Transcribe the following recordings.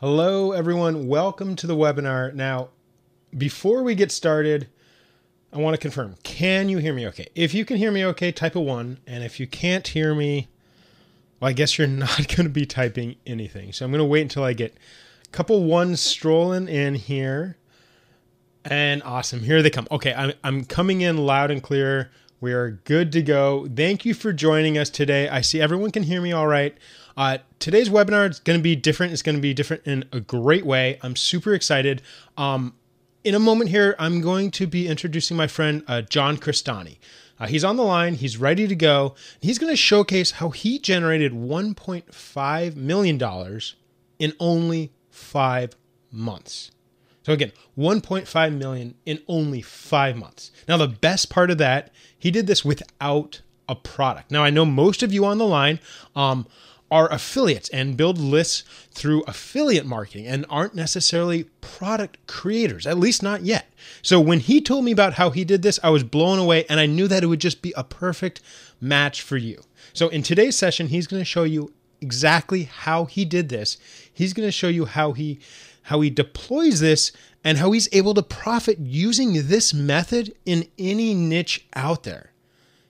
Hello, everyone. Welcome to the webinar. Now, before we get started, I want to confirm, can you hear me okay? If you can hear me okay, type a 1. And if you can't hear me, well, I guess you're not going to be typing anything. So I'm going to wait until I get a couple ones strolling in here. And awesome. Here they come. Okay, I'm coming in loud and clear. We are good to go. Thank you for joining us today. I see everyone can hear me all right. Today's webinar is going to be different. It's going to be different in a great way. I'm super excited. In a moment here, I'm going to be introducing my friend, John Crestani. He's on the line. He's ready to go. He's going to showcase how he generated $1.5 million in only 5 months. So again, 1.5 million in only 5 months. Now, the best part of that, he did this without a product. Now, I know most of you on the line are affiliates and build lists through affiliate marketing and aren't necessarily product creators, at least not yet. So when he told me about how he did this, I was blown away and I knew that it would just be a perfect match for you. So in today's session, he's going to show you exactly how he did this. He's going to show you how he deploys this and how he's able to profit using this method in any niche out there.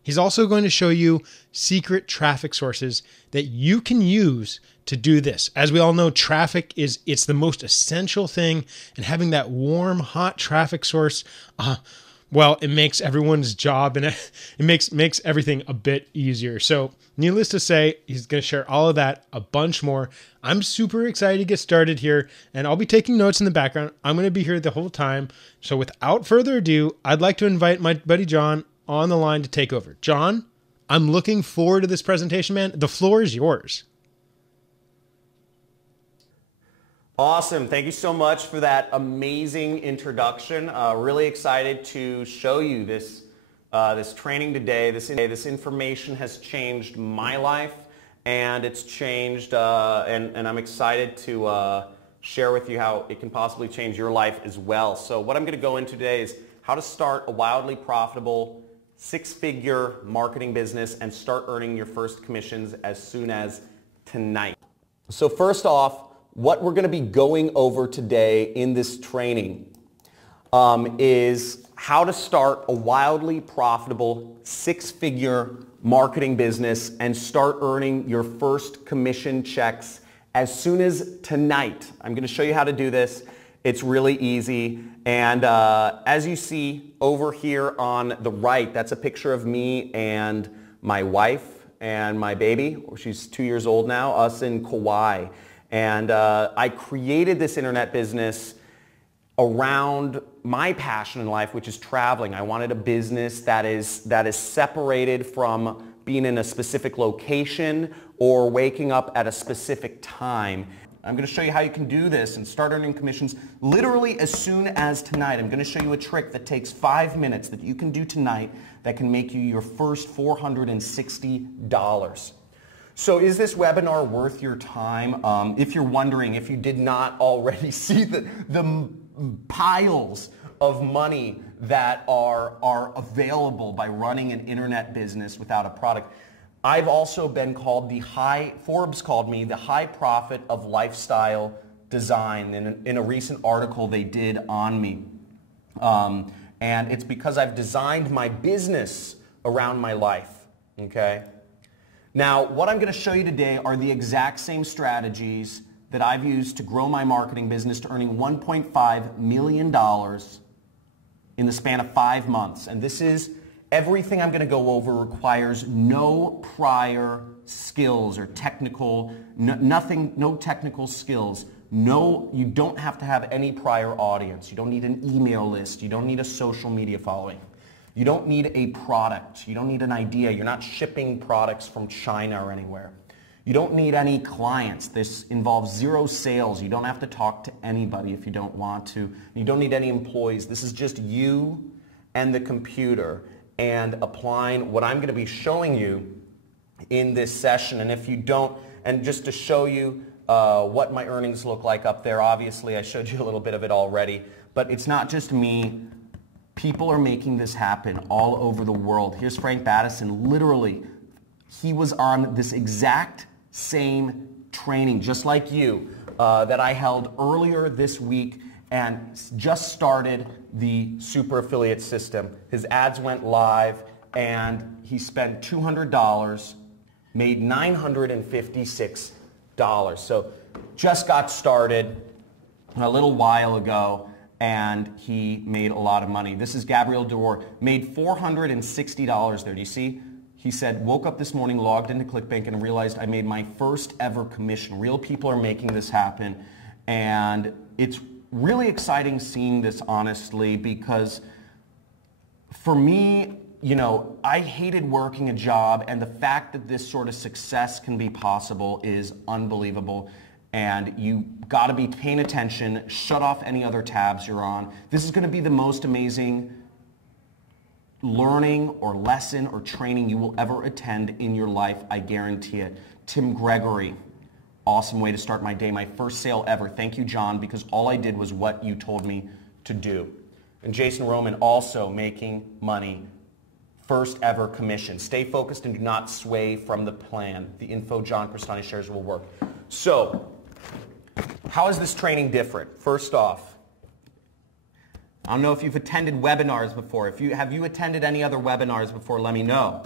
He's also going to show you secret traffic sources that you can use to do this. As we all know, traffic it's the most essential thing, and having that warm, hot traffic source, well, it makes everyone's job and it makes everything a bit easier. So needless to say, he's going to share all of that, a bunch more. I'm super excited to get started here, and I'll be taking notes in the background. I'm going to be here the whole time. So without further ado, I'd like to invite my buddy John on the line to take over. John, I'm looking forward to this presentation, man. The floor is yours. Awesome. Thank you so much for that amazing introduction. Really excited to show you this training today. This information has changed my life, and it's changed, and I'm excited to share with you how it can possibly change your life as well. So what I'm going to go into today is how to start a wildly profitable 6-figure marketing business and start earning your first commissions as soon as tonight. So first off, what we're going to be going over today in this training is how to start a wildly profitable 6-figure marketing business and start earning your first commission checks as soon as tonight. I'm going to show you how to do this. It's really easy. And as you see over here on the right, that's a picture of me and my wife and my baby. She's 2 years old now, us in Kauai. And I created this internet business around my passion in life, which is traveling. I wanted a business that is separated from being in a specific location or waking up at a specific time. I'm going to show you how you can do this and start earning commissions literally as soon as tonight. I'm going to show you a trick that takes 5 minutes that you can do tonight that can make you your first $460. So is this webinar worth your time? If you're wondering, if you did not already see the piles of money that are available by running an internet business without a product, I've also been called Forbes called me the high prophet of lifestyle design in a recent article they did on me. And it's because I've designed my business around my life, okay? Now, what I'm going to show you today are the exact same strategies that I've used to grow my marketing business to earning $1.5 million in the span of 5 months. And this is everything I'm going to go over requires no prior skills or no technical skills. No, you don't have to have any prior audience. You don't need an email list. You don't need a social media following. You don't need a product. You don't need an idea. You're not shipping products from China or anywhere. You don't need any clients. This involves 0 sales. You don't have to talk to anybody if you don't want to. You don't need any employees. This is just you and the computer and applying what I'm going to be showing you in this session. And if you don't, and just to show you what my earnings look like up there, obviously I showed you a little bit of it already, but it's not just me. People are making this happen all over the world. Here's Frank Battison. Literally, he was on this exact same training, just like you, that I held earlier this week and just started the super affiliate system. His ads went live and he spent $200, made $956. So just got started a little while ago and he made a lot of money. This is Gabriel Doror, made $460 there. Do you see? He said, woke up this morning, logged into ClickBank and realized I made my first ever commission. Real people are making this happen. And it's really exciting seeing this, honestly, because for me, you know, I hated working a job, and the fact that this sort of success can be possible is unbelievable. And you got to be paying attention, shut off any other tabs you're on. This is going to be the most amazing learning or lesson or training you will ever attend in your life, I guarantee it. Tim Gregory, awesome way to start my day, my first sale ever. Thank you, John, because all I did was what you told me to do. And Jason Roman also making money, first ever commission. Stay focused and do not sway from the plan. The info John Crestani shares will work. So, how is this training different? First off, I don't know if you've attended webinars before. Have you attended any other webinars before? Let me know.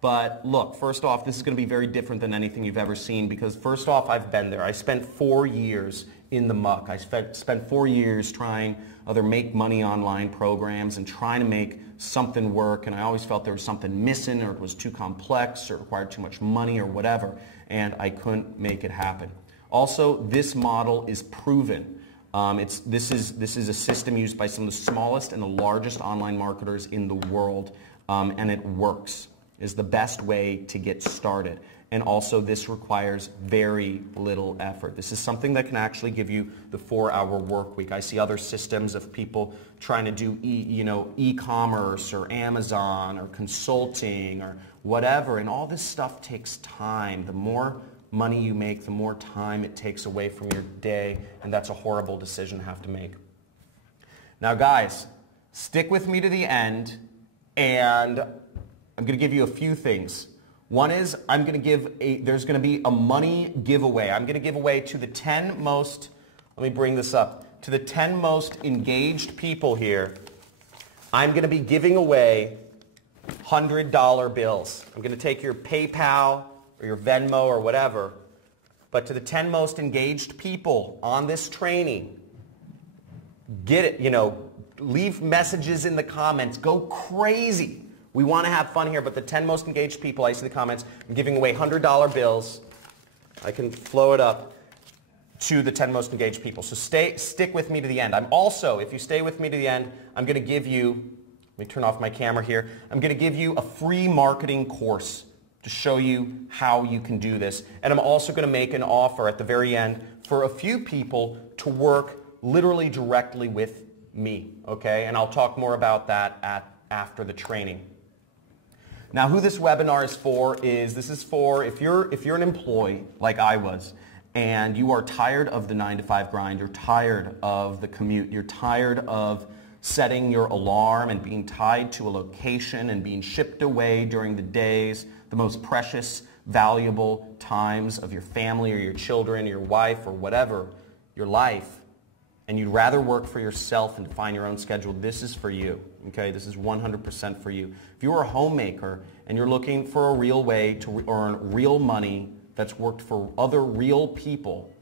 But look, first off, this is going to be very different than anything you've ever seen because first off, I've been there. I spent 4 years in the muck. I spent 4 years trying other make money online programs and trying to make something work, and I always felt there was something missing or it was too complex or it required too much money or whatever, and I couldn't make it happen. Also, this model is proven. This is a system used by some of the smallest and the largest online marketers in the world, and it works. Is the best way to get started. And also this requires very little effort. This is something that can actually give you the 4-hour work week. I see other systems of people trying to do e-commerce or Amazon or consulting or whatever, and all this stuff takes time. The more money you make, the more time it takes away from your day, and that's a horrible decision to have to make. Now guys, stick with me to the end, and I'm going to give you a few things. One is there's going to be a money giveaway. I'm going to give away to the 10 most, let me bring this up, to the 10 most engaged people here, I'm going to be giving away $100 bills. I'm going to take your PayPal or your Venmo or whatever, but to the 10 most engaged people on this training, get it, leave messages in the comments, go crazy. We want to have fun here, but the 10 most engaged people, I see the comments, I'm giving away $100 bills. I can flow it up to the 10 most engaged people. So stick with me to the end. I'm also, if you stay with me to the end, I'm going to give you, let me turn off my camera here, I'm going to give you a free marketing course to show you how you can do this. And I'm also going to make an offer at the very end for a few people to work literally directly with me, okay? And I'll talk more about that after the training. Now, who this webinar is for is, this is for if you're an employee like I was, and you are tired of the 9-to-5 grind, you're tired of the commute, you're tired of setting your alarm and being tied to a location and being shipped away during the days, the most precious, valuable times of your family or your children, your wife or whatever, your life, and you'd rather work for yourself and define your own schedule, this is for you. Okay, this is 100% for you. If you're a homemaker and you're looking for a real way to earn real money that's worked for other real people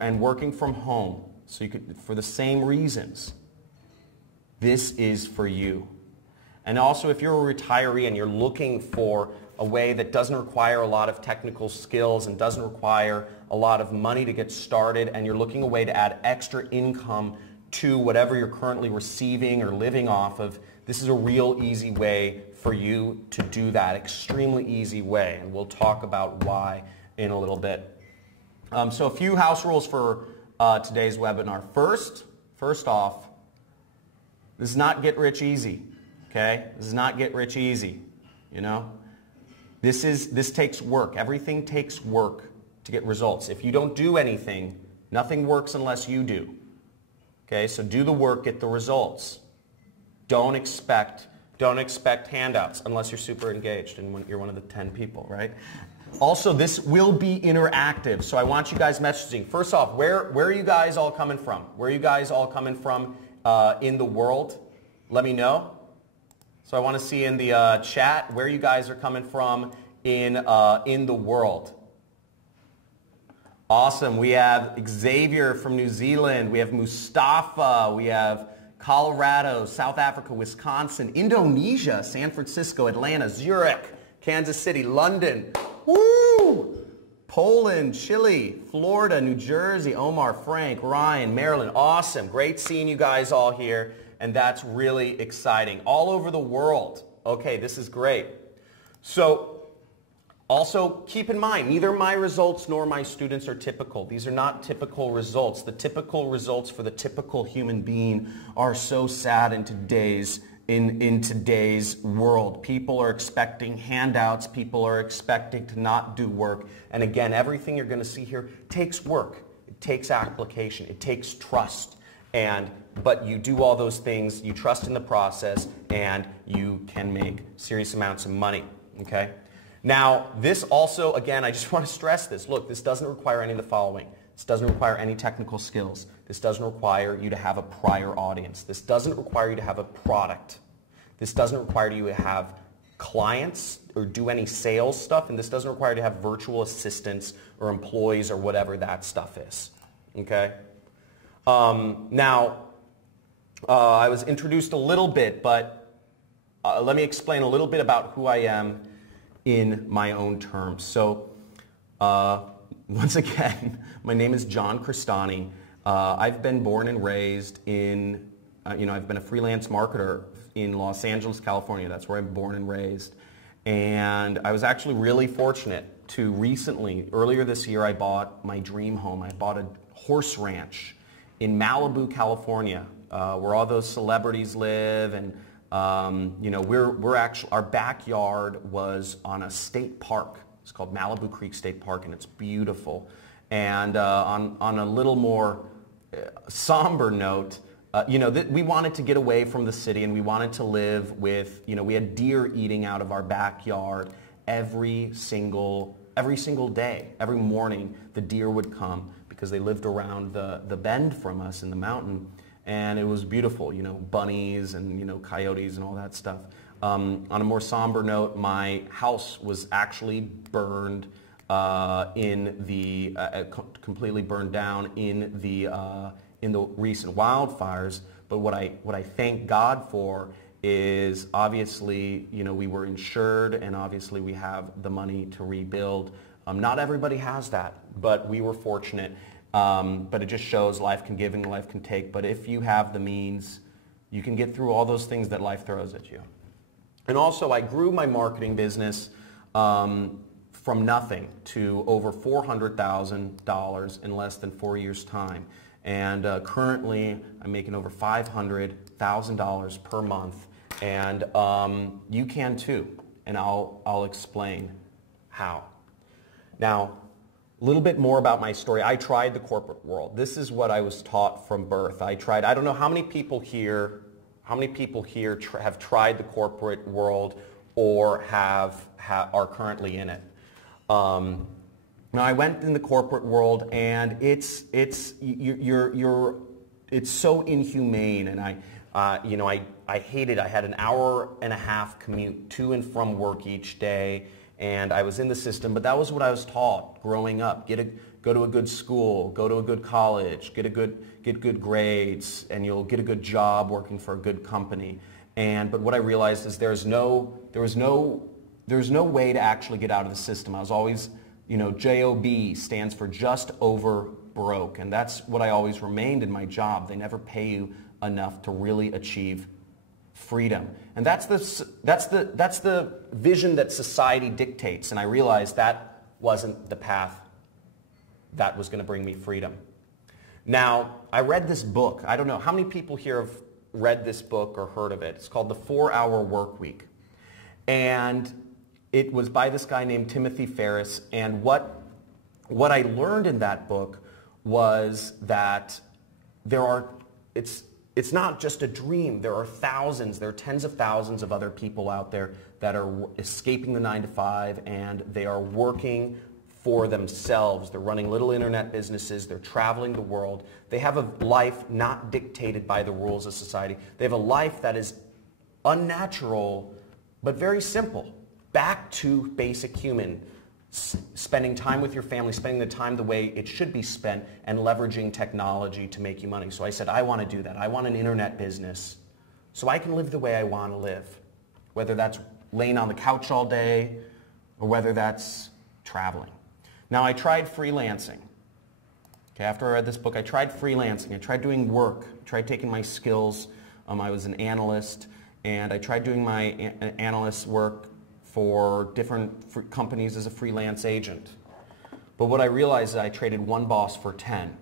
and working from home, so you could, for the same reasons, this is for you. And also, if you're a retiree and you're looking for a way that doesn't require a lot of technical skills and doesn't require a lot of money to get started, and you're looking a way to add extra income to whatever you're currently receiving or living off of, this is a real easy way for you to do that, extremely easy way, and we'll talk about why in a little bit. So a few house rules for today's webinar. First off, this is not get rich easy, okay? This is not get rich easy, This takes work. Everything takes work to get results. If you don't do anything, nothing works unless you do. Okay, so do the work, get the results. Don't expect handouts unless you're super engaged and you're one of the 10 people, right? Also, this will be interactive, so I want you guys messaging. First off, where are you guys all coming from? Where are you guys all coming from in the world? Let me know. So I want to see in the chat where you guys are coming from in the world. Awesome. We have Xavier from New Zealand. We have Mustafa. We have Colorado, South Africa, Wisconsin, Indonesia, San Francisco, Atlanta, Zurich, Kansas City, London, woo! Poland, Chile, Florida, New Jersey, Omar, Frank, Ryan, Maryland. Awesome. Great seeing you guys all here, and that's really exciting. All over the world. Okay, this is great. So, also, keep in mind, neither my results nor my students are typical. These are not typical results. The typical results for the typical human being are so sad in today's world. People are expecting handouts. People are expecting to not do work. And again, everything you're going to see here takes work. It takes application. It takes trust. But you do all those things. You trust in the process, and you can make serious amounts of money. Okay? Now, this also, again, I just want to stress this. Look, this doesn't require any of the following. This doesn't require any technical skills. This doesn't require you to have a prior audience. This doesn't require you to have a product. This doesn't require you to have clients or do any sales stuff. And this doesn't require you to have virtual assistants or employees or whatever that stuff is. Okay? Now, I was introduced a little bit, but let me explain a little bit about who I am in my own terms. So, once again, my name is John Crestani. I've been born and raised in, I've been a freelance marketer in Los Angeles, California. That's where I'm born and raised. And I was actually really fortunate to recently, earlier this year, I bought my dream home. I bought a horse ranch in Malibu, California, where all those celebrities live, and we're actually, our backyard was on a state park. It's called Malibu Creek State Park, and it's beautiful. And on a little more somber note, we wanted to get away from the city, and we wanted to live with, we had deer eating out of our backyard every single day. Every morning, the deer would come because they lived around the bend from us in the mountain. And it was beautiful, bunnies and, coyotes and all that stuff. On a more somber note, my house was actually burned completely burned down in the recent wildfires. But what I thank God for is obviously, we were insured, and obviously we have the money to rebuild. Not everybody has that, but we were fortunate. But it just shows life can give and life can take. But if you have the means, you can get through all those things that life throws at you. And also, I grew my marketing business from nothing to over $400,000 in less than 4 years' time. And currently, I'm making over $500,000 per month. And you can too. And I'll explain how. Now, a little bit more about my story. I tried the corporate world. This is what I was taught from birth. I don't know how many people here have tried the corporate world or are currently in it. Now, I went in the corporate world, and it's so inhumane, and I hated. I had an hour and a half commute to and from work each day. And I was in the system, but that was what I was taught growing up. Go to a good school, go to a good college, get good grades, and you'll get a good job working for a good company. But what I realized is there was no way to actually get out of the system. I was always, JOB stands for just over broke, and that's what I always remained in my job. They never pay you enough to really achieve freedom. And that's the vision that society dictates. And I realized that wasn't the path that was going to bring me freedom. Now, I read this book. I don't know, how many people here have read this book or heard of it? It's called The 4-Hour Workweek. And it was by this guy named Timothy Ferriss. And what I learned in that book was that it's it's not just a dream. There are thousands, there are tens of thousands of other people out there that are escaping the 9-to-5, and they are working for themselves. They're running little internet businesses. They're traveling the world. They have a life not dictated by the rules of society. They have a life that is unnatural, but very simple. Back to basic human. Spending time with your family, spending the time the way it should be spent, and leveraging technology to make you money. So I said, I want to do that. I want an internet business so I can live the way I want to live, whether that's laying on the couch all day or whether that's traveling. Now, I tried freelancing. Okay, after I read this book, I tried freelancing. I tried doing work. I tried taking my skills. I was an analyst, and I tried doing my analyst work for different companies as a freelance agent. But what I realized is I traded one boss for 10.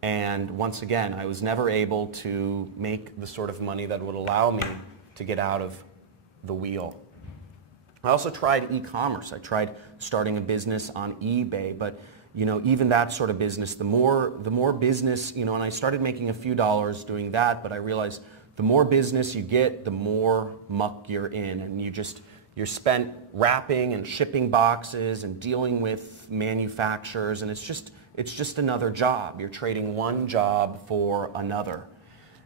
And once again, I was never able to make the sort of money that would allow me to get out of the wheel. I also tried e-commerce. I tried starting a business on eBay, but even that sort of business, the more business, and I started making a few dollars doing that, but I realized the more business you get, the more muck you're in, and you're spent wrapping and shipping boxes and dealing with manufacturers, and it's just another job. You're trading one job for another.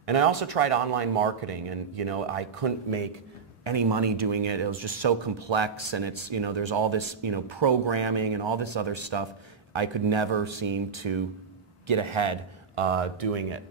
And I also tried online marketing, and I couldn't make any money doing it. It was just so complex, and there's all this programming and all this other stuff. I could never seem to get ahead doing it.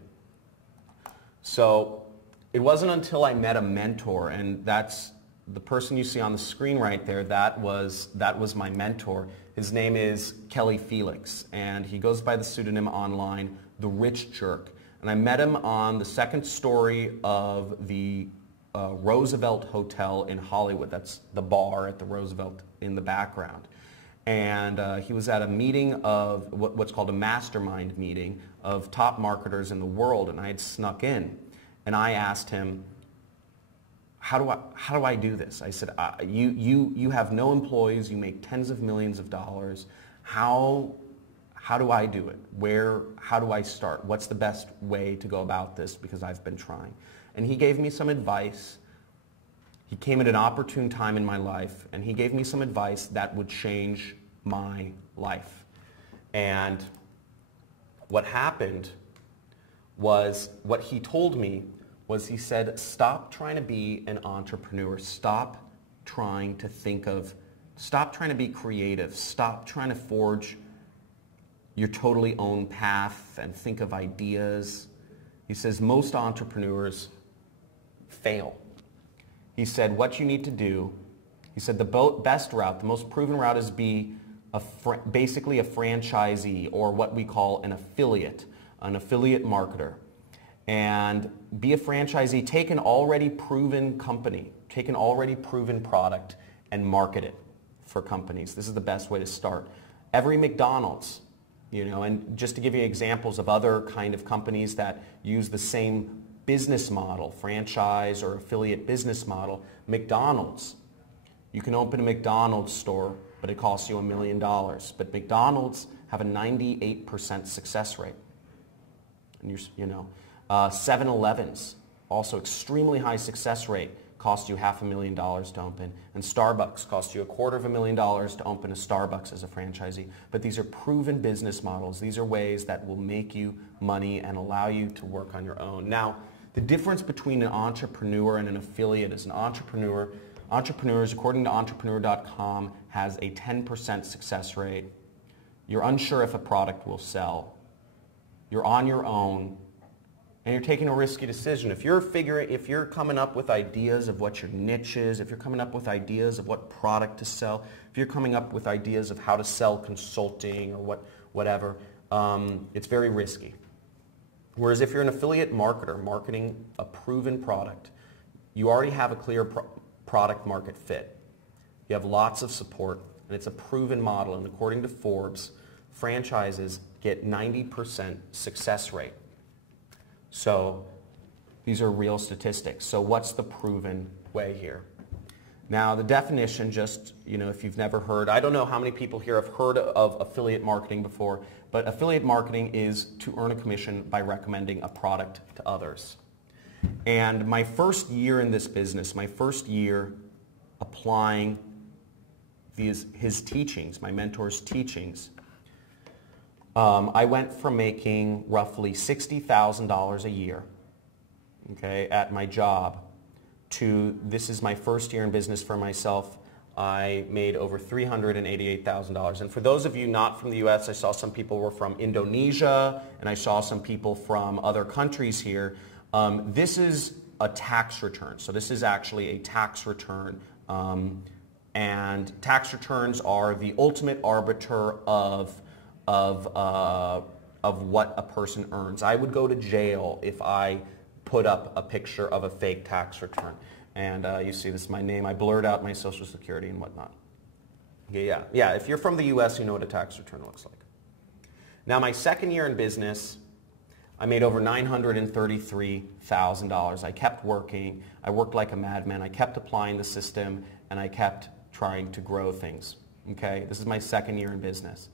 So it wasn't until I met a mentor, and that's the person you see on the screen right there. That was my mentor. His name is Kelly Felix, and he goes by the pseudonym online, The Rich Jerk. And I met him on the second story of the Roosevelt Hotel in Hollywood. That's the bar at the Roosevelt in the background. And he was at a meeting of what's called a mastermind meeting of top marketers in the world, and I had snuck in. And I asked him, how do I do this? I said, you have no employees, you make tens of millions of dollars. How do I do it? How do I start? What's the best way to go about this? Because I've been trying. And he gave me some advice. He came at an opportune time in my life, and he gave me some advice that would change my life. And what happened was, what he told me was, he said, stop trying to be an entrepreneur. Stop trying to be creative. Stop trying to forge your totally own path and think of ideas. He says most entrepreneurs fail. He said what you need to do, he said the best route, the most proven route is be basically a franchisee, or what we call an affiliate marketer. And be a franchisee. Take an already proven company, take an already proven product and market it for companies. This is the best way to start. Every McDonald's, and just to give you examples of other kind of companies that use the same business model, franchise or affiliate business model, McDonald's. You can open a McDonald's store, but it costs you $1 million. But McDonald's have a 98% success rate. And 7-Elevens, also extremely high success rate, cost you $500,000 to open. And Starbucks costs you $250,000 to open a Starbucks as a franchisee. But these are proven business models. These are ways that will make you money and allow you to work on your own. Now, the difference between an entrepreneur and an affiliate is entrepreneurs, according to entrepreneur.com, has a 10% success rate. You're unsure if a product will sell. You're on your own, and you're taking a risky decision. If you're coming up with ideas of what your niche is, if you're coming up with ideas of what product to sell, if you're coming up with ideas of how to sell consulting or whatever, it's very risky. Whereas if you're an affiliate marketer marketing a proven product, you already have a clear product market fit. You have lots of support, and it's a proven model. And according to Forbes, franchises get 90% success rate. So these are real statistics. So what's the proven way here? Now the definition, just, if you've never heard, I don't know how many people here have heard of affiliate marketing before, but affiliate marketing is to earn a commission by recommending a product to others. And my first year in this business, my first year applying his teachings, my mentor's teachings, I went from making roughly $60,000 a year, okay, at my job, to this is my first year in business for myself. I made over $388,000. And for those of you not from the US, I saw some people were from Indonesia, and I saw some people from other countries here. This is a tax return. So this is actually a tax return. And tax returns are the ultimate arbiter of what a person earns. I would go to jail if I put up a picture of a fake tax return. And you see this is my name. I blurred out my social security and whatnot. Yeah, if you're from the US, you know what a tax return looks like. Now, my second year in business, I made over $933,000. I kept working. I worked like a madman. I kept applying the system, and I kept trying to grow things. Okay, this is my second year in business.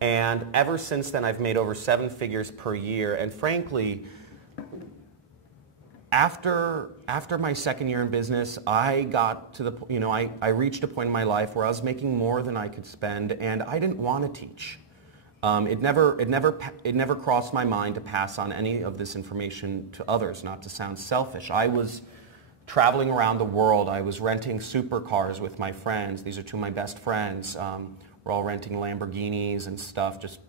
And ever since then, I've made over 7 figures per year. And frankly, after my second year in business, I got to the, I reached a point in my life where I was making more than I could spend, and I didn't want to teach. It never crossed my mind to pass on any of this information to others, not to sound selfish. I was traveling around the world. I was renting supercars with my friends. These are 2 of my best friends. We're all renting Lamborghinis and stuff, just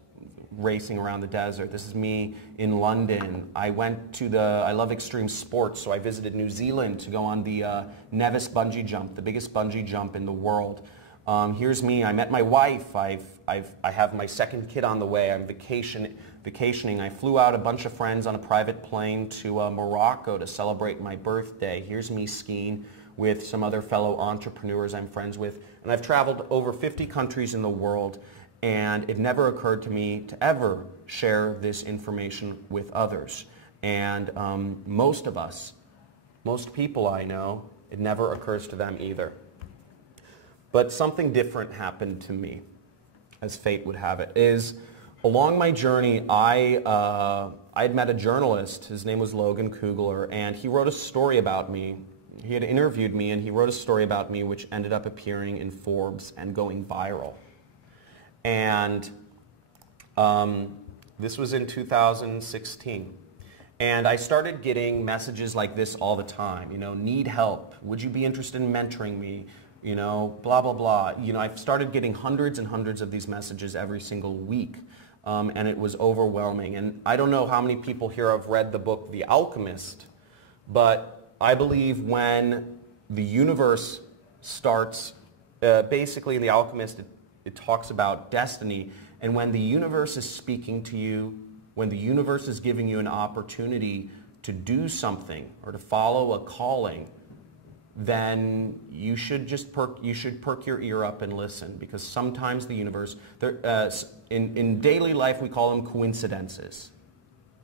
racing around the desert. This is me in London. I love extreme sports, so I visited New Zealand to go on the Nevis bungee jump, the biggest bungee jump in the world. Here's me. I met my wife. I have my second kid on the way. I'm vacationing. I flew out a bunch of friends on a private plane to Morocco to celebrate my birthday. Here's me skiing with some other fellow entrepreneurs I'm friends with. And I've traveled over 50 countries in the world, and it never occurred to me to ever share this information with others. And most people I know, it never occurs to them either. But something different happened to me, as fate would have it, is along my journey, I had met a journalist. His name was Logan Kugler, and he wrote a story about me. He had interviewed me, and he wrote a story about me which ended up appearing in Forbes and going viral. And this was in 2016. And I started getting messages like this all the time. Need help. Would you be interested in mentoring me? Blah, blah, blah. I've started getting hundreds and hundreds of these messages every single week. And it was overwhelming. And I don't know how many people here have read the book The Alchemist, but I believe when the universe starts, basically in The Alchemist, it talks about destiny. And when the universe is speaking to you, when the universe is giving you an opportunity to do something or to follow a calling, then you should just perk your ear up and listen, because sometimes the universe, in daily life we call them coincidences.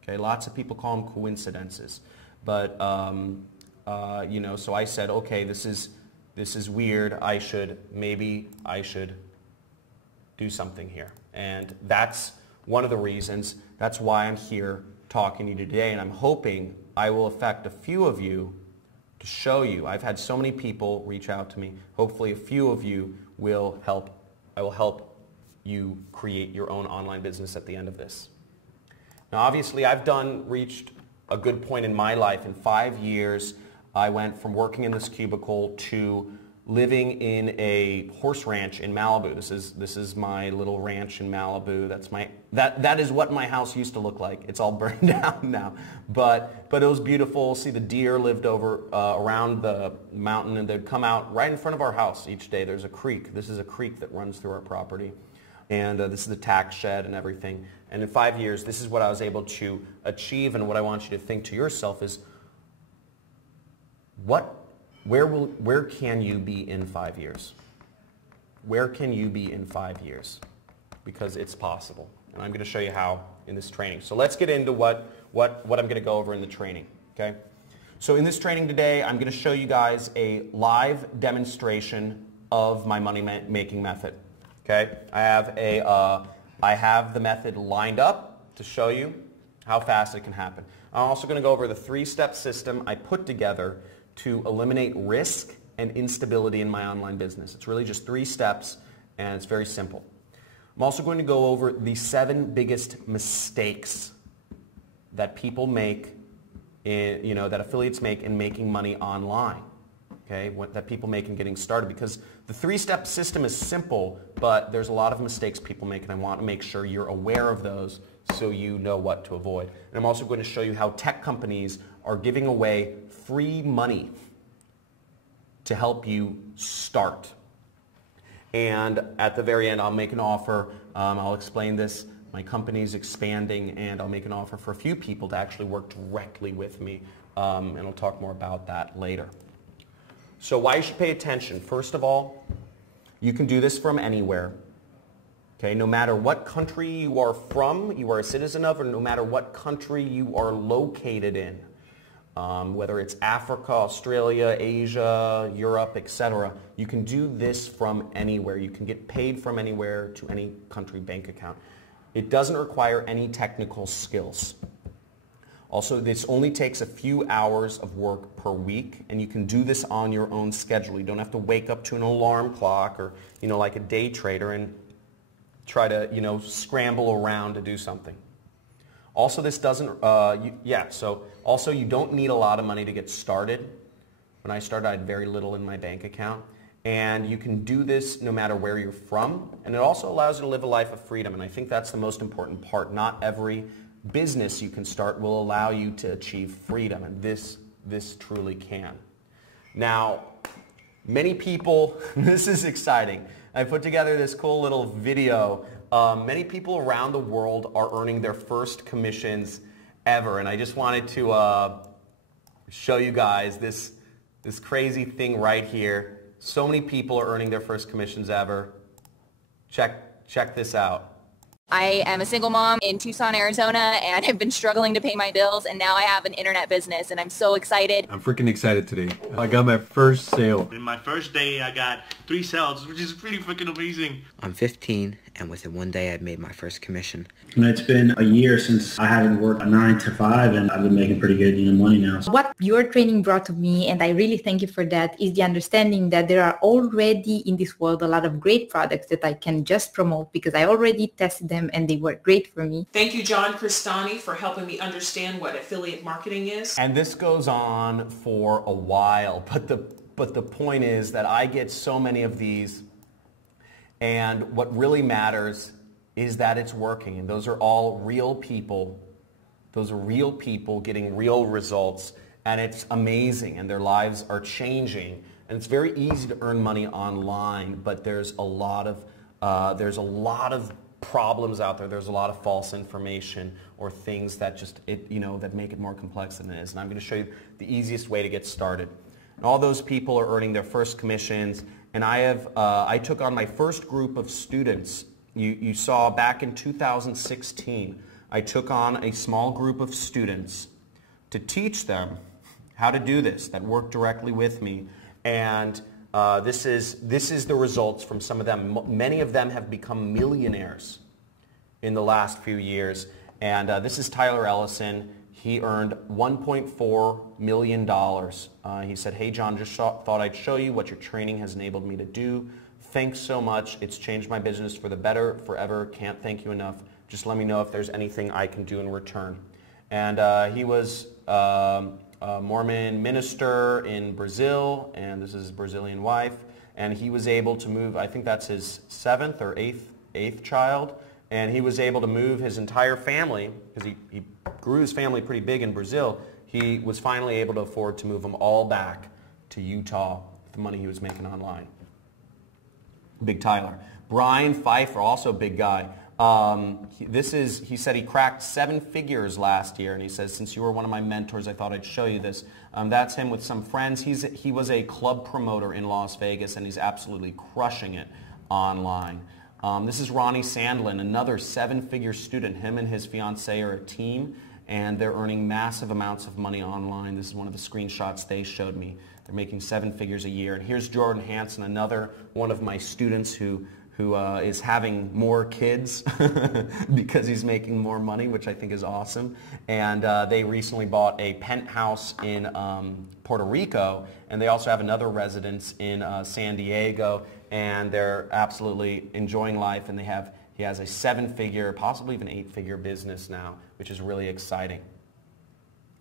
Okay, lots of people call them coincidences, but so I said, okay, this is weird. Maybe I should do something here, and that's one of the reasons. That's why I'm here talking to you today, and I'm hoping I will affect a few of you to show you. I've had so many people reach out to me. Hopefully a few of you will help. I will help you create your own online business at the end of this. Now obviously I've reached a good point in my life. In 5 years I went from working in this cubicle to living in a horse ranch in Malibu. This is my little ranch in Malibu. That is what my house used to look like. It's all burned down now, but it was beautiful. See, the deer lived over around the mountain, and they'd come out right in front of our house each day. There's a creek. This is a creek that runs through our property, and this is the tax shed and everything. And in 5 years, this is what I was able to achieve. And what I want you to think to yourself is, where can you be in 5 years? Where can you be in 5 years? Because it's possible. And I'm going to show you how in this training. So let's get into what I'm going to go over in the training. Okay? So in this training today, I'm going to show you guys a live demonstration of my money making method. Okay? I have the method lined up to show you. how fast it can happen. I'm also going to go over the 3-step system I put together to eliminate risk and instability in my online business. It's really just 3 steps, and it's very simple. I'm also going to go over the 7 biggest mistakes that people make, that affiliates make in making money online. Okay, that people make in getting started, because the 3-step system is simple, but there's a lot of mistakes people make, and I want to make sure you're aware of those so you know what to avoid. And I'm also going to show you how tech companies are giving away free money to help you start. And at the very end, I'll make an offer. I'll explain this. My company's expanding, and I'll make an offer for a few people to actually work directly with me, and I'll talk more about that later. So why you should pay attention? First of all, you can do this from anywhere. Okay, no matter what country you are from, you are a citizen of, or no matter what country you are located in, whether it's Africa, Australia, Asia, Europe, etc., you can do this from anywhere. You can get paid from anywhere to any country bank account. It doesn't require any technical skills. Also, this only takes a few hours of work per week, and you can do this on your own schedule. You don't have to wake up to an alarm clock or, like a day trader and try to, scramble around to do something. Also, this doesn't, also you don't need a lot of money to get started. When I started, I had very little in my bank account. And you can do this no matter where you're from, and it also allows you to live a life of freedom, and I think that's the most important part. Not every business you can start will allow you to achieve freedom, and this truly can. Now, many people, this is exciting. I put together this cool little video. Many people around the world are earning their first commissions ever, and I just wanted to show you guys this crazy thing right here. So many people are earning their first commissions ever. Check this out. I am a single mom in Tucson, Arizona, and I've been struggling to pay my bills, and now I have an internet business, and I'm so excited. I'm freaking excited today. I got my first sale. In my first day, I got 3 sales, which is pretty freaking amazing. I'm 15, and within one day, I've made my first commission. And it's been a year since I haven't worked a 9 to 5, and I've been making pretty good money now. What your training brought to me, and I really thank you for that, is the understanding that there are already in this world a lot of great products that I can just promote because I already tested them and they work great for me. Thank you, John Crestani, for helping me understand what affiliate marketing is. And this goes on for a while, but the point is that I get so many of these, and what really matters is that it's working, and those are all real people. Those are real people getting real results, and it's amazing, and their lives are changing. And it's very easy to earn money online, but there's a lot of problems out there. There's a lot of false information or things that that make it more complex than it is. And I'm going to show you the easiest way to get started. And all those people are earning their first commissions, and I took on my first group of students. You saw back in 2016, I took on a small group of students to teach them how to do this, that work directly with me. And this is the results from some of them. Many of them have become millionaires in the last few years. And this is Tyler Ellison. He earned $1.4 million. He said, "Hey John, just thought I'd show you what your training has enabled me to do. Thanks so much. It's changed my business for the better forever. Can't thank you enough. Just let me know if there's anything I can do in return." And he was a Mormon minister in Brazil, and this is his Brazilian wife. And he was able to move, I think that's his 7th or 8th child, and he was able to move his entire family, because he grew his family pretty big in Brazil. He was finally able to afford to move them all back to Utah with the money he was making online. Big Tyler. Brian Pfeiffer, also a big guy. He said he cracked 7 figures last year, and he says, "Since you were one of my mentors, I thought I'd show you this." That's him with some friends. He was a club promoter in Las Vegas, and he's absolutely crushing it online. This is Ronnie Sandlin, another 7-figure student. Him and his fiancée are a team, and they're earning massive amounts of money online. This is one of the screenshots they showed me. They're making 7 figures a year. And here's Jordan Hansen, another one of my students who who is having more kids because he's making more money, which I think is awesome. And they recently bought a penthouse in Puerto Rico, and they also have another residence in San Diego, and they're absolutely enjoying life, and he has a 7-figure, possibly even 8-figure business now, which is really exciting.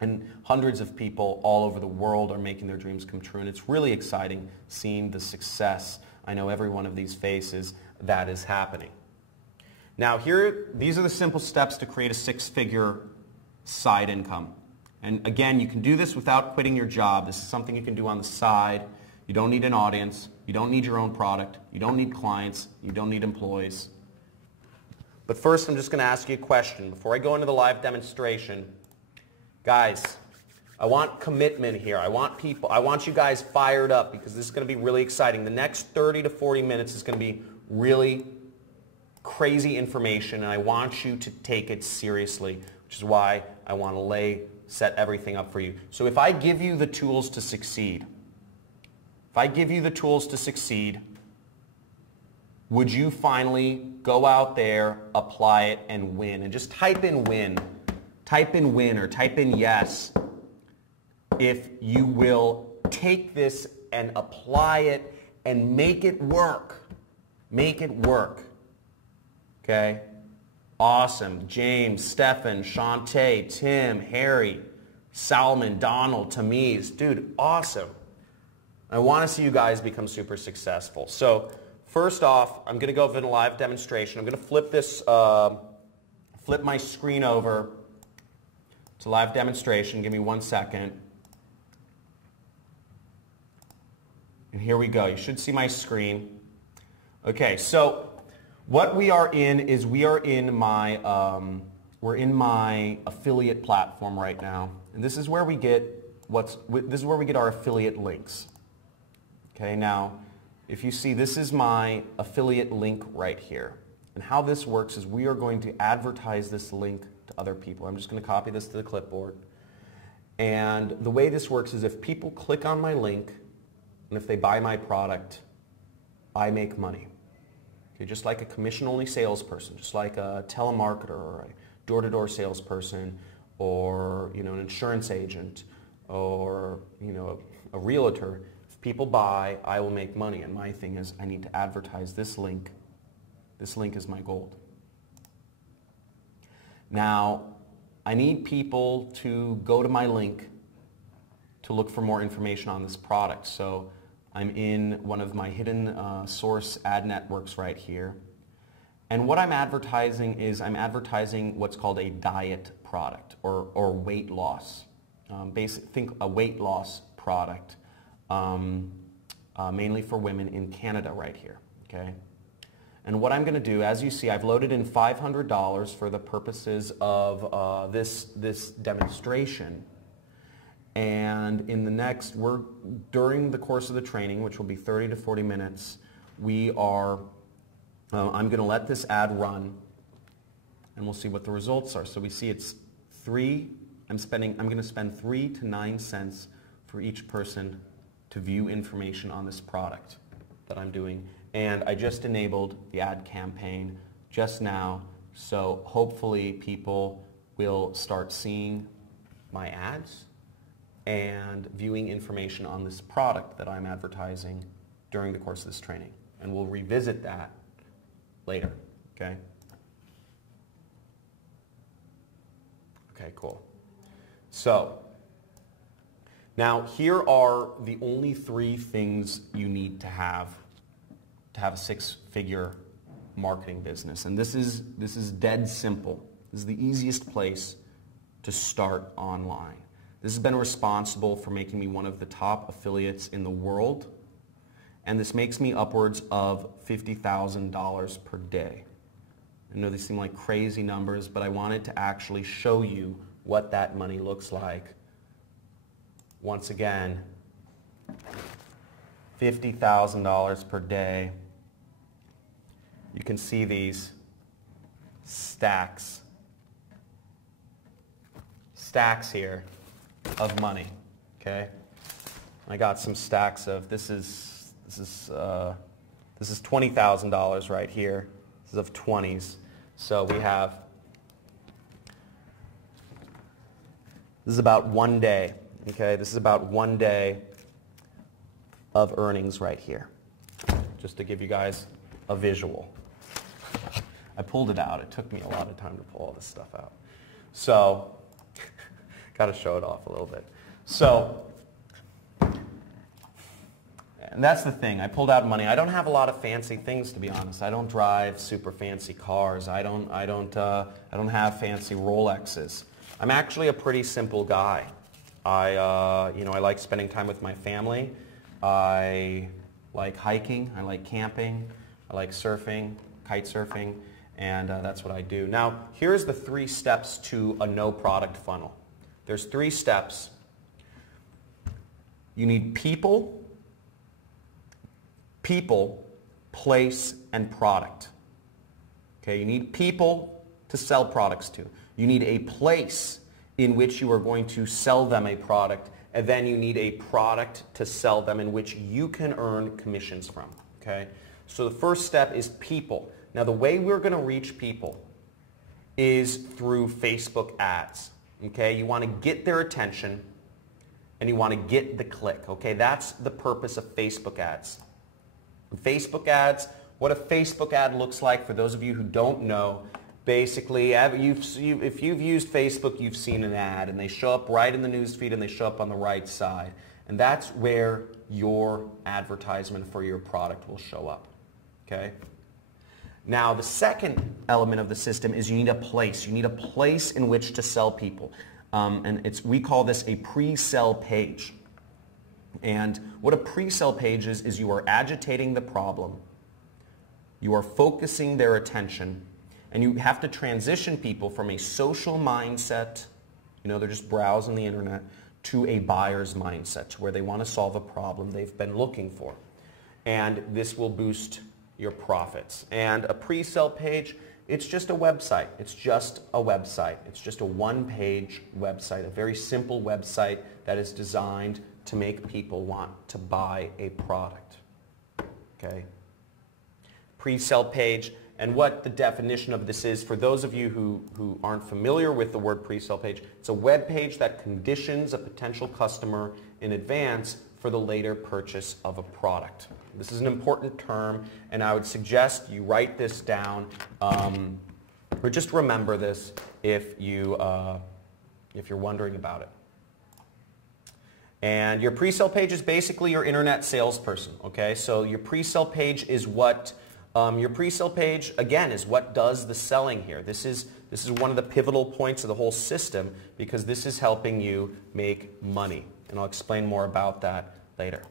And hundreds of people all over the world are making their dreams come true, and it's really exciting seeing the success. I know every one of these faces that is happening. Now these are the simple steps to create a 6-figure side income. And again, you can do this without quitting your job. This is something you can do on the side. You don't need an audience. You don't need your own product. You don't need clients. You don't need employees. But first, I'm just going to ask you a question. Before I go into the live demonstration, guys, I want commitment here. I want you guys fired up because this is going to be really exciting. The next 30 to 40 minutes is going to be really crazy information, and I want you to take it seriously, which is why I want to set everything up for you. So if I give you the tools to succeed, would you finally go out there, apply it, and win? And just type in win. Type in win or type in yes if you will take this and apply it and make it work. Make it work. Okay? Awesome. James, Stefan, Shantae, Tim, Harry, Salman, Donald, Tamiz. Dude, awesome. I want to see you guys become super successful. So first off, I'm going to go over the live demonstration. I'm going to flip my screen over to live demonstration. Give me 1 second. And here we go. You should see my screen. Okay, so what we are in is we're in my affiliate platform right now, and this is where we get our affiliate links. Okay, now if you see, this is my affiliate link right here, and how this works is we are going to advertise this link to other people. I'm just going to copy this to the clipboard, and the way this works is if people click on my link and if they buy my product, I make money. Okay, just like a commission-only salesperson, just like a telemarketer or a door-to-door salesperson, or an insurance agent, or a realtor. If people buy, I will make money. And my thing is, I need to advertise this link. This link is my gold. Now, I need people to go to my link to look for more information on this product. So I'm in one of my hidden source ad networks right here. And what I'm advertising is I'm advertising what's called a diet product or weight loss. Think a weight loss product, mainly for women in Canada right here. Okay? And what I'm going to do, as you see, I've loaded in $500 for the purposes of this demonstration. And in the during the course of the training, which will be 30 to 40 minutes, I'm going to let this ad run, and we'll see what the results are. So we see it's I'm going to spend 3 to 9 cents for each person to view information on this product that I'm doing. And I just enabled the ad campaign just now, so hopefully people will start seeing my ads and viewing information on this product that I'm advertising during the course of this training. And we'll revisit that later, okay? Okay, cool. So, now here are the only 3 things you need to have a 6-figure marketing business. And this is dead simple. This is the easiest place to start online. This has been responsible for making me one of the top affiliates in the world, and this makes me upwards of $50,000 per day. I know these seem like crazy numbers, but I wanted to actually show you what that money looks like. Once again, $50,000 per day. You can see these stacks here of money, okay? I got some stacks of, this is This is $20,000 right here. This is of 20s. So we have, this is about 1 day. Okay, this is about 1 day of earnings right here. Just to give you guys a visual. I pulled it out. It took me a lot of time to pull all this stuff out. So, got to show it off a little bit. So, and that's the thing. I pulled out money. I don't have a lot of fancy things, to be honest. I don't drive super fancy cars. I don't have fancy Rolexes. I'm actually a pretty simple guy. I like spending time with my family. I like hiking. I like camping. I like surfing, kite surfing, and that's what I do. Now, here's the 3 steps to a no product funnel. There's 3 steps. You need people, place, and product. Okay, you need people to sell products to. You need a place in which you are going to sell them a product, and then you need a product to sell them in which you can earn commissions from. Okay, so the first step is people. Now, the way we're going to reach people is through Facebook ads. Okay, you want to get their attention and you want to get the click. Okay, that's the purpose of Facebook ads. Facebook ads, what a Facebook ad looks like, for those of you who don't know, basically, if you've used Facebook, you've seen an ad, and they show up right in the news feed, and they show up on the right side. And that's where your advertisement for your product will show up. Okay? Now, the second element of the system is you need a place. You need a place in which to sell people. We call this a pre-sell page. And what a pre-sell page is you are agitating the problem. You are focusing their attention. And you have to transition people from a social mindset, they're just browsing the internet, to a buyer's mindset, where they want to solve a problem they've been looking for. And this will boost your profits. And a pre-sell page, it's just a website. It's just a website. It's just a one-page website, a very simple website that is designed to make people want to buy a product. Okay? Pre-sell page. And what the definition of this is, for those of you who aren't familiar with the word pre-sale page, it's a web page that conditions a potential customer in advance for the later purchase of a product. This is an important term, and I would suggest you write this down, or just remember this if you're wondering about it. And your pre-sale page is basically your internet salesperson. Okay, so your pre-sale page is what your pre-sale page, again, is what does the selling here. This is one of the pivotal points of the whole system, because this is helping you make money. And I'll explain more about that later.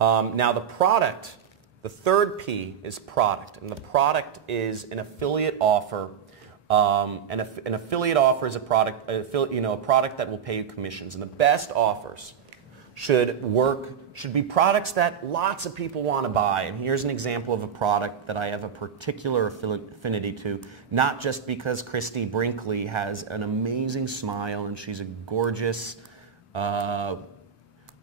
Now the product, the third P is product. And the product is an affiliate offer. An affiliate offer is a product, a product that will pay you commissions. And the best offers should be products that lots of people want to buy. And here's an example of a product that I have a particular affinity to, not just because Christy Brinkley has an amazing smile and she's a gorgeous, I'm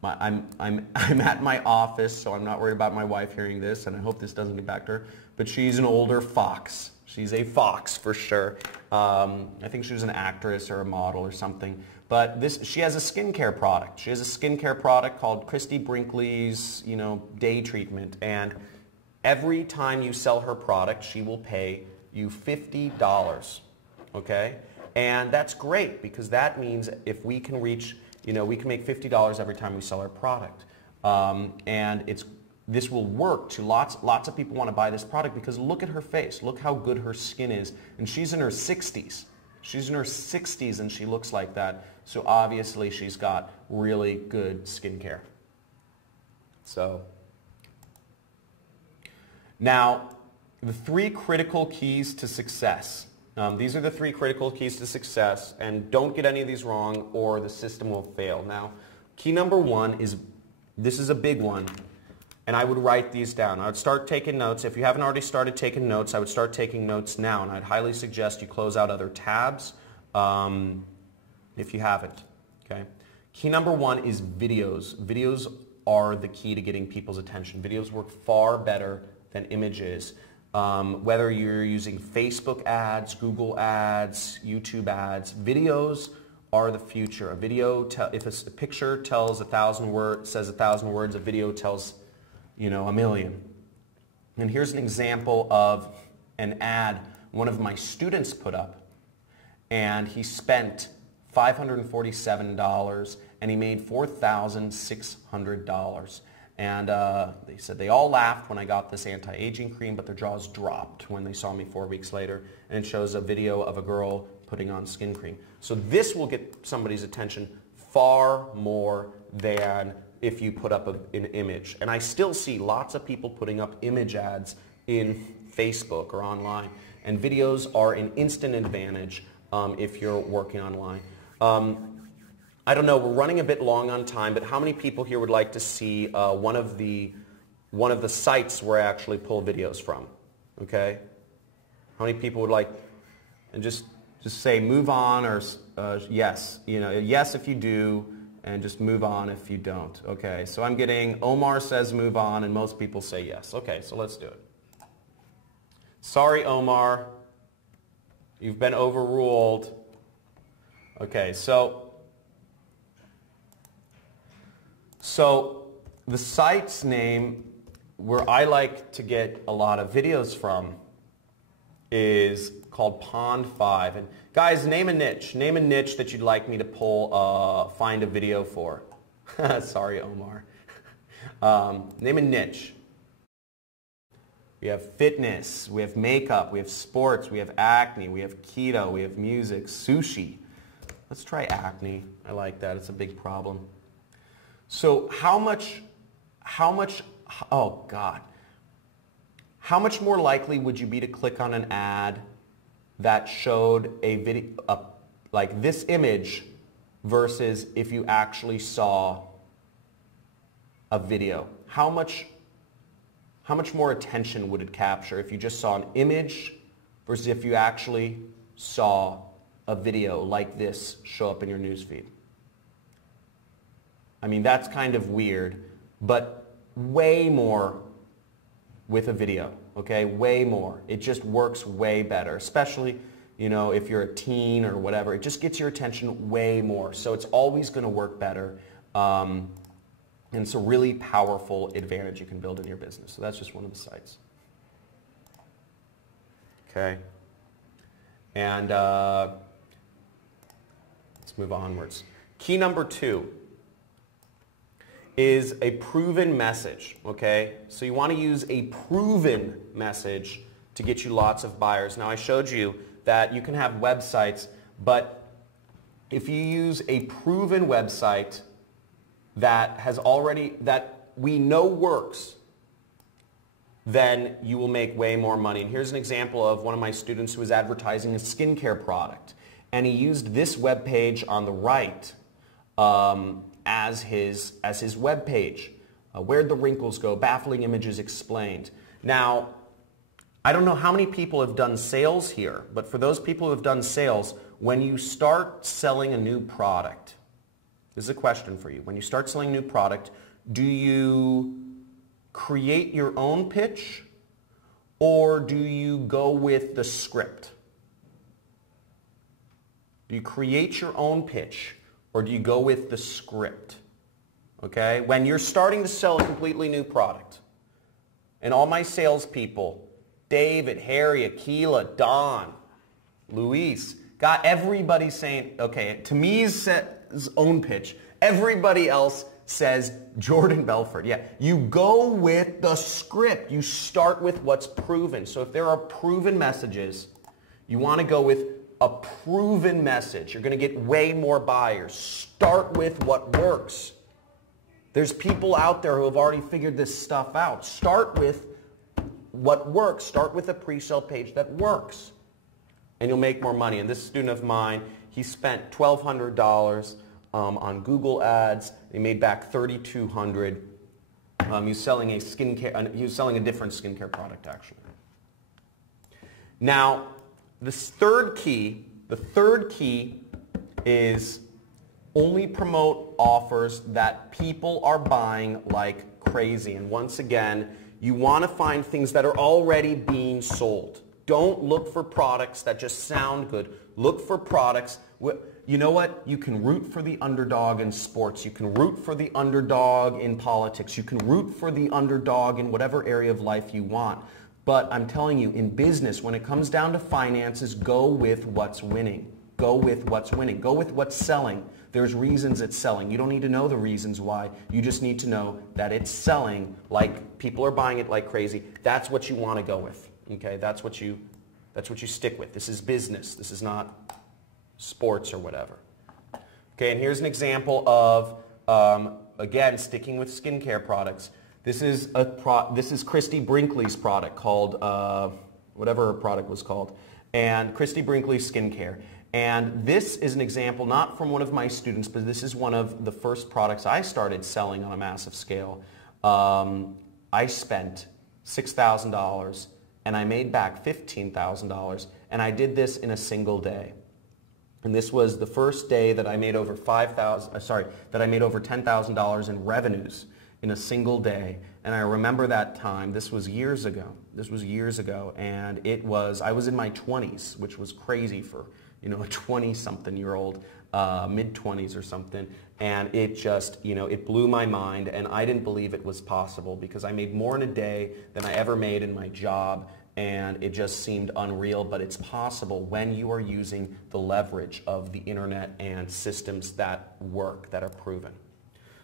at my office, so I'm not worried about my wife hearing this, and I hope this doesn't get back to her, but she's an older fox. She's a fox for sure. I think she was an actress or a model or something. But she has a skincare product. She has a skincare product called Christy Brinkley's, Day Treatment. And every time you sell her product, she will pay you $50. Okay? And that's great, because that means if we can reach, we can make $50 every time we sell our product. And this will work to lots of people want to buy this product, because look at her face. Look how good her skin is. And she's in her 60s. She's in her 60s and she looks like that. So obviously she's got really good skincare. So now the 3 critical keys to success. These are the 3 critical keys to success, and don't get any of these wrong or the system will fail. Now, key number 1 is, this is a big one, and I would write these down. I would start taking notes. If you haven't already started taking notes, I would start taking notes now, and I'd highly suggest you close out other tabs if you haven't. Okay. Key number 1 is videos. Videos are the key to getting people's attention. Videos work far better than images. Whether you're using Facebook ads, Google ads, YouTube ads, videos are the future. A video, if a picture tells 1,000 words, says 1,000 words, a video tells, a million. And here's an example of an ad one of my students put up, and he spent $547 and he made $4,600. And they said they all laughed when I got this anti-aging cream, but their jaws dropped when they saw me 4 weeks later. And it shows a video of a girl putting on skin cream. So this will get somebody's attention far more than if you put up an image. And I still see lots of people putting up image ads in Facebook or online. And videos are an instant advantage if you're working online. I don't know, we're running a bit long on time, but how many people here would like to see one of the sites where I actually pull videos from? Okay? How many people would like, and just say move on or yes. Yes if you do, and just move on if you don't. Okay, so I'm getting Omar says move on, and most people say yes. Okay, so let's do it. Sorry, Omar. You've been overruled. Okay, so the site's name where I like to get a lot of videos from is called Pond5. And guys, name a niche. Name a niche that you'd like me to find a video for. Sorry, Omar. Name a niche. We have fitness, we have makeup, we have sports, we have acne, we have keto, we have music, sushi. Let's try acne. I like that. It's a big problem. So how much, oh God. How much more likely would you be to click on an ad that showed a video, like this image, versus if you actually saw a video? How much more attention would it capture if you just saw an image versus if you actually saw a video like this show up in your newsfeed? I mean, that's kind of weird, but way more with a video, okay? Way more. It just works way better, especially, if you're a teen or whatever. It just gets your attention way more. So it's always going to work better. And it's a really powerful advantage you can build in your business. So that's just one of the sites. Okay. And let's move onwards. Key number 2 is a proven message, okay? So you want to use a proven message to get you lots of buyers. Now I showed you that you can have websites, but if you use a proven website that we know works, then you will make way more money. And here's an example of one of my students who was advertising a skincare product. And he used this web page on the right as his web page. Where'd the wrinkles go? Baffling images explained. Now, I don't know how many people have done sales here, but for those people who have done sales, when you start selling a new product, this is a question for you. When you start selling a new product, do you create your own pitch or do you go with the script? Do you create your own pitch or do you go with the script? Okay? When you're starting to sell a completely new product, and all my salespeople, David, Harry, Akila, Don, Luis, got everybody saying, okay, to me's own pitch. Everybody else says Jordan Belfort. Yeah, you go with the script. You start with what's proven. So if there are proven messages, you want to go with a proven message. You're going to get way more buyers. Start with what works. There's people out there who have already figured this stuff out. Start with what works. Start with a pre-sale page that works. And you'll make more money. And this student of mine, he spent $1,200 on Google ads. He made back $3,200. He was selling a different skincare product actually. Now, the third key is Only promote offers that people are buying like crazy. And once again, you want to find things that are already being sold. Don't look for products that just sound good. Look for products. You know what? You can root for the underdog in sports. You can root for the underdog in politics. You can root for the underdog in whatever area of life you want. But I'm telling you, in business, when it comes down to finances, go with what's winning. Go with what's winning. Go with what's selling. There's reasons it's selling. You don't need to know the reasons why. You just need to know that it's selling like people are buying it like crazy. That's what you want to go with. Okay? That's what you stick with. This is business. This is not sports or whatever. Okay, and here's an example of, again, sticking with skincare products. This is Christy Brinkley's product called, whatever her product was called, and Christy Brinkley Skincare. And this is an example, not from one of my students, but this is one of the first products I started selling on a massive scale. I spent $6,000 and I made back $15,000, and I did this in a single day. And this was the first day that I made over $10,000 in revenues in a single day. And I remember that time. This was years ago. And I was in my 20s, which was crazy for, a 20-something-year-old, mid-20s or something. And it just, it blew my mind, and I didn't believe it was possible because I made more in a day than I ever made in my job, and it just seemed unreal. But it's possible when you are using the leverage of the internet and systems that work, that are proven.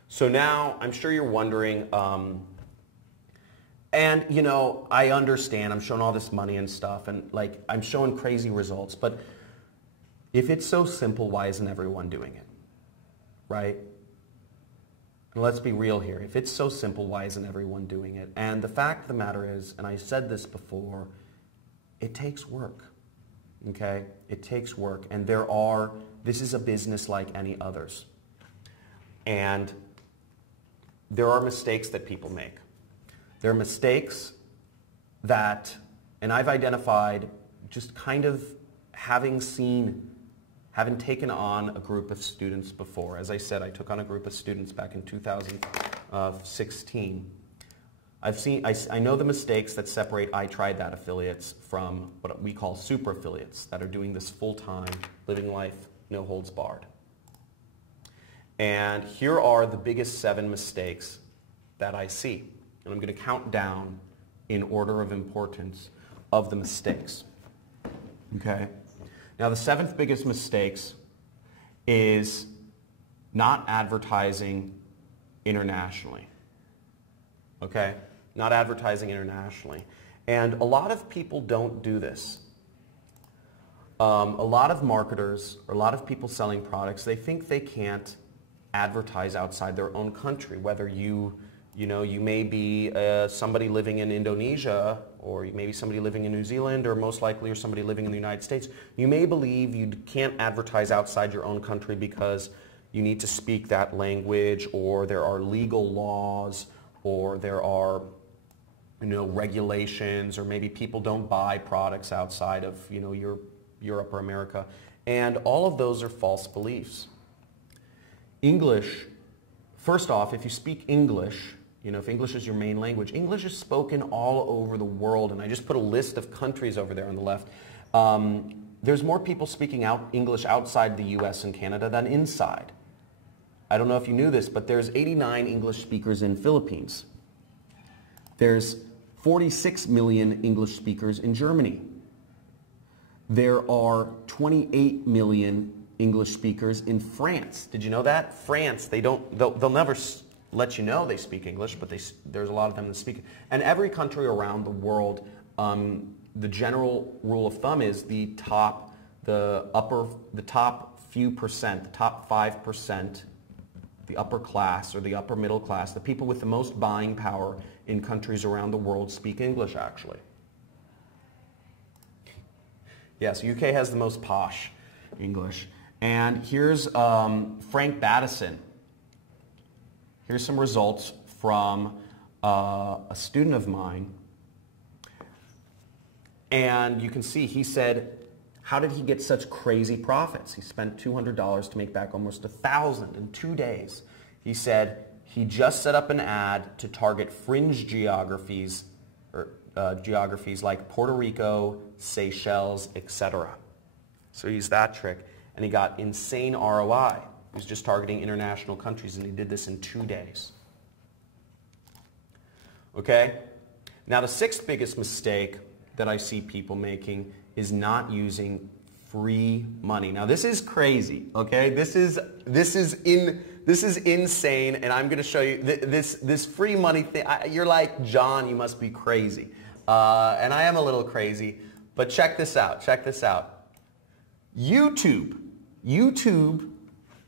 So now, I'm sure you're wondering, and I understand, I'm showing all this money and stuff, and I'm showing crazy results, but if it's so simple, why isn't everyone doing it? Right? And let's be real here. If it's so simple, why isn't everyone doing it? And the fact of the matter is, and I said this before, it takes work. Okay? It takes work. And this is a business like any others. And there are mistakes that people make. There are mistakes that, and I've identified just kind of having taken on a group of students before. As I said, I took on a group of students back in 2016. I know the mistakes that separate I Tried That affiliates from what we call super affiliates that are doing this full-time, living life, no holds barred. And here are the biggest 7 mistakes that I see. And I'm going to count down in order of importance of the mistakes. Okay? Now, the 7th biggest mistakes is not advertising internationally. Okay? Not advertising internationally. And a lot of people don't do this. A lot of marketers, or a lot of people selling products, they think they can't advertise outside their own country, whether you may be somebody living in Indonesia, or you may be somebody living in New Zealand, or most likely you're somebody living in the United States. You may believe you can't advertise outside your own country because you need to speak that language, or there are legal laws, or there are regulations, or maybe people don't buy products outside of Europe or America. And all of those are false beliefs. English, first off, if you speak English, if English is your main language, English is spoken all over the world, and I just put a list of countries over there on the left. There's more people speaking English outside the US and Canada than inside. I don't know if you knew this, but there's 89 English speakers in Philippines. There's 46 million English speakers in Germany. There are 28 million English speakers in France. Did you know that? France, they'll never let you know they speak English, but there's a lot of them that speak it. And every country around the world, the general rule of thumb is the top few percent, the top 5%, the upper class or the upper middle class, the people with the most buying power in countries around the world speak English, actually. Yes, UK has the most posh English. And here's Frank Battison. Here's some results from a student of mine. And you can see he said, How did he get such crazy profits? He spent $200 to make back almost $1,000 in 2 days. He said he just set up an ad to target fringe geographies, or geographies like Puerto Rico, Seychelles, etc. So he used that trick, and he got insane ROI. He was just targeting international countries, and he did this in 2 days. Okay? Now the sixth biggest mistake that I see people making is not using free money. Now this is crazy, okay? This is insane, and I'm going to show you this free money thing. You're like, John, you must be crazy, and I am a little crazy. But check this out. Check this out. YouTube.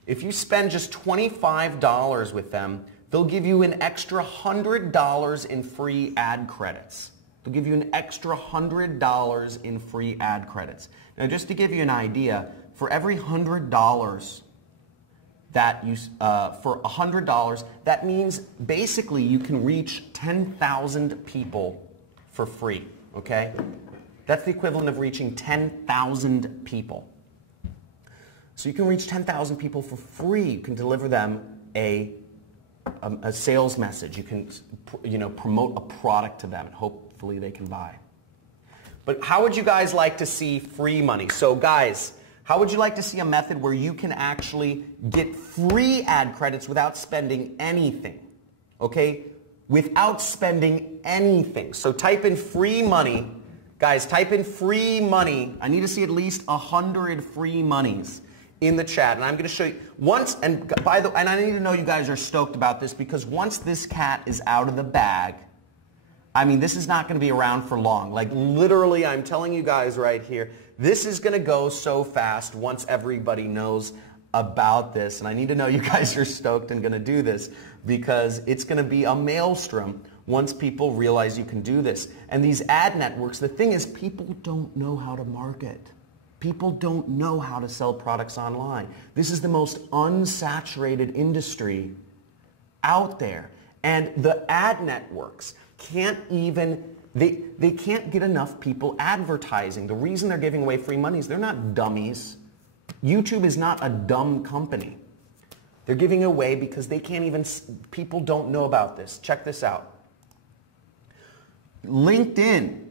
If you spend just $25 with them, they'll give you an extra $100 in free ad credits. They'll give you an extra $100 in free ad credits. Now, just to give you an idea, for every $100 that you, for $100, that means basically you can reach 10,000 people for free, okay? That's the equivalent of reaching 10,000 people. So you can reach 10,000 people for free. You can deliver them a sales message. You can, promote a product to them, and hopefully they can buy. But how would you guys like to see free money? So guys, how would you like to see a method where you can actually get free ad credits without spending anything? Okay? Without spending anything. So type in free money. Guys, type in free money. I need to see at least 100 free monies in the chat, and I'm going to show you once. And and I need to know you guys are stoked about this, because once this cat is out of the bag, I mean, this is not going to be around for long. Like literally, I'm telling you guys right here, this is going to go so fast once everybody knows about this. And I need to know you guys are stoked and going to do this, because it's going to be a maelstrom once people realize you can do this. And these ad networks, the thing is, people don't know how to market. People don't know how to sell products online. This is the most unsaturated industry out there. And the ad networks can't even, they can't get enough people advertising. The reason they're giving away free money is they're not dummies. YouTube is not a dumb company. They're giving it away because they can't even, people don't know about this. Check this out. LinkedIn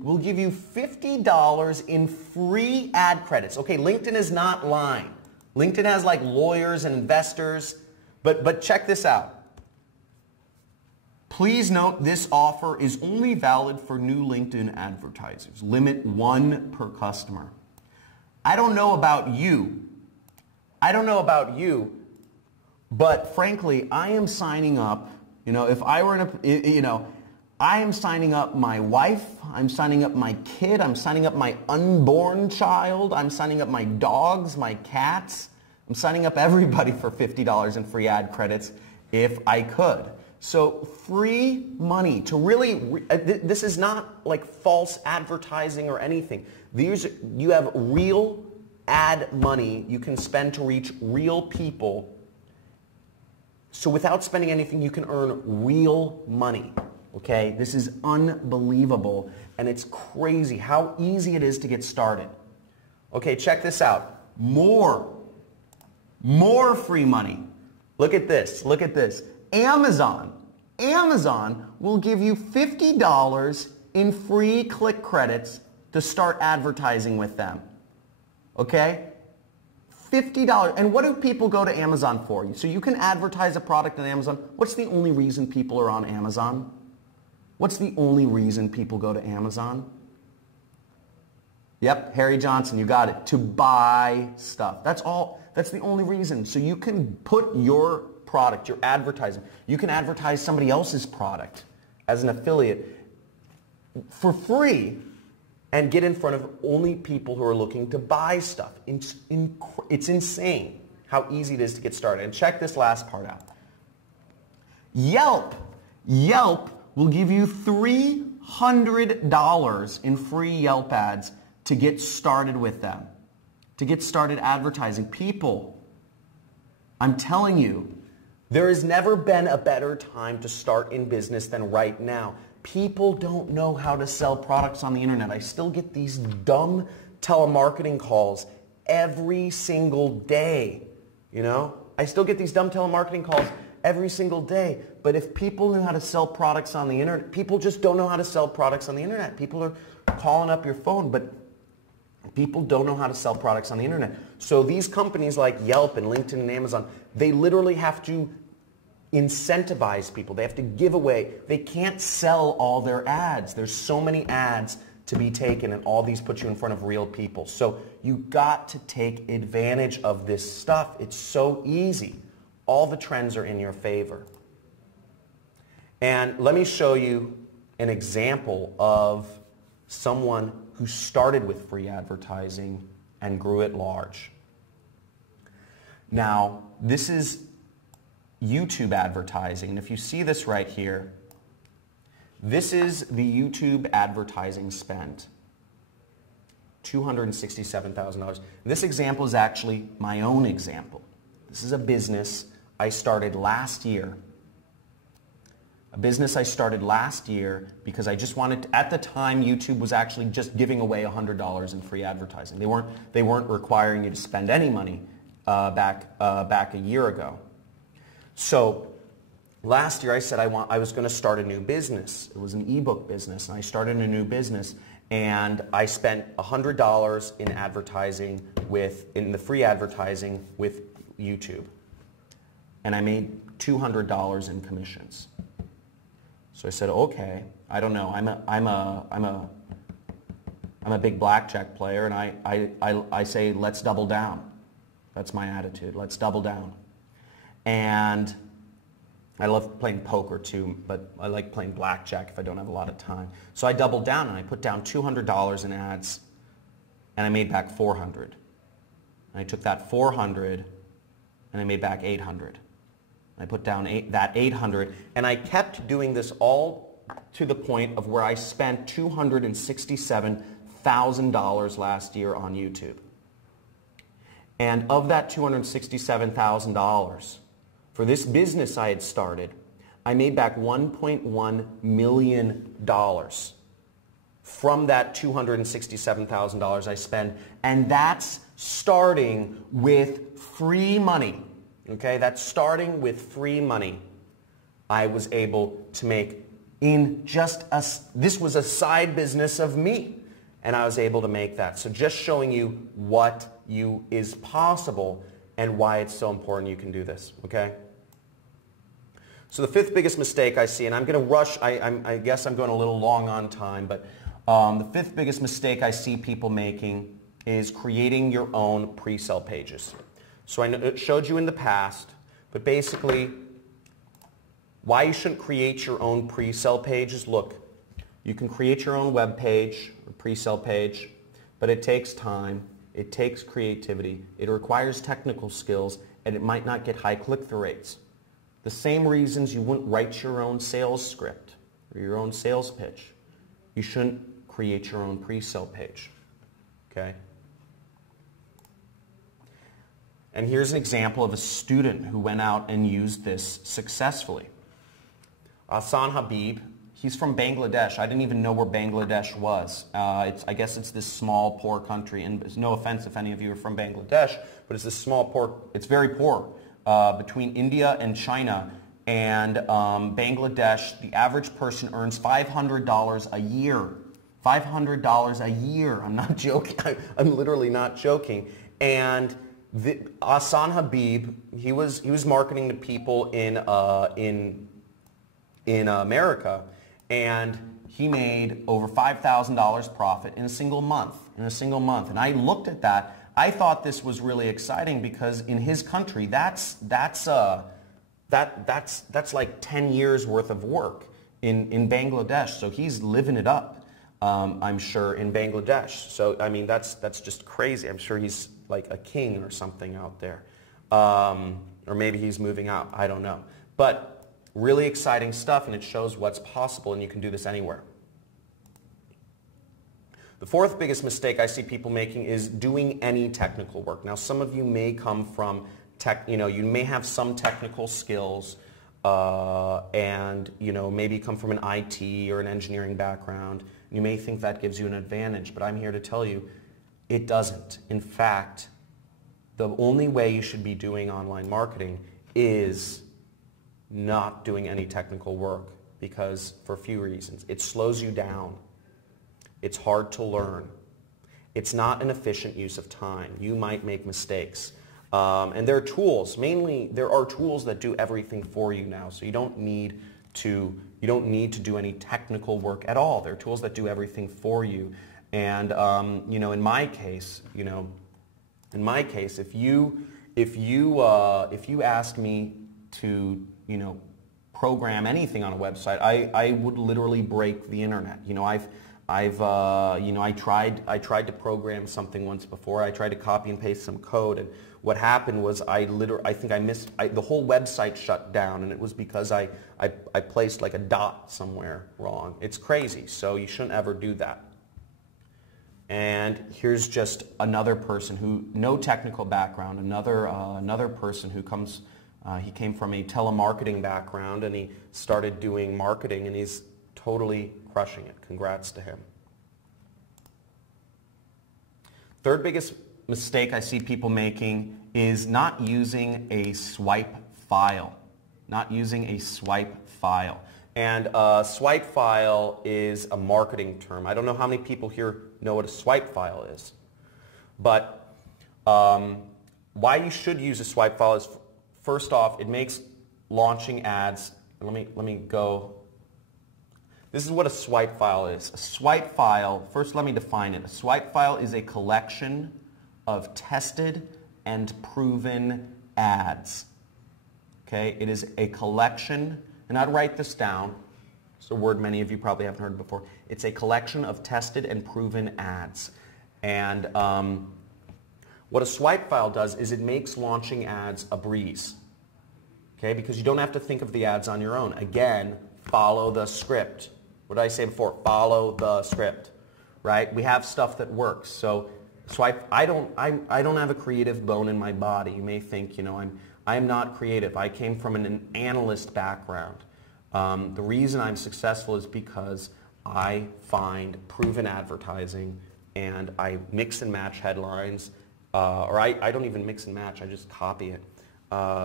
will give you $50 in free ad credits. Okay, LinkedIn is not lying. LinkedIn has like lawyers and investors, but check this out. Please note this offer is only valid for new LinkedIn advertisers. Limit 1 per customer. I don't know about you. But frankly, I am signing up, if I were in a, I am signing up my wife, I'm signing up my kid, I'm signing up my unborn child, I'm signing up my dogs, my cats, I'm signing up everybody for $50 in free ad credits if I could. So free money to really, this is not like false advertising or anything. You have real ad money you can spend to reach real people. So without spending anything, you can earn real money. Okay, this is unbelievable, and it's crazy how easy it is to get started. Okay, check this out. More free money. Look at this. Amazon will give you $50 in free click credits to start advertising with them. Okay? $50. And what do people go to Amazon for? So you can advertise a product on Amazon. What's the only reason people are on Amazon? What's the only reason people go to Amazon? Yep, Harry Johnson, you got it. To buy stuff. That's all. That's the only reason. So you can put your product, your advertising, you can advertise somebody else's product as an affiliate for free and get in front of only people who are looking to buy stuff. It's insane how easy it is to get started. And check this last part out. Yelp will give you $300 in free Yelp ads to get started with them, to get started advertising. People, I'm telling you, there has never been a better time to start in business than right now. People don't know how to sell products on the internet. I still get these dumb telemarketing calls every single day, you know? I still get these dumb telemarketing calls every single day. But if people knew how to sell products on the internet, people just don't know how to sell products on the internet. People are calling up your phone, but people don't know how to sell products on the internet. So these companies like Yelp and LinkedIn and Amazon, they literally have to incentivize people. They have to give away. They can't sell all their ads. There's so many ads to be taken, and all these put you in front of real people. So you got to take advantage of this stuff. It's so easy. All the trends are in your favor. And let me show you an example of someone who started with free advertising and grew it large. Now, this is YouTube advertising. And if you see this right here, this is the YouTube advertising spend. $267,000. This example is actually my own example. This is a business I started last year. A business I started last year because I just wanted to, at the time YouTube was actually just giving away $100 in free advertising. They weren't requiring you to spend any money back a year ago. So last year I said I was going to start a new business. It was an ebook business, and I started a new business, and I spent $100 in advertising in the free advertising with YouTube, and I made $200 in commissions. So I said, okay, I don't know. I'm a big blackjack player, and I say let's double down. That's my attitude. Let's double down. And I love playing poker too, but I like playing blackjack if I don't have a lot of time. So I doubled down, and I put down $200 in ads, and I made back $400. And I took that $400 and I made back $800. I put down that $800, and I kept doing this all to the point of where I spent $267,000 last year on YouTube. And of that $267,000, for this business I had started, I made back $1.1 million from that $267,000 I spent, and that's starting with free money. Okay, that's starting with free money. I was able to make this was a side business of me, and I was able to make that. So just showing you what is possible and why it's so important you can do this, okay? So the fifth biggest mistake I see, and I'm going to rush, I guess I'm going a little long on time, but the fifth biggest mistake I see people making is creating your own pre-sale pages. So I showed you in the past, but basically why you shouldn't create your own pre-sale pages. Look, you can create your own web page or pre-sale page, but it takes time, it takes creativity, it requires technical skills, and it might not get high click-through rates. The same reasons you wouldn't write your own sales script or your own sales pitch. You shouldn't create your own pre-sale page, okay? And here's an example of a student who went out and used this successfully. Ahsan Habib, he's from Bangladesh. I didn't even know where Bangladesh was. I guess it's this small, poor country, and no offense if any of you are from Bangladesh, but it's this small, poor, it's very poor, between India and China. And Bangladesh, the average person earns $500 a year. $500 a year. I'm not joking. I'm literally not joking. And Ahsan Habib, he was marketing to people in America, and he made over $5,000 profit in a single month. And I looked at that. I thought this was really exciting because in his country, that's like 10 years worth of work in Bangladesh. So he's living it up, I'm sure, in Bangladesh. So I mean, that's just crazy. I'm sure he's like a king or something out there. Or maybe he's moving out. I don't know. But really exciting stuff, and it shows what's possible, and you can do this anywhere. The fourth biggest mistake I see people making is doing any technical work. Now, some of you may come from you may have some technical skills, and maybe come from an IT or an engineering background. You may think that gives you an advantage, but I'm here to tell you it doesn't. In fact, the only way you should be doing online marketing is not doing any technical work, because for a few reasons. It slows you down. It's hard to learn. It's not an efficient use of time. You might make mistakes. And there are tools. Mainly, there are tools that do everything for you now. So you don't need to do any technical work at all. There are tools that do everything for you. And in my case, if you ask me to program anything on a website, I would literally break the internet. I tried to program something once before. I tried to copy and paste some code, and what happened was the whole website shut down, and it was because I placed like a dot somewhere wrong. It's crazy, so you shouldn't ever do that. And here's just another person who, no technical background, another person who comes, he came from a telemarketing background, and he started doing marketing, and he's totally crushing it. Congrats to him. Third biggest mistake I see people making is not using a swipe file. Not using a swipe file. And swipe file is a marketing term. I don't know how many people here know what a swipe file is. But why you should use a swipe file is, first off, it makes launching ads. Let me go. This is what a swipe file is. A swipe file, first let me define it. A swipe file is a collection of tested and proven ads. Okay, it is a collection, and I'd write this down. It's a word many of you probably haven't heard before. It's a collection of tested and proven ads. And what a swipe file does is it makes launching ads a breeze. Okay, because you don't have to think of the ads on your own. Again, follow the script. What did I say before? Follow the script, right? We have stuff that works. So I don't have a creative bone in my body. You may think, I'm not creative. I came from an analyst background. The reason I'm successful is because I find proven advertising, and I mix and match headlines, or I don't even mix and match. I just copy it,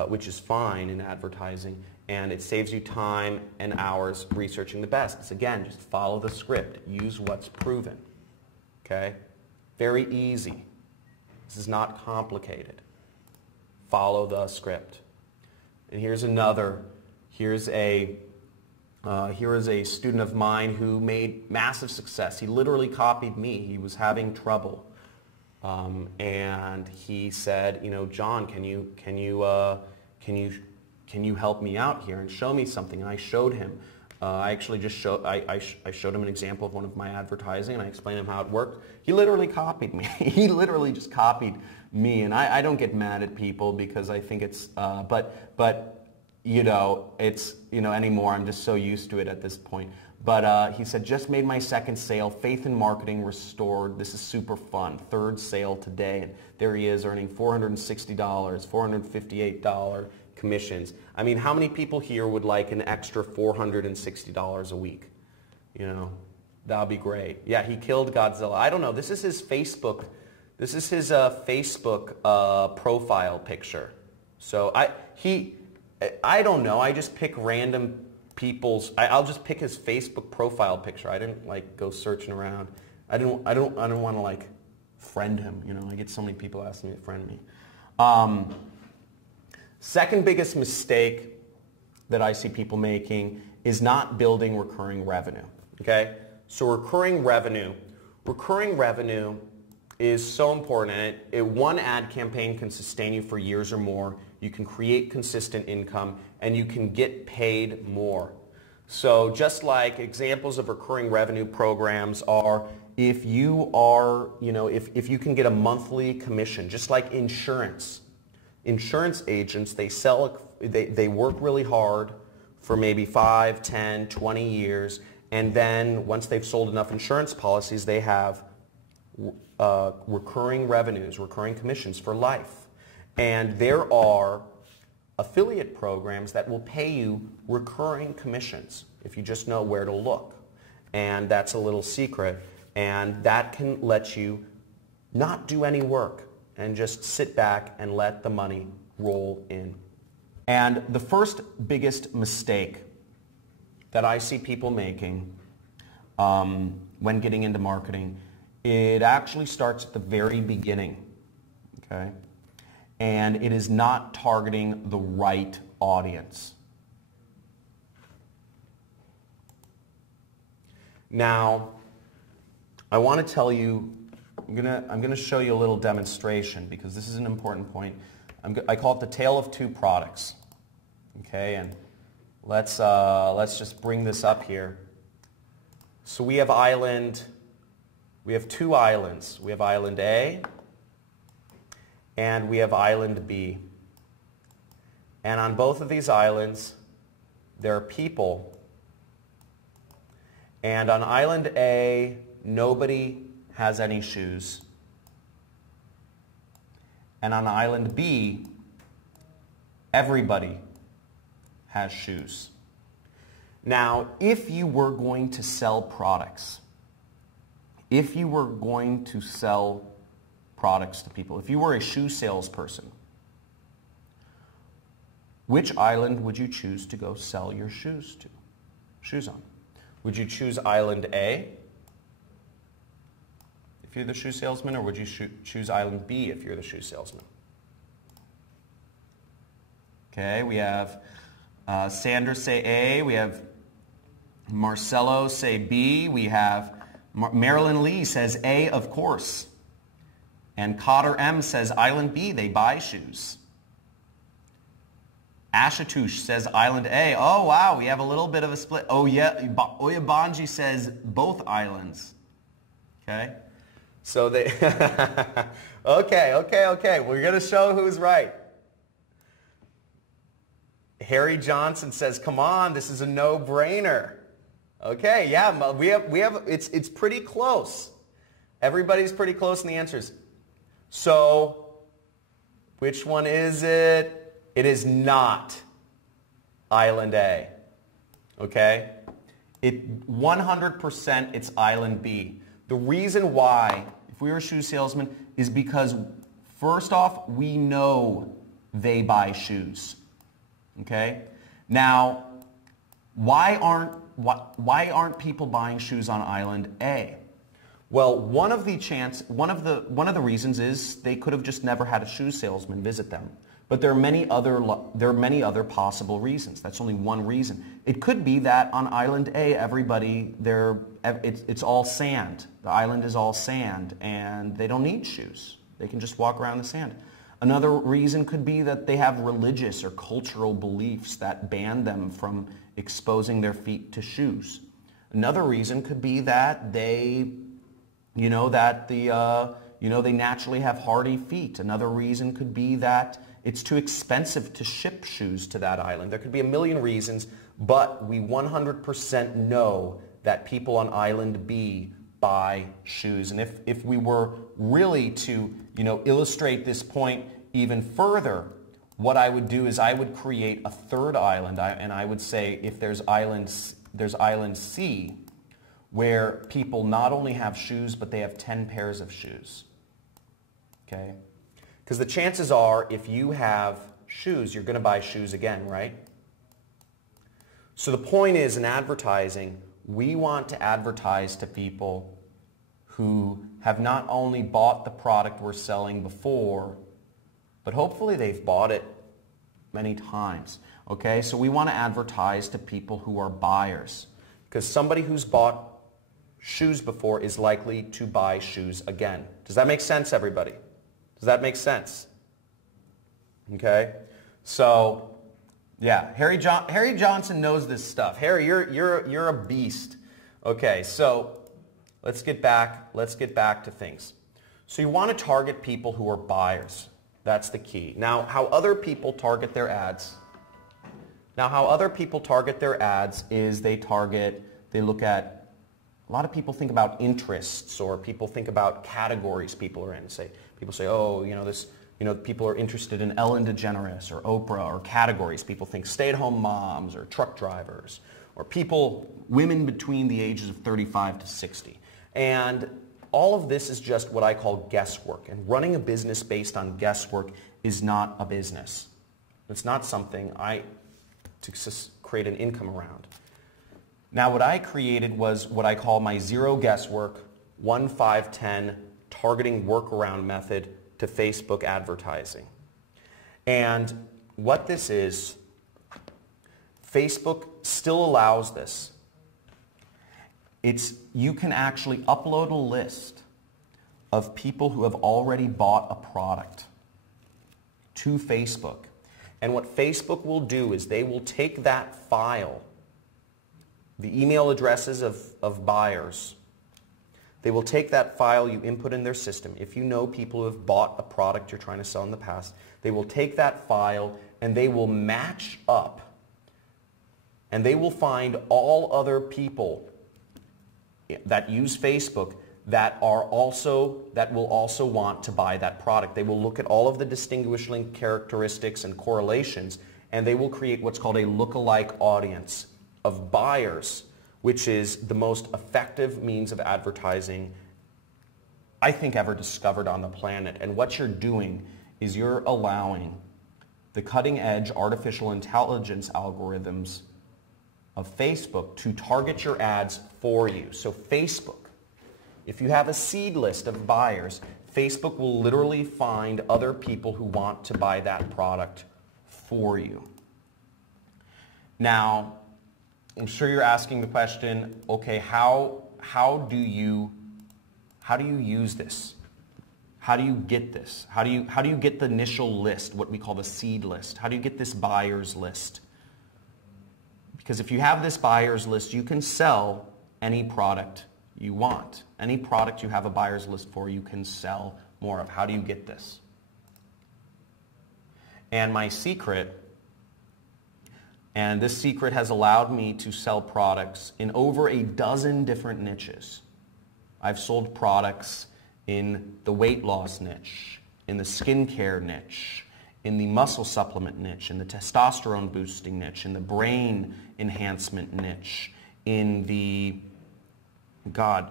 which is fine in advertising. And it saves you time and hours researching the best. It's, again, just follow the script. Use what's proven. Okay? Very easy. This is not complicated. Follow the script. And here's another. Here is a student of mine who made massive success. He literally copied me. He was having trouble. And he said, John, can you help me out here and show me something? And I showed him. I actually just showed him an example of one of my advertising, and I explained him how it worked. He literally copied me. He literally just copied me, and I don't get mad at people because I think it's, it's, anymore. I'm just so used to it at this point. But he said, just made my second sale, faith in marketing restored. This is super fun. Third sale today, and there he is earning $460, $458 commissions. I mean, how many people here would like an extra $460 a week? That'd be great. Yeah, he killed Godzilla. I don't know. This is his Facebook. This is his Facebook profile picture. So I don't know. I just pick random people's. I'll just pick his Facebook profile picture. I didn't go searching around. I don't want to friend him. I get so many people asking me to friend me. Second biggest mistake that I see people making is not building recurring revenue. Okay, so recurring revenue is so important, and one ad campaign can sustain you for years or more. You can create consistent income, and you can get paid more. So just like examples of recurring revenue programs are, if you are, if you can get a monthly commission, just like insurance. Insurance agents, they work really hard for maybe 5, 10, 20 years, and then once they've sold enough insurance policies, they have recurring revenues, recurring commissions for life. And there are affiliate programs that will pay you recurring commissions if you just know where to look. And that's a little secret. And that can let you not do any work and just sit back and let the money roll in. And the first biggest mistake that I see people making when getting into marketing, it actually starts at the very beginning, okay? And it is not targeting the right audience. Now, I want to tell you, I'm gonna show you a little demonstration because this is an important point. I call it the tale of two products. Okay, and let's just bring this up here. So we have two islands. We have island A and we have island B. And on both of these islands, there are people. And on island A, nobody has any shoes. And on island B, everybody has shoes. Now, if you were going to sell products, to people, if you were a shoe salesperson, which island would you choose to go sell your shoes on? Would you choose island A if you're the shoe salesman, or would you choose island B if you're the shoe salesman? Okay, we have Sandra say A, we have Marcelo say B, we have Marilyn Lee says A, of course. And Cotter M says Island B, they buy shoes. Ashatush says Island A. Oh, wow, we have a little bit of a split. Oh, yeah, Oyabanji says both islands. Okay, so they... okay. We're going to show who's right. Harry Johnson says, come on, this is a no-brainer. Okay, yeah, we have it's pretty close. Everybody's pretty close in the answers. So, which one is it? It is not Island A. Okay? 100% it's Island B. The reason why, if we were a shoe salesman, is because first off, we know they buy shoes. Okay? Now, why aren't people buying shoes on Island A? Well, one of the reasons is they could have just never had a shoe salesman visit them. But there are many other possible reasons. That's only one reason. It could be that on Island A, it's all sand. The island is all sand, and they don't need shoes. They can just walk around the sand. Another reason could be that they have religious or cultural beliefs that ban them from exposing their feet to shoes. Another reason could be that they naturally have hardy feet. Another reason could be that it's too expensive to ship shoes to that island. There could be a million reasons, but we 100% know that people on Island B buy shoes. And if we were really to, illustrate this point even further, what I would do is I would create a third island, and I would say if there's island C, where people not only have shoes, but they have 10 pairs of shoes. Okay? Because the chances are, if you have shoes, you're going to buy shoes again, right? So the point is, in advertising, we want to advertise to people who have not only bought the product we're selling before, but hopefully they've bought it many times. Okay? So we want to advertise to people who are buyers. Because somebody who's bought shoes before is likely to buy shoes again. Does that make sense, everybody? Does that make sense? Okay? So, yeah, Harry Johnson knows this stuff. Harry, you're a beast. Okay, so let's get back to things. So you want to target people who are buyers. That's the key. Now, how other people target their ads is they look at, a lot of people think about interests, or people think about categories people are in. People say, oh, You know, people are interested in Ellen DeGeneres or Oprah or categories. People think stay-at-home moms or truck drivers or women between the ages of 35 to 60. And all of this is just what I call guesswork. And running a business based on guesswork is not a business. It's not something to create an income around. Now, what I created was what I call my zero guesswork, 1-5-10 targeting workaround method to Facebook advertising. And what this is, Facebook still allows this. You can actually upload a list of people who have already bought a product to Facebook. And what Facebook will do is they will take that file, the email addresses of buyers. They will take that file you input in their system. If you know people who have bought a product you're trying to sell in the past, they will take that file and they will match up. And they will find all other people that use Facebook that will also want to buy that product. They will look at all of the distinguishing characteristics and correlations, and they will create what's called a lookalike audience of buyers, which is the most effective means of advertising I think ever discovered on the planet. And what you're doing is you're allowing the cutting edge artificial intelligence algorithms of Facebook to target your ads for you. So Facebook, if you have a seed list of buyers, Facebook will literally find other people who want to buy that product for you. Now, I'm sure you're asking the question, okay, how do you use this? How do you get this? How do you get the initial list, what we call the seed list? How do you get this buyer's list? Because if you have this buyer's list, you can sell any product you want. Any product you have a buyer's list for, you can sell more of. How do you get this? And my secret, and this secret has allowed me to sell products in over a dozen different niches. I've sold products in the weight loss niche, in the skincare niche, in the muscle supplement niche, in the testosterone boosting niche, in the brain enhancement niche, in the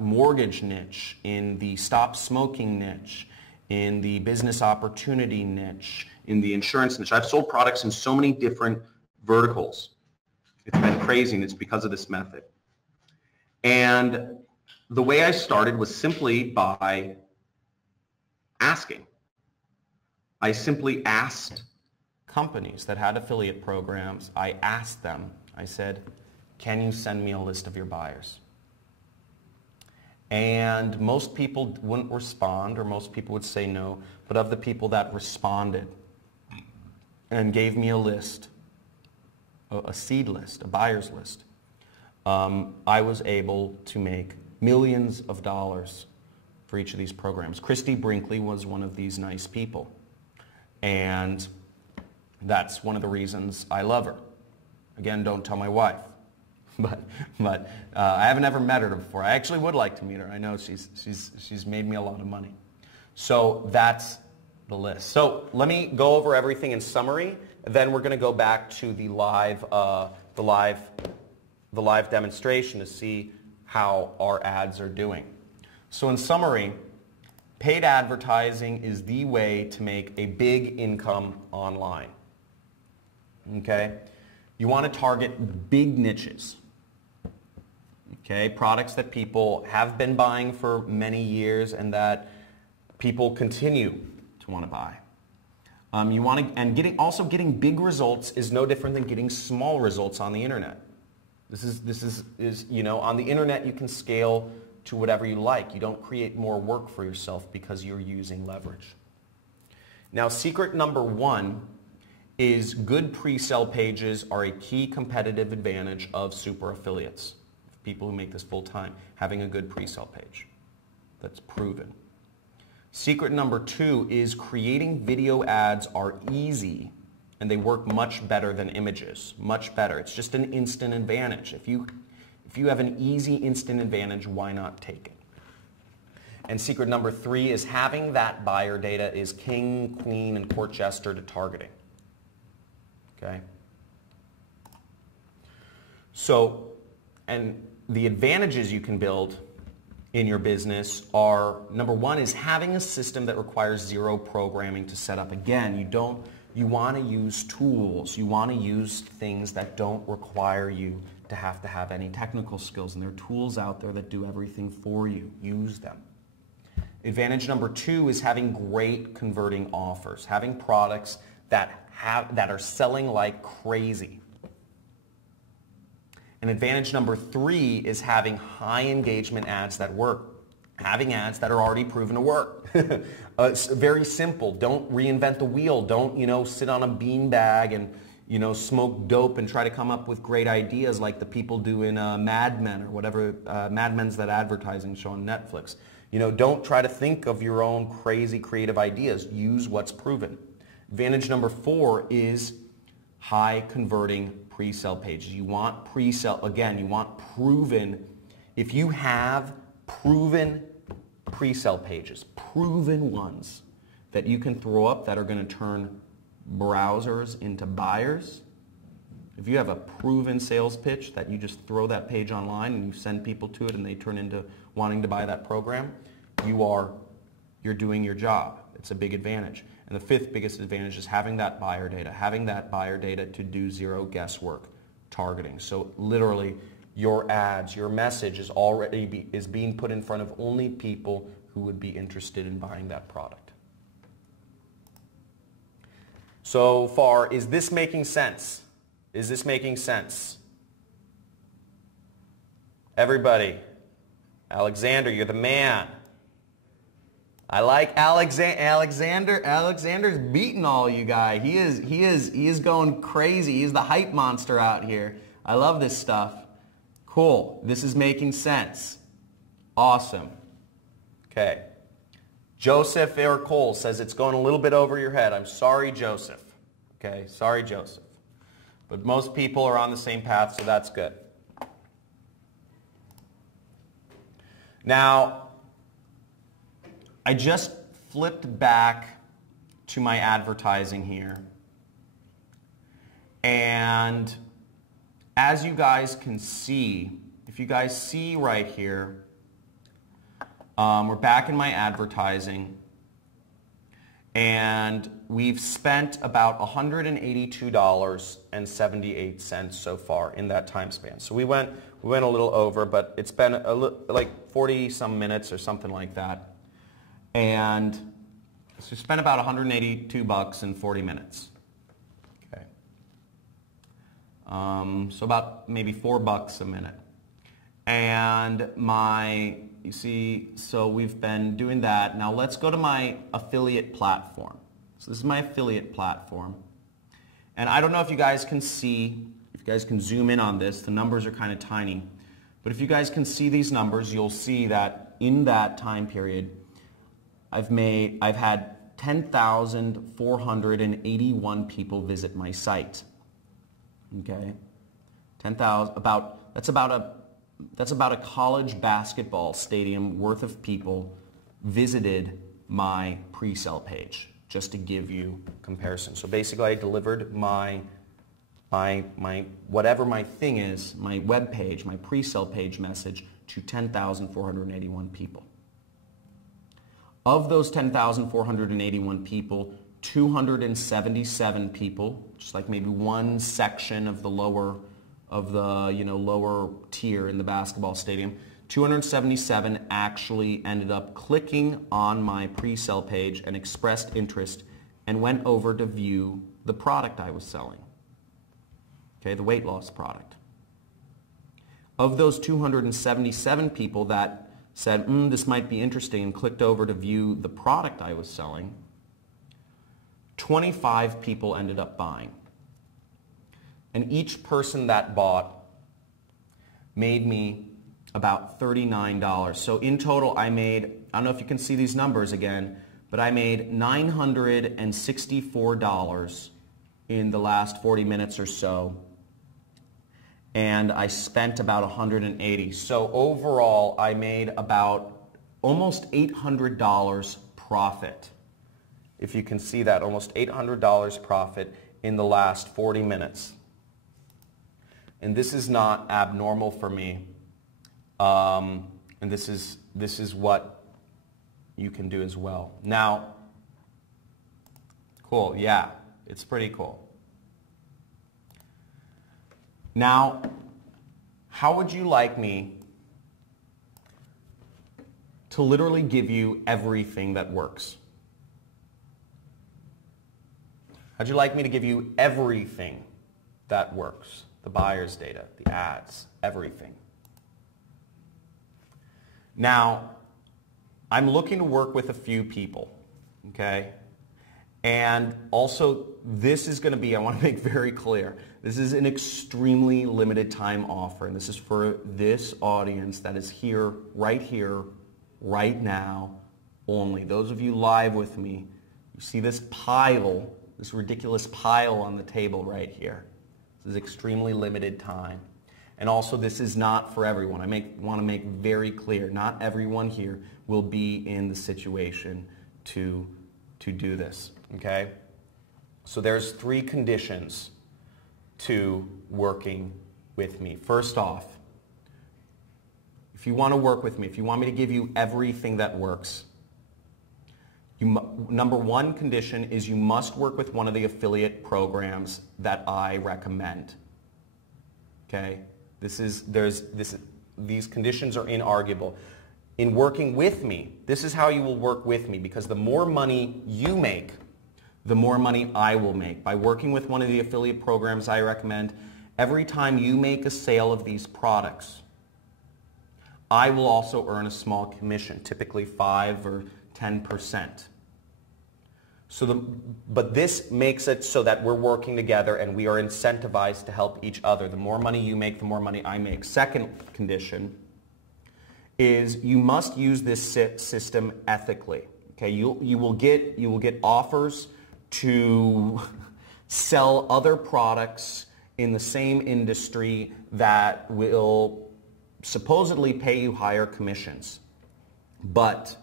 mortgage niche, in the stop smoking niche, in the business opportunity niche, in the insurance niche. I've sold products in so many different verticals. It's been crazy, and it's because of this method. And the way I started was simply by asking. I simply asked companies that had affiliate programs, I asked them, I said, can you send me a list of your buyers? And most people wouldn't respond, or most people would say no, but of the people that responded and gave me a list, a seed list, a buyer's list, I was able to make millions of dollars for each of these programs. Christy Brinkley was one of these nice people. And that's one of the reasons I love her. Again, don't tell my wife. But I haven't ever met her before. I actually would like to meet her. I know she's made me a lot of money. So that's the list. So let me go over everything in summary. Then we're going to go back to the live demonstration to see how our ads are doing. So in summary, paid advertising is the way to make a big income online. Okay? You want to target big niches. Okay? Products that people have been buying for many years and that people continue to want to buy. Getting big results is no different than getting small results on the internet. This is on the internet you can scale to whatever you like. You don't create more work for yourself because you're using leverage. Now, secret number one is good pre-sale pages are a key competitive advantage of super affiliates. People who make this full time, having a good pre-sale page. That's proven. Secret number two is creating video ads are easy and they work much better than images. Much better. It's just an instant advantage. If you have an easy instant advantage, why not take it? And secret number 3 is having that buyer data is king, queen, and court jester to targeting. Okay? So, and the advantages you can build in your business are, number 1 is having a system that requires 0 programming to set up. Again, you want to use tools. You want to use things that don't require you to have any technical skills. And there are tools out there that do everything for you. Use them. Advantage number 2 is having great converting offers, having products that are selling like crazy. And advantage number 3 is having high engagement ads that work, having ads that are already proven to work. It's very simple. Don't reinvent the wheel. Don't, sit on a beanbag and, smoke dope and try to come up with great ideas like the people do in Mad Men or whatever. Mad Men's that advertising show on Netflix. Don't try to think of your own crazy creative ideas. Use what's proven. Advantage number 4 is high converting pre-sale pages. You want pre-sale, again, you want proven. If you have proven pre-sale pages, proven ones that you can throw up that are going to turn browsers into buyers, if you have a proven sales pitch that you just throw that page online and you send people to it and they turn into wanting to buy that program, you're doing your job. It's a big advantage. And the 5th biggest advantage is having that buyer data to do 0 guesswork targeting. So literally your ads, your message is being put in front of only people who would be interested in buying that product. So far, is this making sense? Is this making sense? Everybody, Alexander, you're the man. I like Alexander. Alexander's beating all you guys. He is going crazy. He's the hype monster out here. I love this stuff. Cool. This is making sense. Awesome. Okay. Joseph Air Cole says it's going a little bit over your head. I'm sorry, Joseph. Okay, sorry, Joseph. But most people are on the same path, so that's good. Now, I just flipped back to my advertising here. And as you guys can see, if you guys see right here, we're back in my advertising. And we've spent about $182.78 so far in that time span. So we went a little over, but it's been like 40 some minutes or something like that. And so we spent about $182 in 40 minutes. Okay. So about maybe $4 a minute. And you see, so we've been doing that. Now let's go to my affiliate platform. So this is my affiliate platform. And I don't know if you guys can see, if you guys can zoom in on this, the numbers are kind of tiny. But if you guys can see these numbers, you'll see that in that time period, I've had 10,481 people visit my site. Okay? 10,000, that's about a college basketball stadium worth of people visited my pre-sale page, just to give you comparison. So basically I delivered my whatever my thing is, my web page, my pre-sale page message to 10,481 people. Of those 10,481 people, 277 people, just like maybe one section of the lower tier in the basketball stadium, 277 actually ended up clicking on my pre-sale page and expressed interest and went over to view the product I was selling. Okay, the weight loss product. Of those 277 people that said, this might be interesting, and clicked over to view the product I was selling, 25 people ended up buying. And each person that bought made me about $39. So in total, I don't know if you can see these numbers again, but I made $964 in the last 40 minutes or so. And I spent about $180. So overall, I made about almost $800 profit. If you can see that, almost $800 profit in the last 40 minutes. And this is not abnormal for me. And this is what you can do as well. Now, cool, yeah, it's pretty cool. Now, how would you like me to literally give you everything that works? How'd you like me to give you everything that works? The buyer's data, the ads, everything. Now, I'm looking to work with a few people, okay? And also, this is going to be, I want to make very clear, this is an extremely limited time offer, and this is for this audience that is here, right now, only. Those of you live with me, you see this pile, this ridiculous pile on the table right here. This is extremely limited time. And also, this is not for everyone. I want to make very clear, not everyone here will be in the situation to do this, okay? So there's 3 conditions to working with me. First off, if you want to work with me, if you want me to give you everything that works, number 1 condition is you must work with one of the affiliate programs that I recommend. Okay? These conditions are inarguable. In working with me, this is how you will work with me, because the more money you make, the more money I will make. By working with one of the affiliate programs I recommend, every time you make a sale of these products, I will also earn a small commission, typically 5 or 10%. But this makes it so that we're working together and we are incentivized to help each other. The more money you make, the more money I make. Second condition is you must use this system ethically. Okay, you will get offers to sell other products in the same industry that will supposedly pay you higher commissions. But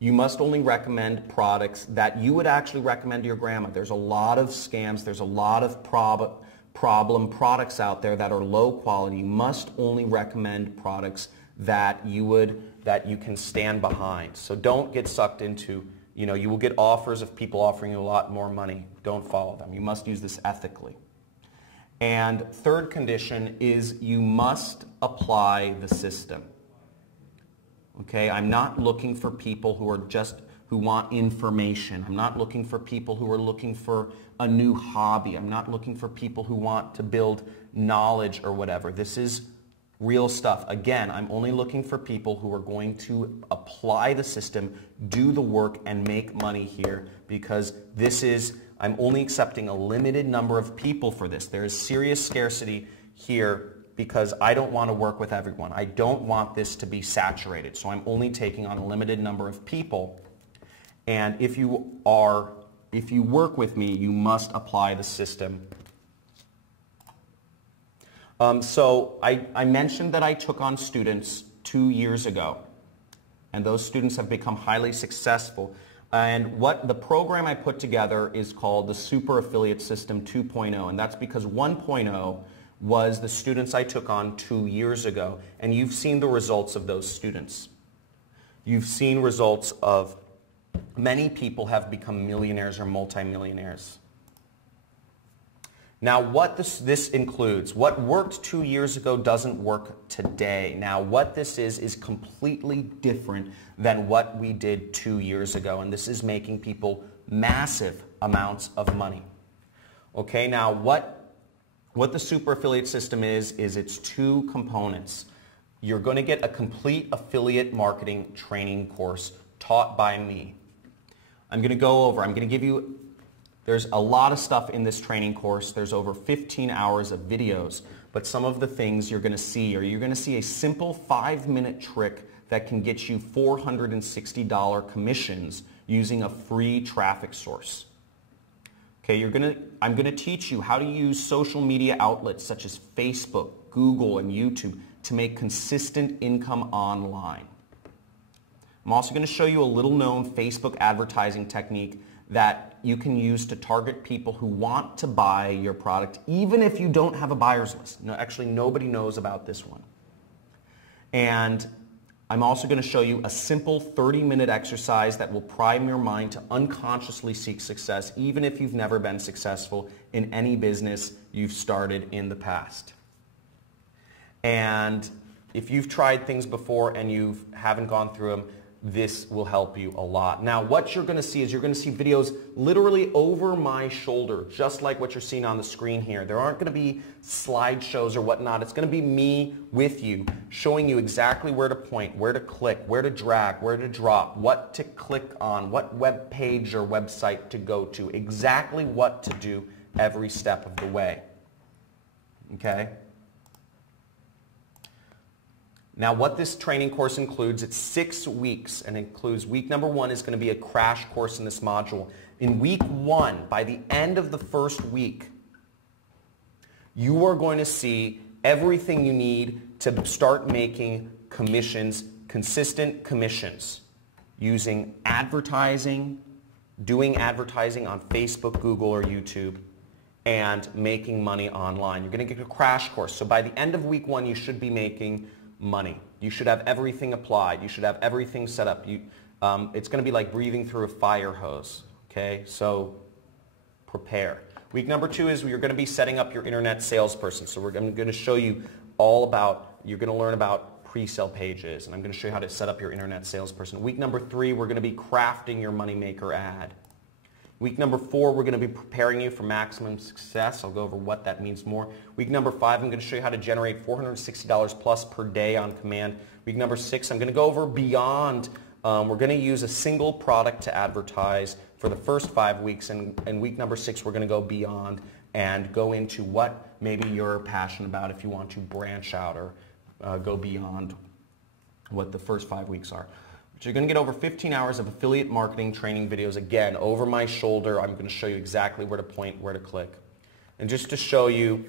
you must only recommend products that you would actually recommend to your grandma. There's a lot of scams, there's a lot of problem products out there that are low quality. You must only recommend products that you can stand behind. So don't get sucked into, you will get offers of people offering you a lot more money. Don't follow them. You must use this ethically. And third condition is you must apply the system. Okay, I'm not looking for people who want information. I'm not looking for people who are looking for a new hobby. I'm not looking for people who want to build knowledge or whatever. This is real stuff. Again, I'm only looking for people who are going to apply the system, do the work, and make money here, because I'm only accepting a limited number of people for this. There is serious scarcity here because I don't want to work with everyone. I don't want this to be saturated. So I'm only taking on a limited number of people. And if you work with me, you must apply the system. So I mentioned that I took on students 2 years ago, and those students have become highly successful. And what the program I put together is called the Super Affiliate System 2.0, and that's because 1.0 was the students I took on 2 years ago, and you've seen the results of those students. You've seen results of many people have become millionaires or multimillionaires. Now, what this includes, what worked 2 years ago doesn't work today. Now, what this is completely different than what we did 2 years ago, and this is making people massive amounts of money. Okay, now what the super affiliate system is it's 2 components. You're going to get a complete affiliate marketing training course taught by me. I'm going to give you, there's a lot of stuff in this training course. There's over 15 hours of videos, but some of the things you're going to see a simple 5-minute trick that can get you $460 commissions using a free traffic source. Okay, I'm going to teach you how to use social media outlets such as Facebook, Google, and YouTube to make consistent income online. I'm I'm also going to show you a little known Facebook advertising technique that you can use to target people who want to buy your product even if you don't have a buyer's list. No, actually, nobody knows about this one. And I'm also going to show you a simple 30-minute exercise that will prime your mind to unconsciously seek success even if you've never been successful in any business you've started in the past. And if you've tried things before and you haven't gone through them, this will help you a lot. Now, what you're going to see is you're going to see videos literally over my shoulder, just like what you're seeing on the screen here. There aren't going to be slideshows or whatnot. It's going to be me with you, showing you exactly where to point, where to click, where to drag, where to drop, what to click on, what web page or website to go to, exactly what to do every step of the way. Okay? Now, what this training course includes, it's 6 weeks, and includes week number 1 is going to be a crash course in this module. In week 1, by the end of the first week, you are going to see everything you need to start making commissions, consistent commissions, using advertising, doing advertising on Facebook, Google, or YouTube, and making money online. You're going to get a crash course. So by the end of week 1, you should be making money. You should have everything applied. You should have everything set up. It's going to be like breathing through a fire hose. Okay, so prepare. Week number 2 is you're going to be setting up your internet salesperson. So I'm going to show you all about, you're going to learn about pre-sale pages, and I'm going to show you how to set up your internet salesperson. Week number 3, we're going to be crafting your moneymaker ad. Week number 4, we're going to be preparing you for maximum success. I'll go over what that means more. Week number 5, I'm going to show you how to generate $460 plus per day on command. Week number 6, I'm going to go over beyond. We're going to use a single product to advertise for the first 5 weeks. And week number 6, we're going to go beyond and go into what maybe you're passionate about if you want to branch out or go beyond what the first 5 weeks are. So you're going to get over 15 hours of affiliate marketing training videos, again, over my shoulder. I'm going to show you exactly where to point, where to click. And just to show you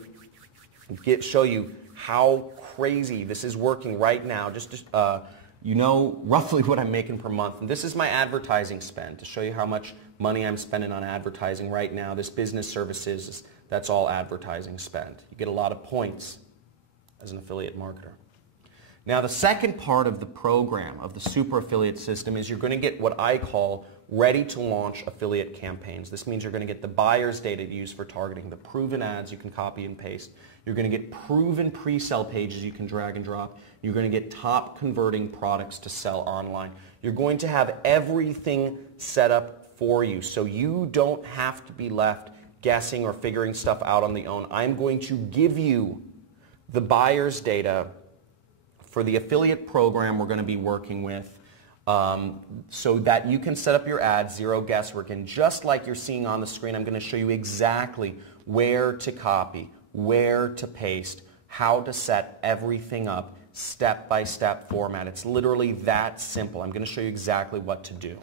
how crazy this is working right now, you know roughly what I'm making per month. And this is my advertising spend, to show you how much money I'm spending on advertising right now. This business services, that's all advertising spend. You get a lot of points as an affiliate marketer. Now, the second part of the program, of the super affiliate system, is you're going to get what I call ready to launch affiliate campaigns. This means you're going to get the buyer's data to use for targeting, the proven ads you can copy and paste. You're going to get proven pre-sale pages you can drag and drop. You're going to get top converting products to sell online. You're going to have everything set up for you, so you don't have to be left guessing or figuring stuff out on the own. I'm going to give you the buyer's data for the affiliate program we're going to be working with, so that you can set up your ads, zero guesswork. And just like you're seeing on the screen, I'm going to show you exactly where to copy, where to paste, how to set everything up, step-by-step format. It's literally that simple. I'm going to show you exactly what to do.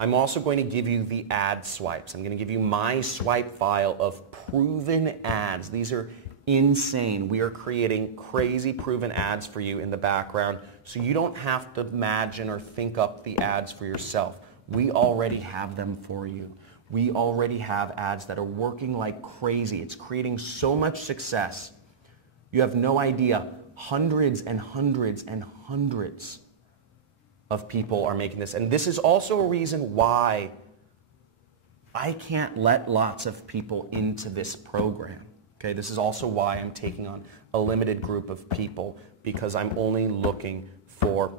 I'm also going to give you the ad swipes. I'm going to give you my swipe file of proven ads. These are insane. We are creating crazy proven ads for you in the background, so you don't have to imagine or think up the ads for yourself. We already have them for you. We already have ads that are working like crazy. It's creating so much success. You have no idea. Hundreds and hundreds and hundreds of people are making this. And this is also a reason why I can't let lots of people into this program. Okay, this is also why I'm taking on a limited group of people, because I'm only looking for,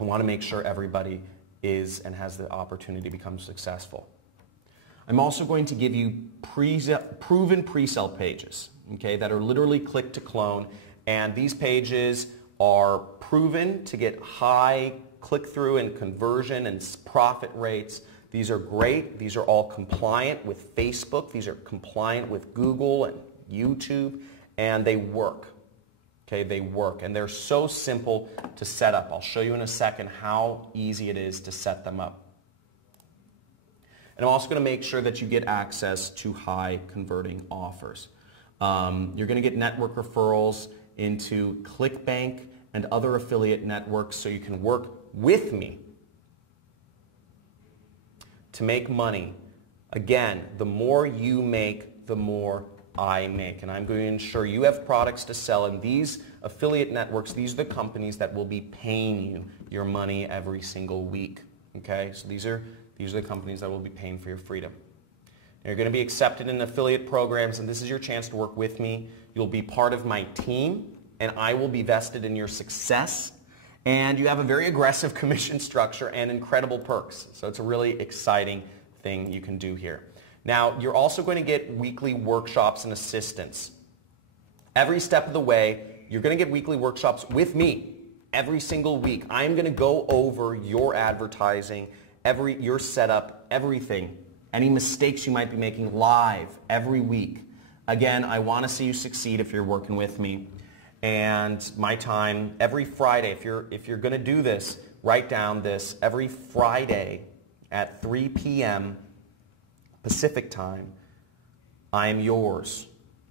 I want to make sure everybody is and has the opportunity to become successful. I'm also going to give you proven pre-sale pages, okay, that are literally click to clone, and these pages are proven to get high click-through and conversion and profit rates. These are great. These are all compliant with Facebook. These are compliant with Google and YouTube, and they work. Okay, they work, and they're so simple to set up. I'll show you in a second how easy it is to set them up. And I'm also going to make sure that you get access to high converting offers. You're going to get network referrals into ClickBank and other affiliate networks so you can work with me to make money. Again, the more you make, the more I make. And I'm going to ensure you have products to sell, and these affiliate networks, these are the companies that will be paying you your money every single week. Okay? So these are the companies that will be paying for your freedom. You're going to be accepted in affiliate programs, and this is your chance to work with me. You'll be part of my team, and I will be vested in your success. And you have a very aggressive commission structure and incredible perks. So it's a really exciting thing you can do here. Now, you're also going to get weekly workshops and assistance. Every step of the way, you're going to get weekly workshops with me every single week. I'm going to go over your advertising, your setup, everything. Any mistakes you might be making live every week. Again, I want to see you succeed if you're working with me. And my time every Friday, if you're going to do this, write down this. Every Friday at 3 p.m. Pacific time, I am yours.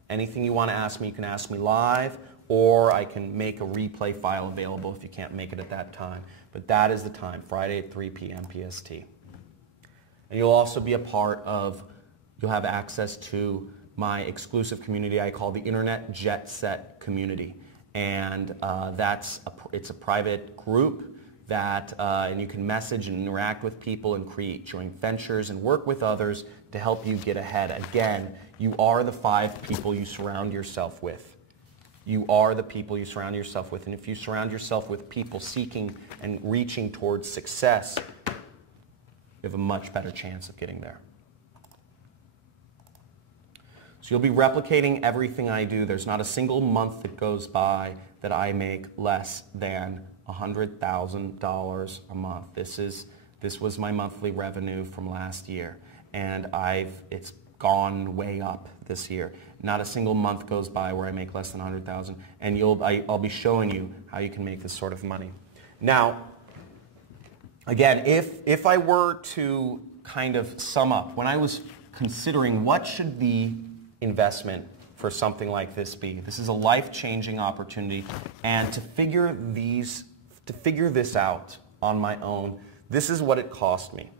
Anything you want to ask me, you can ask me live, or I can make a replay file available if you can't make it at that time. But that is the time, Friday at 3 p.m. PST. And you'll also be a part of, you'll have access to my exclusive community I call the Internet Jet Set Community. And it's a private group that and you can message and interact with people and create joint ventures and work with others to help you get ahead. Again, you are the 5 people you surround yourself with. You are the people you surround yourself with. And if you surround yourself with people seeking and reaching towards success, you have a much better chance of getting there. So you'll be replicating everything I do. There's not a single month that goes by that I make less than $100,000 a month. This was my monthly revenue from last year, and it's gone way up this year. Not a single month goes by where I make less than $100,000, and I'll be showing you how you can make this sort of money. Now, again, if I were to kind of sum up, when I was considering what should the investment for something like this be, this is a life-changing opportunity, and to figure this out on my own, this is what it cost me.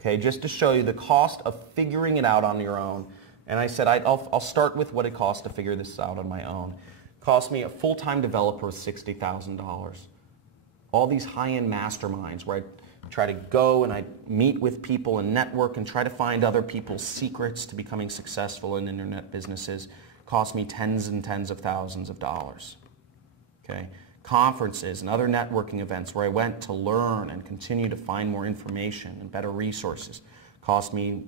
Okay, just to show you the cost of figuring it out on your own. And I said I'll start with what it cost to figure this out on my own. It cost me, a full-time developer was $60,000. All these high-end masterminds where I try to go and I meet with people and network and try to find other people's secrets to becoming successful in internet businesses cost me tens and tens of thousands of dollars. Okay? Conferences and other networking events where I went to learn and continue to find more information and better resources cost me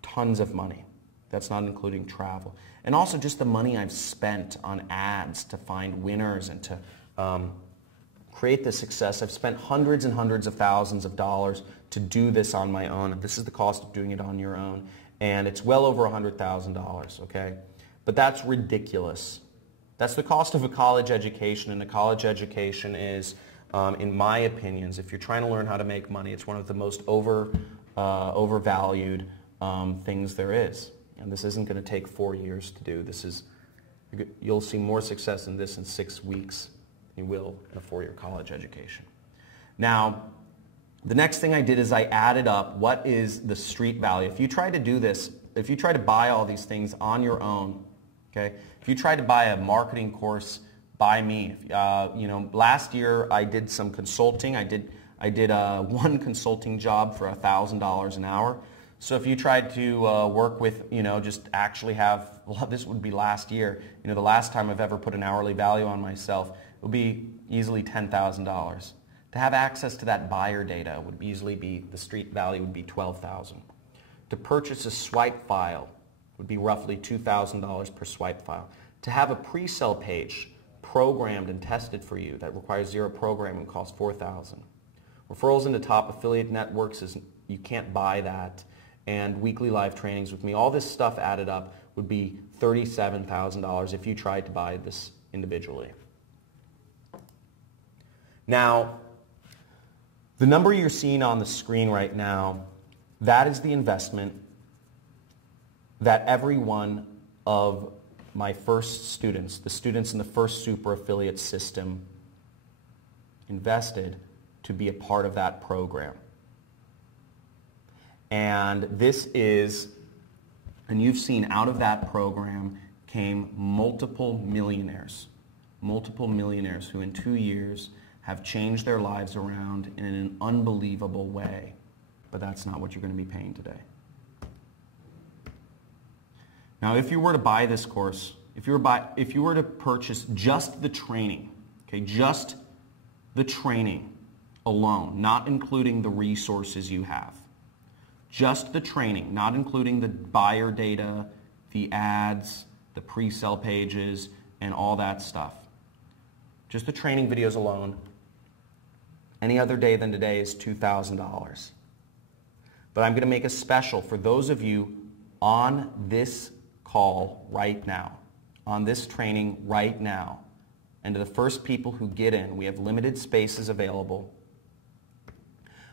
tons of money. That's not including travel. And also just the money I've spent on ads to find winners and to create the success. I've spent hundreds and hundreds of thousands of dollars to do this on my own. This is the cost of doing it on your own. And it's well over $100,000, okay? But that's ridiculous. That's the cost of a college education, and a college education is, in my opinions, if you're trying to learn how to make money, it's one of the most overvalued things there is. And this isn't going to take 4 years to do. You'll see more success in this in 6 weeks than you will in a 4-year college education. Now, the next thing I did is I added up what is the street value. If you try to do this, if you try to buy all these things on your own, okay, if you try to buy a marketing course by me, last year I did some consulting. I did one consulting job for $1,000 an hour. So if you tried to work with, just actually have, well, this would be last year. The last time I've ever put an hourly value on myself, it would be easily $10,000. To have access to that buyer data would easily be, the street value would be $12,000. To purchase a swipe file would be roughly $2,000 per swipe file. To have a pre-sale page programmed and tested for you that requires zero programming would cost $4,000. Referrals into top affiliate networks, you can't buy that. And weekly live trainings with me, all this stuff added up would be $37,000 if you tried to buy this individually. Now, the number you're seeing on the screen right now, that is the investment that every one of my first students, the students in the first super affiliate system, invested to be a part of that program. And this is, and you've seen out of that program came multiple millionaires who in 2 years have changed their lives around in an unbelievable way. But that's not what you're going to be paying today. Now, if you were to buy this course, if you were to purchase just the training, okay, just the training alone, not including the resources you have, just the training, not including the buyer data, the ads, the pre-sale pages, and all that stuff. Just the training videos alone, any other day than today is $2,000. But I'm going to make a special for those of you on this call right now, on this training right now, and to the first people who get in, we have limited spaces available.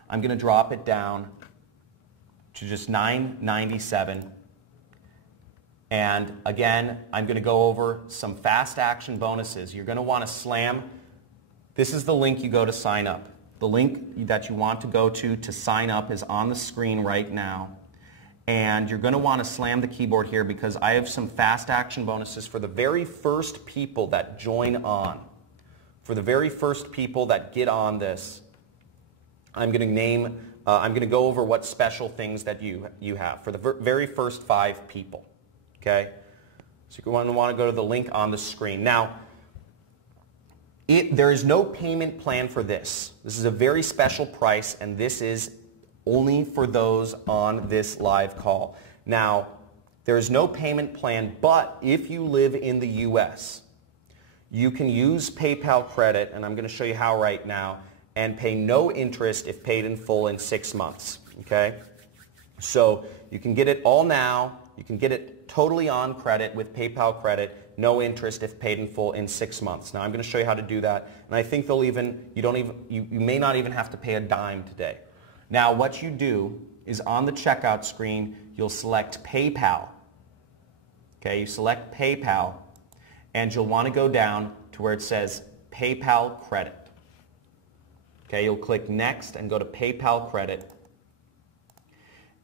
I'm going to drop it down to just $997. And again, I'm going to go over some fast action bonuses. You're going to want to slam. This is the link you go to sign up. The link that you want to go to sign up is on the screen right now. And you're going to want to slam the keyboard here because I have some fast action bonuses for the very first people that join on. For the very first people that get on this, I'm going to go over what special things that you have for the very first 5 people. Okay? So you're going to want to go to the link on the screen. Now, there is no payment plan for this. This is a very special price, and this is only for those on this live call. Now, there is no payment plan, but if you live in the U.S., you can use PayPal credit, and I'm going to show you how right now, and pay no interest if paid in full in 6 months. Okay? So you can get it all now. You can get it totally on credit with PayPal credit, no interest if paid in full in 6 months. Now I'm going to show you how to do that, and I think you may not even have to pay a dime today. Now what you do is on the checkout screen, you'll select PayPal. Okay, you select PayPal, and you'll want to go down to where it says PayPal credit. Okay, you'll click next and go to PayPal credit.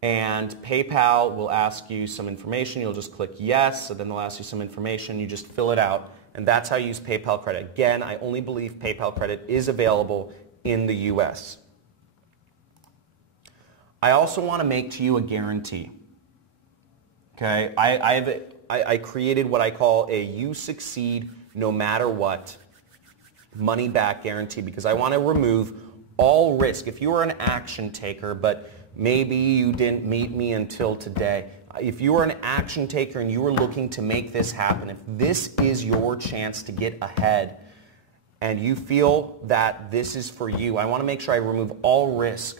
And PayPal will ask you some information. You'll just click yes, so then they'll ask you some information. You just fill it out, and that's how you use PayPal credit. Again, I only believe PayPal credit is available in the U.S. I also want to make to you a guarantee. Okay, I created what I call a you succeed no matter what money back guarantee because I want to remove all risk. If you are an action taker, but maybe you didn't meet me until today. If you are an action taker and you are looking to make this happen, if this is your chance to get ahead and you feel that this is for you, I want to make sure I remove all risk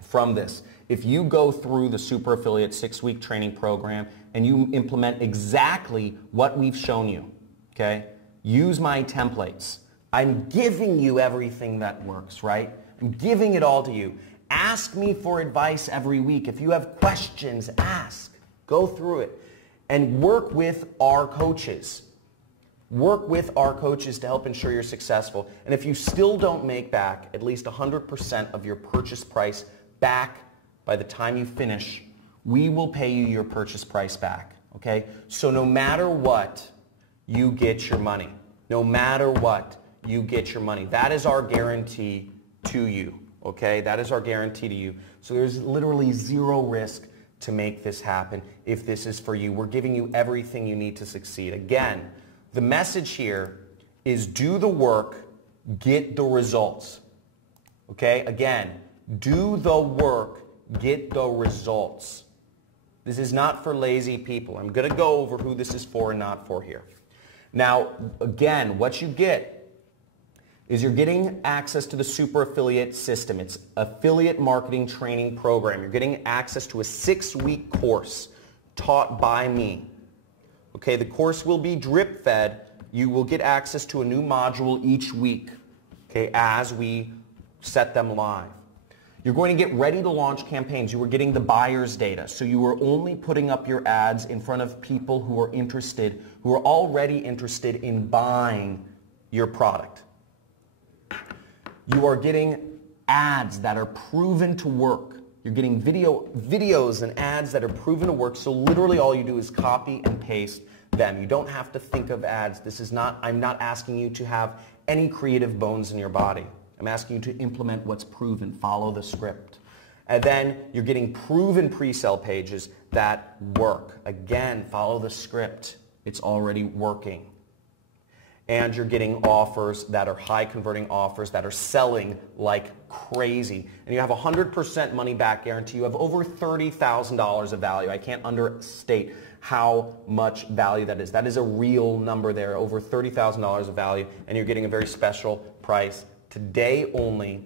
from this. If you go through the Super Affiliate 6-week training program and you implement exactly what we've shown you, okay? Use my templates. I'm giving you everything that works, right? I'm giving it all to you. Ask me for advice every week. If you have questions, ask. Go through it. And work with our coaches. Work with our coaches to help ensure you're successful. And if you still don't make back at least 100% of your purchase price back by the time you finish, we will pay you your purchase price back. Okay? So no matter what, you get your money. No matter what, you get your money. That is our guarantee to you. Okay, that is our guarantee to you. So there's literally zero risk to make this happen if this is for you. We're giving you everything you need to succeed. Again, the message here is do the work, get the results. Okay, again, do the work, get the results. This is not for lazy people. I'm going to go over who this is for and not for here. Now, again, what you get is you're getting access to the Super Affiliate system. It's affiliate marketing training program. You're getting access to a 6-week course taught by me. Okay, the course will be drip fed. You will get access to a new module each week, okay, as we set them live. You're going to get ready to launch campaigns. You are getting the buyer's data. So you are only putting up your ads in front of people who are interested, who are already interested in buying your product. You are getting ads that are proven to work. You're getting videos and ads that are proven to work. So literally all you do is copy and paste them. You don't have to think of ads. I'm not asking you to have any creative bones in your body. I'm asking you to implement what's proven. Follow the script. And then you're getting proven pre-sale pages that work. Again, follow the script. It's already working. And you're getting offers that are high converting offers that are selling like crazy. And you have 100% money back guarantee. You have over $30,000 of value. I can't understate how much value that is. That is a real number there, over $30,000 of value, and you're getting a very special price today only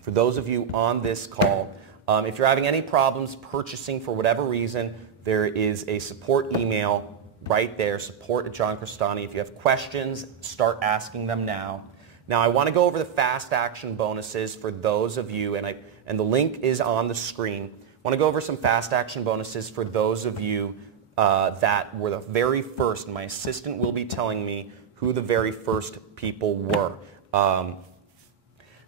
for those of you on this call. If you're having any problems purchasing for whatever reason, there is a support email right there, support@Crestani. If you have questions, start asking them now. Now, I want to go over the fast action bonuses for those of you, and the link is on the screen. I want to go over some fast action bonuses for those of you that were the very first, and my assistant will be telling me who the very first people were.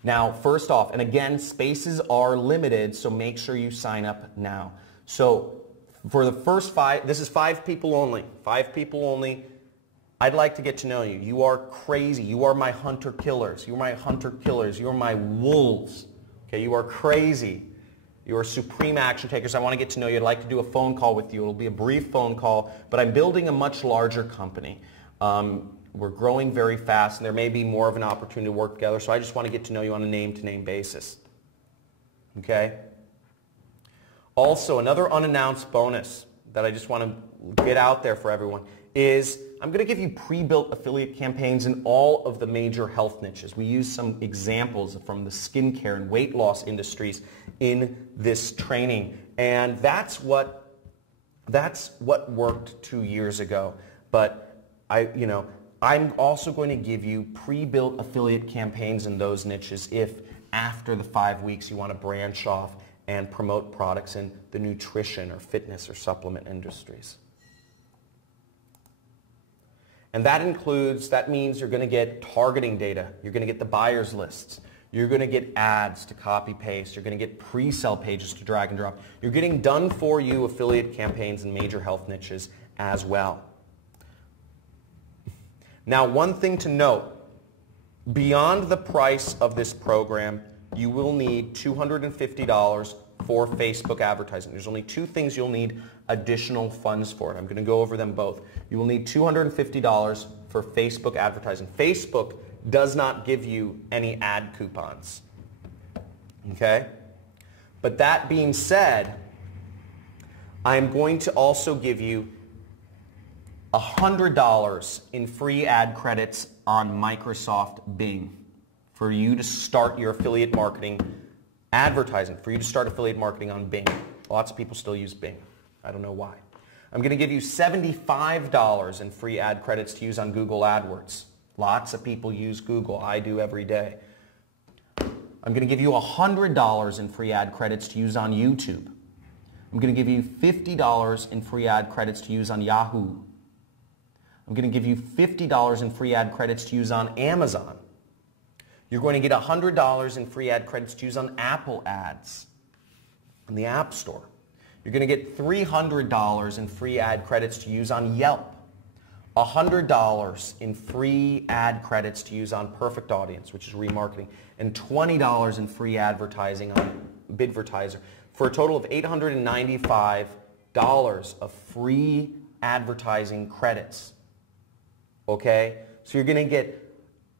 Now, first off, and again, spaces are limited, so make sure you sign up now. So, for the first 5, this is 5 people only. 5 people only. I'd like to get to know you. You are crazy. You are my hunter killers. You're my hunter killers. You're my wolves. Okay, you are crazy. You are supreme action takers. I want to get to know you. I'd like to do a phone call with you. It'll be a brief phone call, but I'm building a much larger company. We're growing very fast, and there may be more of an opportunity to work together, so I just want to get to know you on a name-to-name basis. Okay? Also, another unannounced bonus that I just want to get out there for everyone is I'm going to give you pre-built affiliate campaigns in all of the major health niches. We use some examples from the skincare and weight loss industries in this training, and that's what worked 2 years ago. But I'm also going to give you pre-built affiliate campaigns in those niches if after the 5 weeks you want to branch off and promote products in the nutrition or fitness or supplement industries. And that means you're going to get targeting data, you're going to get the buyers lists, you're going to get ads to copy paste, you're going to get pre-sell pages to drag and drop. You're getting done for you affiliate campaigns in major health niches as well. Now, one thing to note, beyond the price of this program, you will need $250 for Facebook advertising. There's only 2 things you'll need additional funds for, and I'm going to go over them both. You will need $250 for Facebook advertising. Facebook does not give you any ad coupons. Okay? But that being said, I'm going to also give you $100 in free ad credits on Microsoft Bing for you to start your affiliate marketing advertising, for you to start affiliate marketing on Bing. Lots of people still use Bing. I don't know why. I'm going to give you $75 in free ad credits to use on Google AdWords. Lots of people use Google. I do every day. I'm going to give you $100 in free ad credits to use on YouTube. I'm going to give you $50 in free ad credits to use on Yahoo. I'm going to give you $50 in free ad credits to use on Amazon. You're going to get $100 in free ad credits to use on Apple ads in the App Store. You're going to get $300 in free ad credits to use on Yelp. $100 in free ad credits to use on Perfect Audience, which is remarketing, and $20 in free advertising on Bidvertiser, for a total of $895 of free advertising credits. Okay? So you're going to get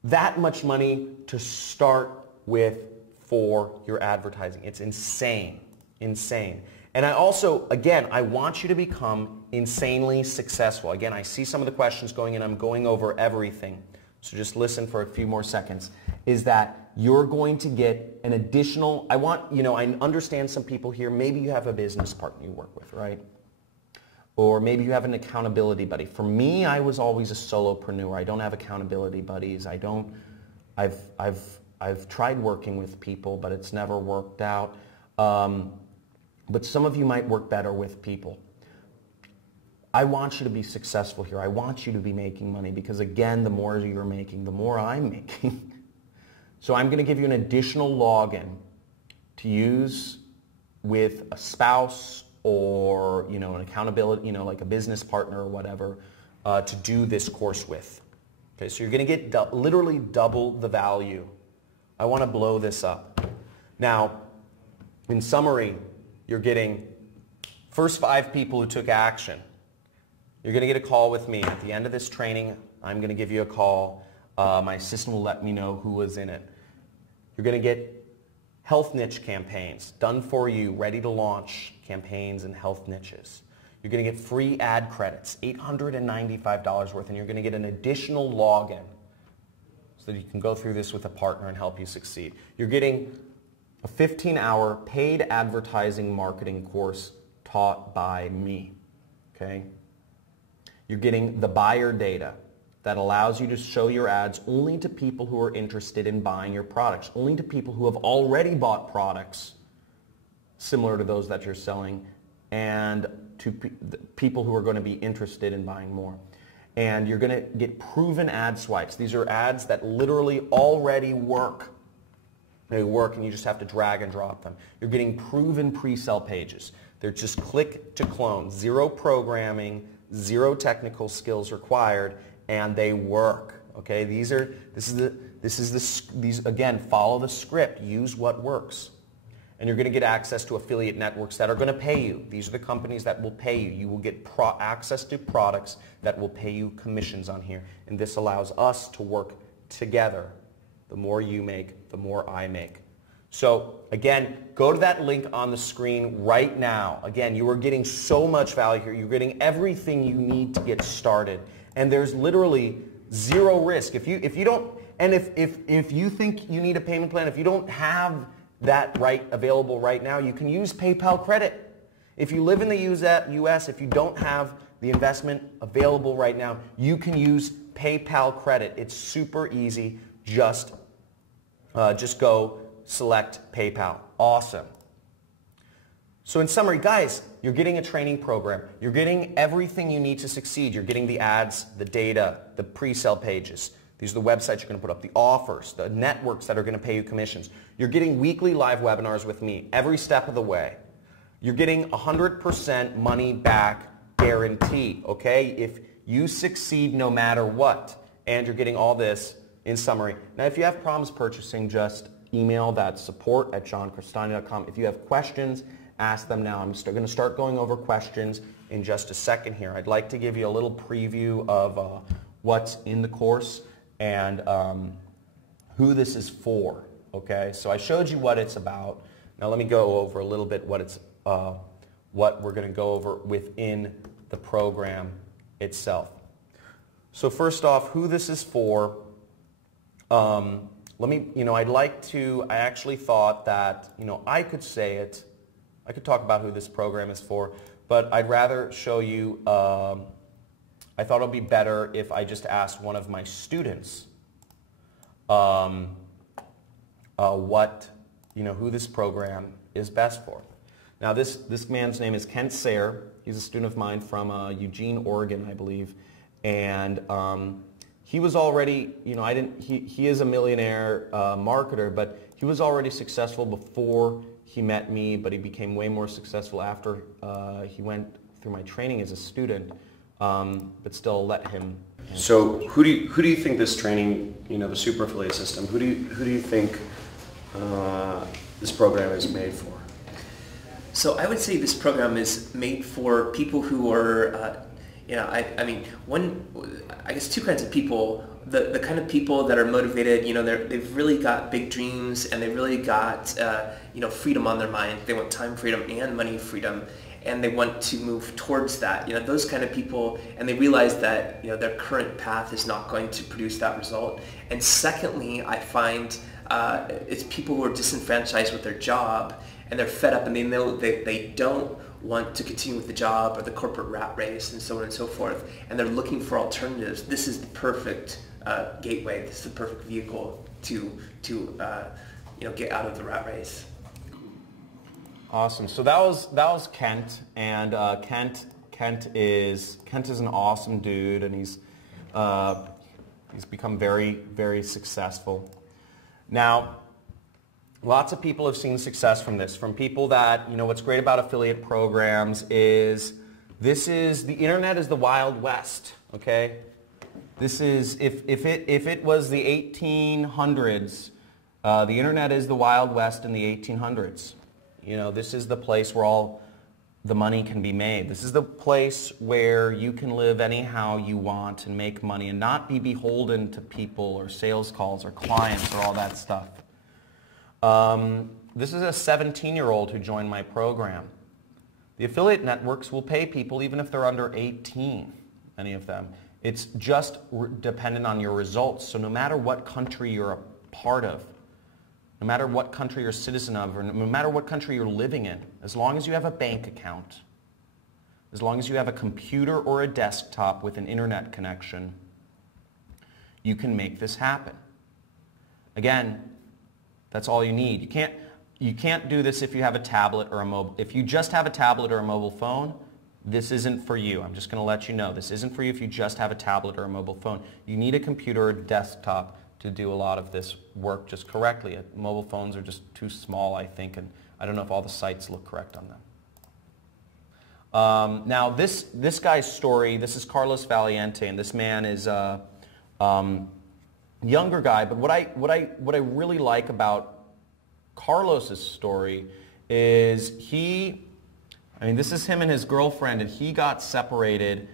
that much money to start with for your advertising. It's insane. Insane. And I also, again, I want you to become insanely successful. Again, I see some of the questions going in. I'm going over everything. So just listen for a few more seconds. Is that you're going to get an additional, I understand some people here, maybe you have a business partner you work with, right? Or maybe you have an accountability buddy. For me, I was always a solopreneur. I don't have accountability buddies. I've tried working with people, but it's never worked out. But some of you might work better with people. I want you to be successful here. I want you to be making money because, again, the more you're making, the more I'm making. So I'm going to give you an additional login to use with a spouse or, you know, an accountability, you know, like a business partner or whatever, to do this course with. Okay, so you're going to get literally double the value. I want to blow this up. Now, in summary, you're getting first 5 people who took action. You're going to get a call with me. At the end of this training, I'm going to give you a call. My assistant will let me know who was in it. You're going to get health niche campaigns, done for you, ready to launch campaigns in health niches. You're going to get free ad credits, $895 worth, and you're going to get an additional login so that you can go through this with a partner and help you succeed. You're getting a 15-hour paid advertising marketing course taught by me, okay? You're getting the buyer data that allows you to show your ads only to people who are interested in buying your products, only to people who have already bought products similar to those that you're selling, and to people who are going to be interested in buying more. And you're going to get proven ad swipes. These are ads that literally already work. They work and you just have to drag and drop them. You're getting proven pre-sale pages. They're just click to clone, 0 programming, 0 technical skills required, and they work. Okay, these again, follow the script, use what works. And you're going to get access to affiliate networks that are going to pay you. These are the companies that will pay you. You will get access to products that will pay you commissions on here. And this allows us to work together. The more you make, the more I make. So again, go to that link on the screen right now. Again, you are getting so much value here. You're getting everything you need to get started. And there's literally 0 risk. If you think you need a payment plan, if you don't have that available right now, you can use PayPal credit. If you live in the US, if you don't have the investment available right now, you can use PayPal credit. It's super easy. Just go select PayPal. Awesome. So in summary, guys, you're getting a training program. You're getting everything you need to succeed. You're getting the ads, the data, the pre-sale pages. These are the websites you're going to put up, the offers, the networks that are going to pay you commissions. You're getting weekly live webinars with me every step of the way. You're getting 100% money back guarantee, okay? If you succeed no matter what, and you're getting all this in summary. Now, if you have problems purchasing, just email that support@johncrestani.com. If you have questions, ask them now. I'm going to start going over questions in just a second here. I'd like to give you a little preview of what's in the course and who this is for, okay? So I showed you what it's about. Now let me go over a little bit what we're going to go over within the program itself. So first off, who this is for, I actually thought that, I could say it, I could talk about who this program is for, but I'd rather show you, I thought it would be better if I just asked one of my students who this program is best for. Now this man's name is Kent Sayre. He's a student of mine from Eugene, Oregon, I believe, and he was already, he is a millionaire marketer, but he was already successful before he met me, but he became way more successful after he went through my training as a student, but still let him. So who do you think this training, the super affiliate system, who do you think this program is made for? So I would say this program is made for people who are, I guess 2 kinds of people. The kind of people that are motivated, they've really got big dreams and they really got, freedom on their mind. They want time freedom and money freedom, and they want to move towards that. Those kind of people, and they realize that, their current path is not going to produce that result. And secondly, I find it's people who are disenfranchised with their job, and they're fed up and they know they don't want to continue with the job or the corporate rat race and so on and so forth, and they're looking for alternatives. This is the perfect gateway. This is the perfect vehicle to get out of the rat race. Awesome. So that was Kent, and Kent is an awesome dude, and he's become very, very successful. Now, lots of people have seen success from this. From people that, what's great about affiliate programs is the internet is the Wild West, okay? This is, if it was the 1800s, the internet is the Wild West in the 1800s. This is the place where all the money can be made. This is the place where you can live anyhow you want and make money and not be beholden to people or sales calls or clients or all that stuff. This is a 17-year-old who joined my program. The affiliate networks will pay people even if they're under 18, many of them. It's just dependent on your results. So no matter what country you're a part of, no matter what country you're a citizen of, or no matter what country you're living in, as long as you have a bank account, as long as you have a computer or a desktop with an internet connection, you can make this happen. Again, that's all you need. You can't do this if you have a tablet or a mobile. If you just have a tablet or a mobile phone, this isn't for you. I'm just going to let you know. This isn't for you if you just have a tablet or a mobile phone. You need a computer or a desktop to do a lot of this work just correctly. Mobile phones are just too small, I think, and I don't know if all the sites look correct on them. Now, this guy's story, this is Carlos Valiente, and this man is a younger guy, but what I really like about Carlos's story is this is him and his girlfriend, and he got separated.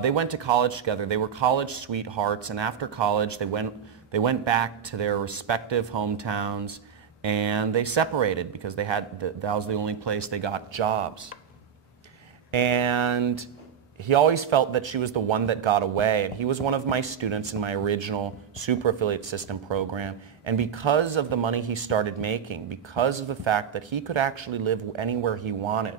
They went to college together. They were college sweethearts, and after college, they went back to their respective hometowns, and they separated because that was the only place they got jobs. And he always felt that she was the one that got away. And he was one of my students in my original super affiliate system program. And because of the money he started making, because of the fact that he could actually live anywhere he wanted,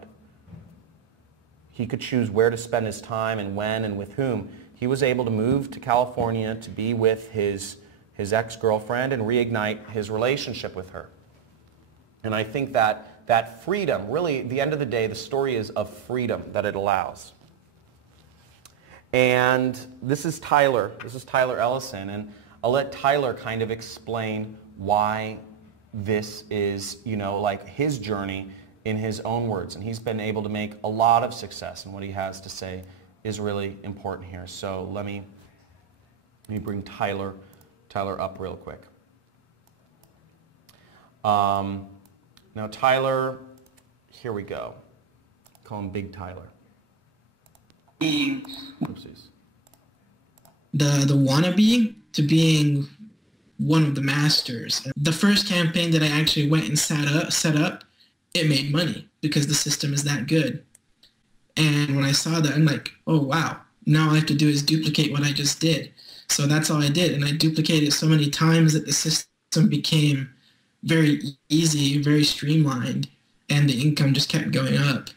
he could choose where to spend his time and when and with whom, he was able to move to California to be with his ex-girlfriend and reignite his relationship with her. And I think that freedom, really, at the end of the day, the story is of freedom that it allows. And this is Tyler Ellison, and I'll let Tyler kind of explain why this is, like his journey in his own words. And he's been able to make a lot of success, and what he has to say is really important here. So let me bring Tyler up real quick. Now Tyler, here we go. Call him Big Tyler. Being Oopsies. the wannabe to being one of the masters. The first campaign that I actually went and set up, it made money because the system is that good. And when I saw that, I'm like, oh wow, now all I have to do is duplicate what I just did. So that's all I did, and I duplicated it so many times that the system became very easy, very streamlined, and the income just kept going up.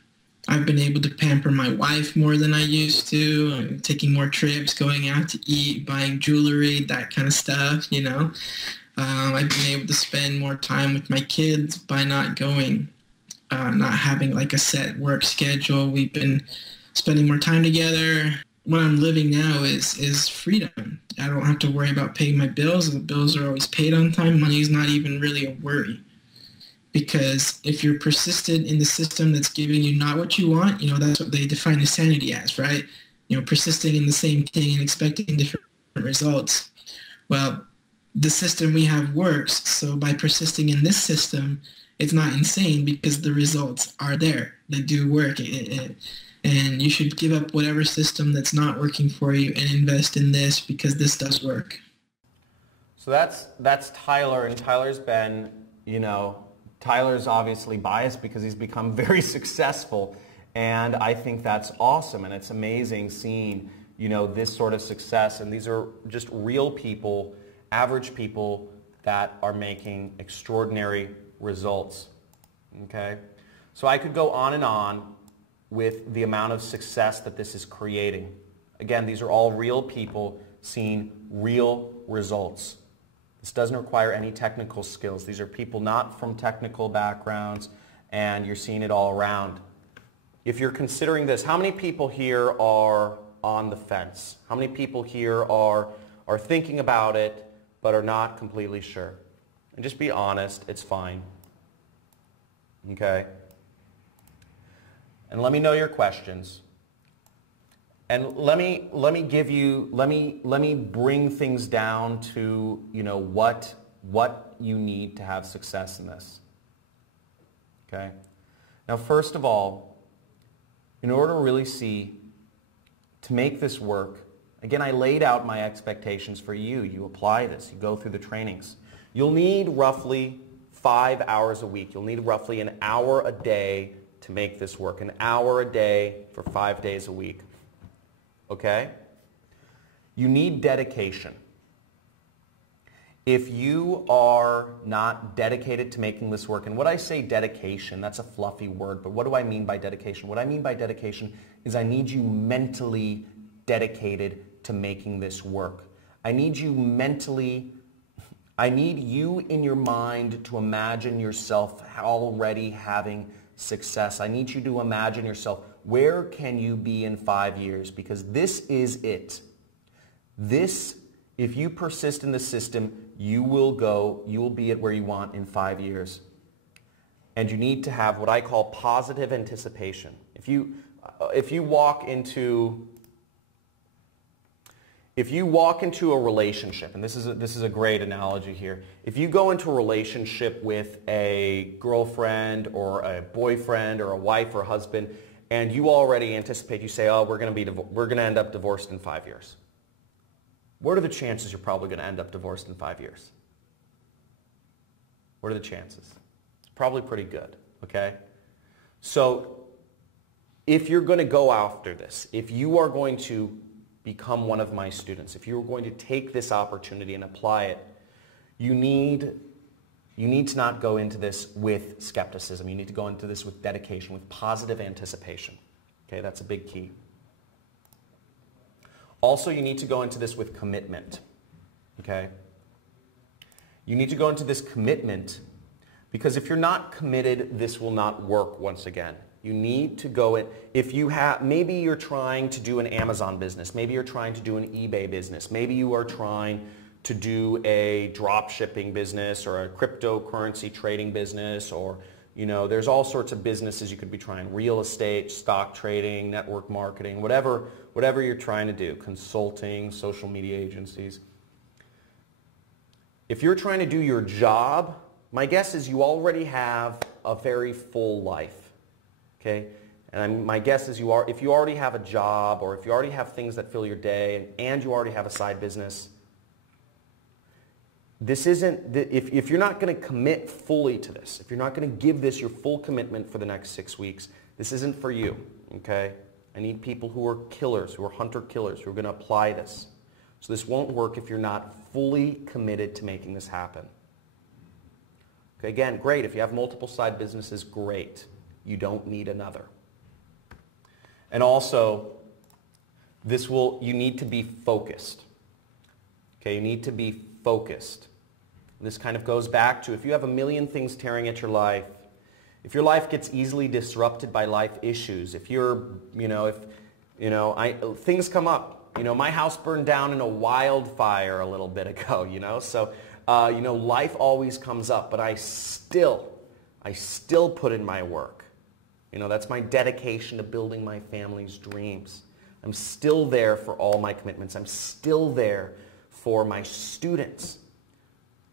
I've been able to pamper my wife more than I used to. I'm taking more trips, going out to eat, buying jewelry, that kind of stuff, I've been able to spend more time with my kids by not having like a set work schedule. We've been spending more time together. What I'm living now is freedom. I don't have to worry about paying my bills. The bills are always paid on time. Money is not even really a worry. Because if you're persistent in the system that's giving you not what you want, that's what they define insanity as, right? Persisting in the same thing and expecting different results. Well, the system we have works, so by persisting in this system, it's not insane because the results are there. They do work. And you should give up whatever system that's not working for you and invest in this because this does work. So that's Tyler, and Tyler's been, Tyler's obviously biased because he's become very successful, and I think that's awesome, and it's amazing seeing, this sort of success, and these are just real people, average people that are making extraordinary results, okay? So I could go on and on with the amount of success that this is creating. Again, these are all real people seeing real results. This doesn't require any technical skills. These are people not from technical backgrounds, and you're seeing it all around. If you're considering this, how many people here are on the fence? How many people here are thinking about it but are not completely sure? And just be honest. It's fine. Okay? And let me know your questions. And let me bring things down to, you know, what you need to have success in this. Okay? Now, first of all, in order to really see, to make this work, again, I laid out my expectations for you. You apply this. You go through the trainings. You'll need roughly 5 hours a week. You'll need roughly an hour a day to make this work. An hour a day for 5 days a week. Okay? You need dedication. If you are not dedicated to making this work, and when I say dedication, that's a fluffy word, but what do I mean by dedication? What I mean by dedication is I need you mentally dedicated to making this work. I need you in your mind to imagine yourself already having success. I need you to imagine yourself, where can you be in 5 years? Because this is it. This, if you persist in the system, you will be at where you want in 5 years. And you need to have what I call positive anticipation. If you walk into a relationship, and this is a great analogy here. If you go into a relationship with a girlfriend or a boyfriend or a wife or a husband, and you already anticipate, you say, oh, we're going to end up divorced in 5 years. What are the chances you're probably going to end up divorced in 5 years? What are the chances? It's probably pretty good, okay? So if you're going to go after this, if you are going to become one of my students, if you're going to take this opportunity and apply it, you need to not go into this with skepticism. You need to go into this with dedication, with positive anticipation. Okay, that's a big key. Also, you need to go into this with commitment. Okay? You need to go into this commitment because if you're not committed, this will not work once again. You need to go in, maybe you're trying to do an Amazon business, maybe you're trying to do an eBay business, maybe you are trying to do a drop shipping business or a cryptocurrency trading business, or, you know, there's all sorts of businesses you could be trying, real estate, stock trading, network marketing, whatever you're trying to do, consulting, social media agencies. If you're trying to do your job, my guess is you already have a very full life. Okay, and my guess is if you already have a job or if you already have things that fill your day and you already have a side business, this isn't, if you're not going to commit fully to this, if you're not going to give this your full commitment for the next 6 weeks, this isn't for you, okay? I need people who are killers, who are hunter-killers, who are going to apply this. So this won't work if you're not fully committed to making this happen. Okay, again, great. If you have multiple side businesses, great. You don't need another. And also, you need to be focused. Okay, you need to be focused. This kind of goes back to if you have a million things tearing at your life, if your life gets easily disrupted by life issues, if things come up, my house burned down in a wildfire a little bit ago, so, life always comes up, but I still put in my work. That's my dedication to building my family's dreams. I'm still there for all my commitments. I'm still there for my students.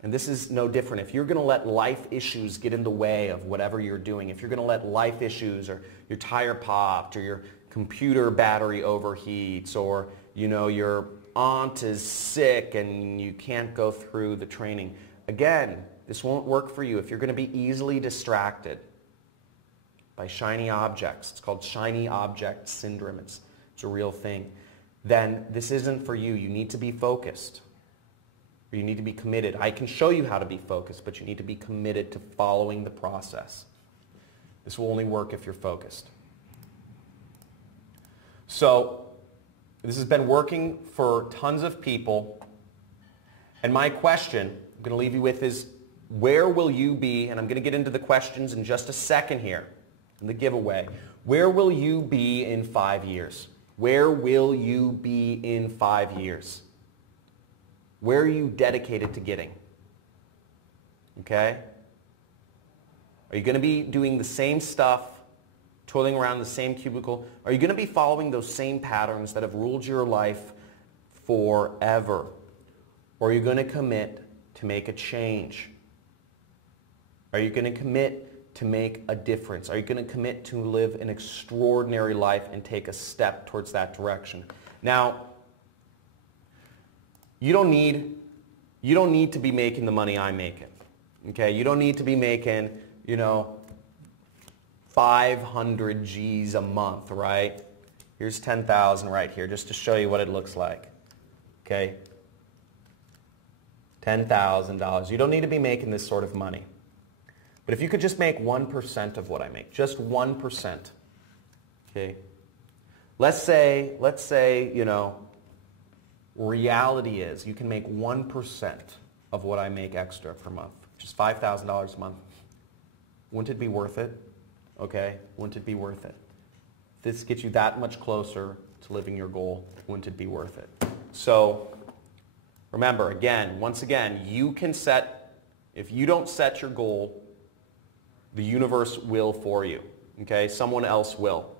And this is no different. If you're going to let life issues get in the way of whatever you're doing, if you're going to let life issues or your tire popped or your computer battery overheats or, your aunt is sick and you can't go through the training, again, this won't work for you. If you're going to be easily distracted by shiny objects, it's called shiny object syndrome, it's a real thing, then this isn't for you. You need to be focused. Or you need to be committed. I can show you how to be focused, but you need to be committed to following the process. This will only work if you're focused. So, this has been working for tons of people. And my question I'm going to leave you with is, where will you be? And I'm going to get into the questions in just a second here, in the giveaway. Where will you be in 5 years? Where will you be in 5 years? Where are you dedicated to getting? Okay? Are you going to be doing the same stuff, toiling around the same cubicle? Are you going to be following those same patterns that have ruled your life forever? Or are you going to commit to make a change? Are you going to commit to make a difference? Are you going to commit to live an extraordinary life and take a step towards that direction? Now, you don't need to be making the money I'm making. Okay? You don't need to be making, 500 G's a month, right? Here's 10,000 right here, just to show you what it looks like. Okay? $10,000. You don't need to be making this sort of money. But if you could just make 1% of what I make, just 1%. Okay? Let's say, reality is you can make 1% of what I make extra per month, which is $5,000 a month. Wouldn't it be worth it? Okay? Wouldn't it be worth it? If this gets you that much closer to living your goal, wouldn't it be worth it? So, remember, once again, you can set, if you don't set your goal, the universe will for you. Okay? Someone else will.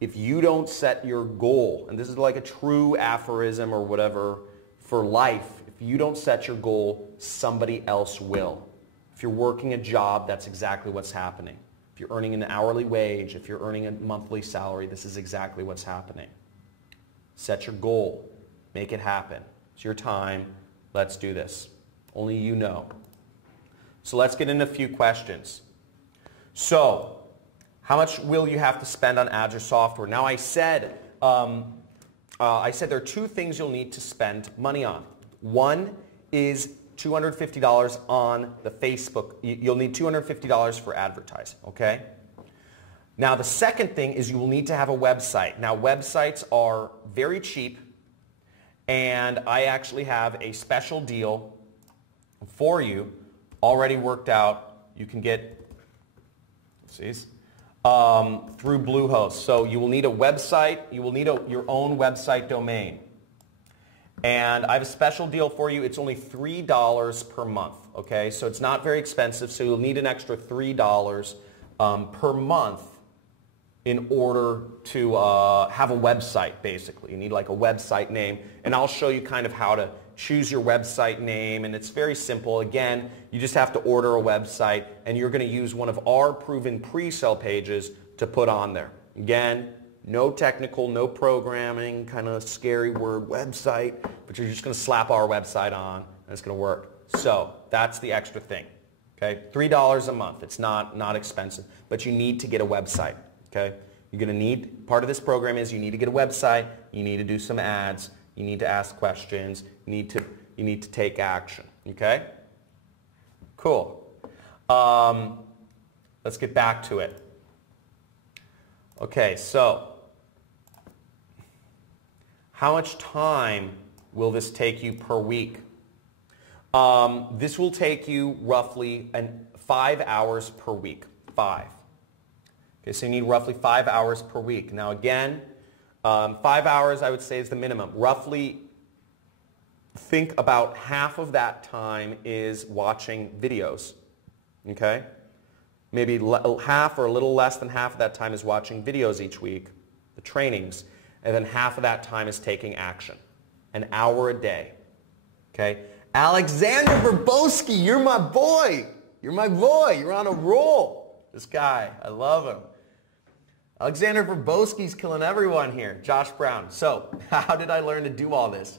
If you don't set your goal, and this is like a true aphorism or whatever for life, if you don't set your goal, somebody else will. If you're working a job, that's exactly what's happening. If you're earning an hourly wage, if you're earning a monthly salary, this is exactly what's happening. Set your goal. Make it happen. It's your time. Let's do this. Only you know. So let's get into a few questions. So, how much will you have to spend on ads or software? Now, I said there are two things you'll need to spend money on. One is $250 on the Facebook. You'll need $250 for advertising, okay? Now, the second thing is you will need to have a website. Now, websites are very cheap, and I actually have a special deal for you already worked out. You can get, through Bluehost. So you will need a website. You will need your own website domain. And I have a special deal for you. It's only $3 per month. Okay, so it's not very expensive. So you'll need an extra $3 per month in order to have a website, basically. You need like a website name. And I'll show you kind of how to choose your website name, and it's very simple. Again, you just have to order a website, and you're going to use one of our proven pre-sale pages to put on there. Again, no technical, no programming, kind of scary word website, but you're just going to slap our website on, and it's going to work. So that's the extra thing. Okay, $3 a month. It's not expensive, but you need to get a website. Okay, you're going to need, part of this program is you need to get a website, you need to do some ads, you need to ask questions, you need to take action. Okay? Cool. Let's get back to it. Okay, so how much time will this take you per week? This will take you roughly 5 hours per week. 5. Okay, so you need roughly 5 hours per week. Now again, 5 hours I would say is the minimum. Roughly, think about half of that time is watching videos. Okay? Maybe half or a little less than half of that time is watching videos each week, the trainings, and then half of that time is taking action. An hour a day. Okay? Alexander Verbowski, you're my boy. You're my boy. You're on a roll. This guy, I love him. Alexander Verbowski's killing everyone here. Josh Brown. So, how did I learn to do all this?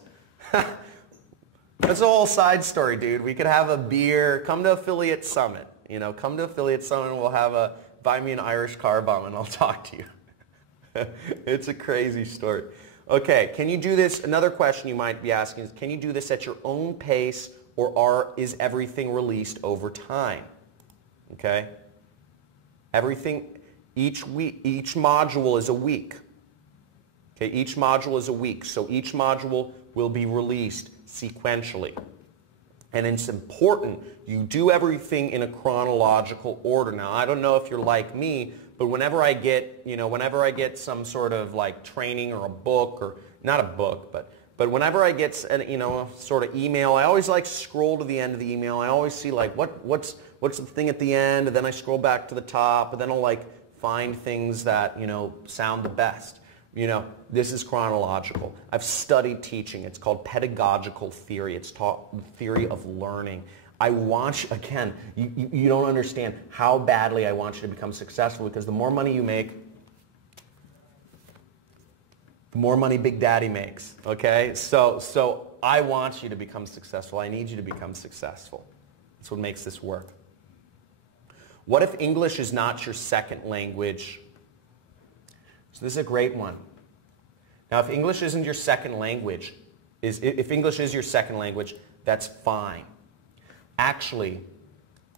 That's a whole side story, dude. We could have a beer. Come to Affiliate Summit. You know, come to Affiliate Summit and we'll have buy me an Irish car bomb and I'll talk to you. It's a crazy story. Okay, can you do this? Another question you might be asking is, can you do this at your own pace, or is everything released over time? Okay? Everything, each module is a week. Okay, each module is a week, so each module will be released sequentially. And it's important you do everything in a chronological order. Now, I don't know if you're like me, but whenever I get some sort of like training or a book, or not a book, but But whenever I get a sort of email, I always like scroll to the end of the email. I always see like what's the thing at the end, and then I scroll back to the top, and then I'll like find things that sound the best. This is chronological. I've studied teaching. It's called pedagogical theory. It's taught the theory of learning. I want you, again, you don't understand how badly I want you to become successful, because the more money you make, the more money Big Daddy makes, okay? So I want you to become successful. I need you to become successful. That's what makes this work. What if English is not your second language? So this is a great one. Now, if English isn't your second language, if English is your second language, that's fine. Actually,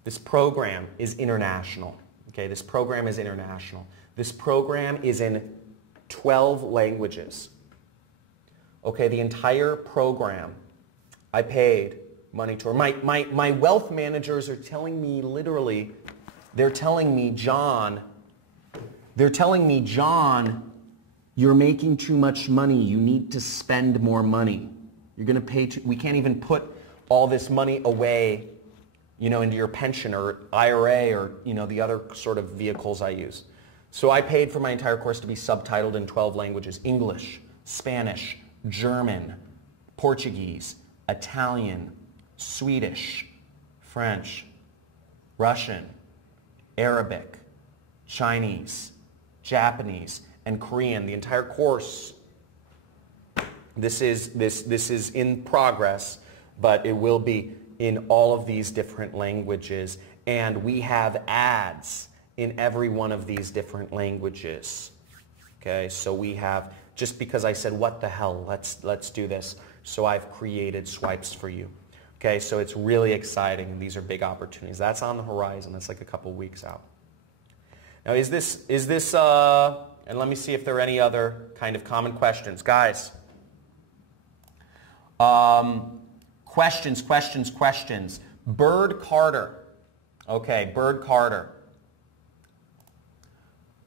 this program is international. Okay, this program is international. This program is in 12 languages. Okay, the entire program, I paid money to her. My wealth managers are telling me literally, they're telling me, John, you're making too much money. You need to spend more money. You're going to pay we can't even put all this money away, into your pension or IRA or, the other sort of vehicles I use. So I paid for my entire course to be subtitled in 12 languages: English, Spanish, German, Portuguese, Italian, Swedish, French, Russian, Arabic, Chinese, Japanese, and Korean. The entire course. This is in progress, but it will be in all of these different languages, and we have ads in every one of these different languages. Okay, so we have, just because I said what the hell, let's do this, so I've created swipes for you. Okay, so it's really exciting. These are big opportunities. That's on the horizon. That's like a couple weeks out. Now, is this and let me see if there are any other kind of common questions. Guys, questions. Bird Carter. Okay, Bird Carter.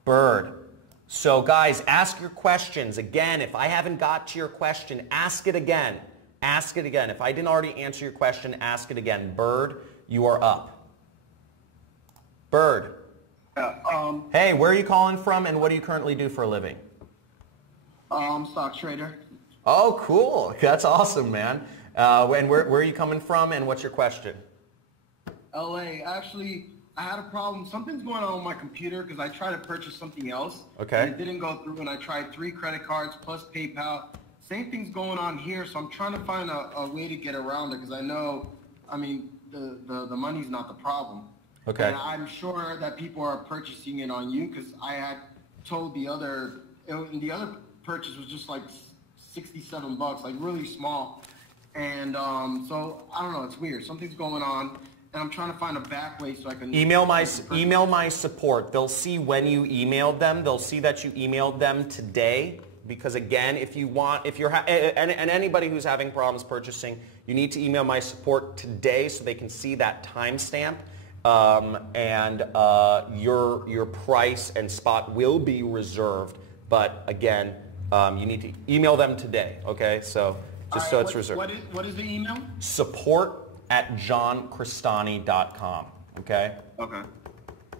Bird. So guys, ask your questions. Again, if I haven't got to your question, ask it again. Ask it again. If I didn't already answer your question, ask it again. Bird, you are up. Bird. Hey, where are you calling from, and what do you currently do for a living? Stock trader. Oh, cool. That's awesome, man. And where are you coming from, and what's your question? LA. Actually, I had a problem. Something's going on with my computer because I tried to purchase something else. Okay. And it didn't go through, and I tried 3 credit cards plus PayPal. Same thing's going on here, so I'm trying to find a way to get around it because I know, the money's not the problem. Okay. And I'm sure that people are purchasing it on you because I had told the other purchase was just like $67, like really small. And so I don't know, it's weird. Something's going on, and I'm trying to find a back way so I can email my support. They'll see when you emailed them. They'll see that you emailed them today. Because again, if you're and anybody who's having problems purchasing, you need to email my support today so they can see that timestamp. And your price and spot will be reserved. But again, you need to email them today. Okay, so just so it's reserved. What is the email? Support@johncrestani.com. Okay. Okay.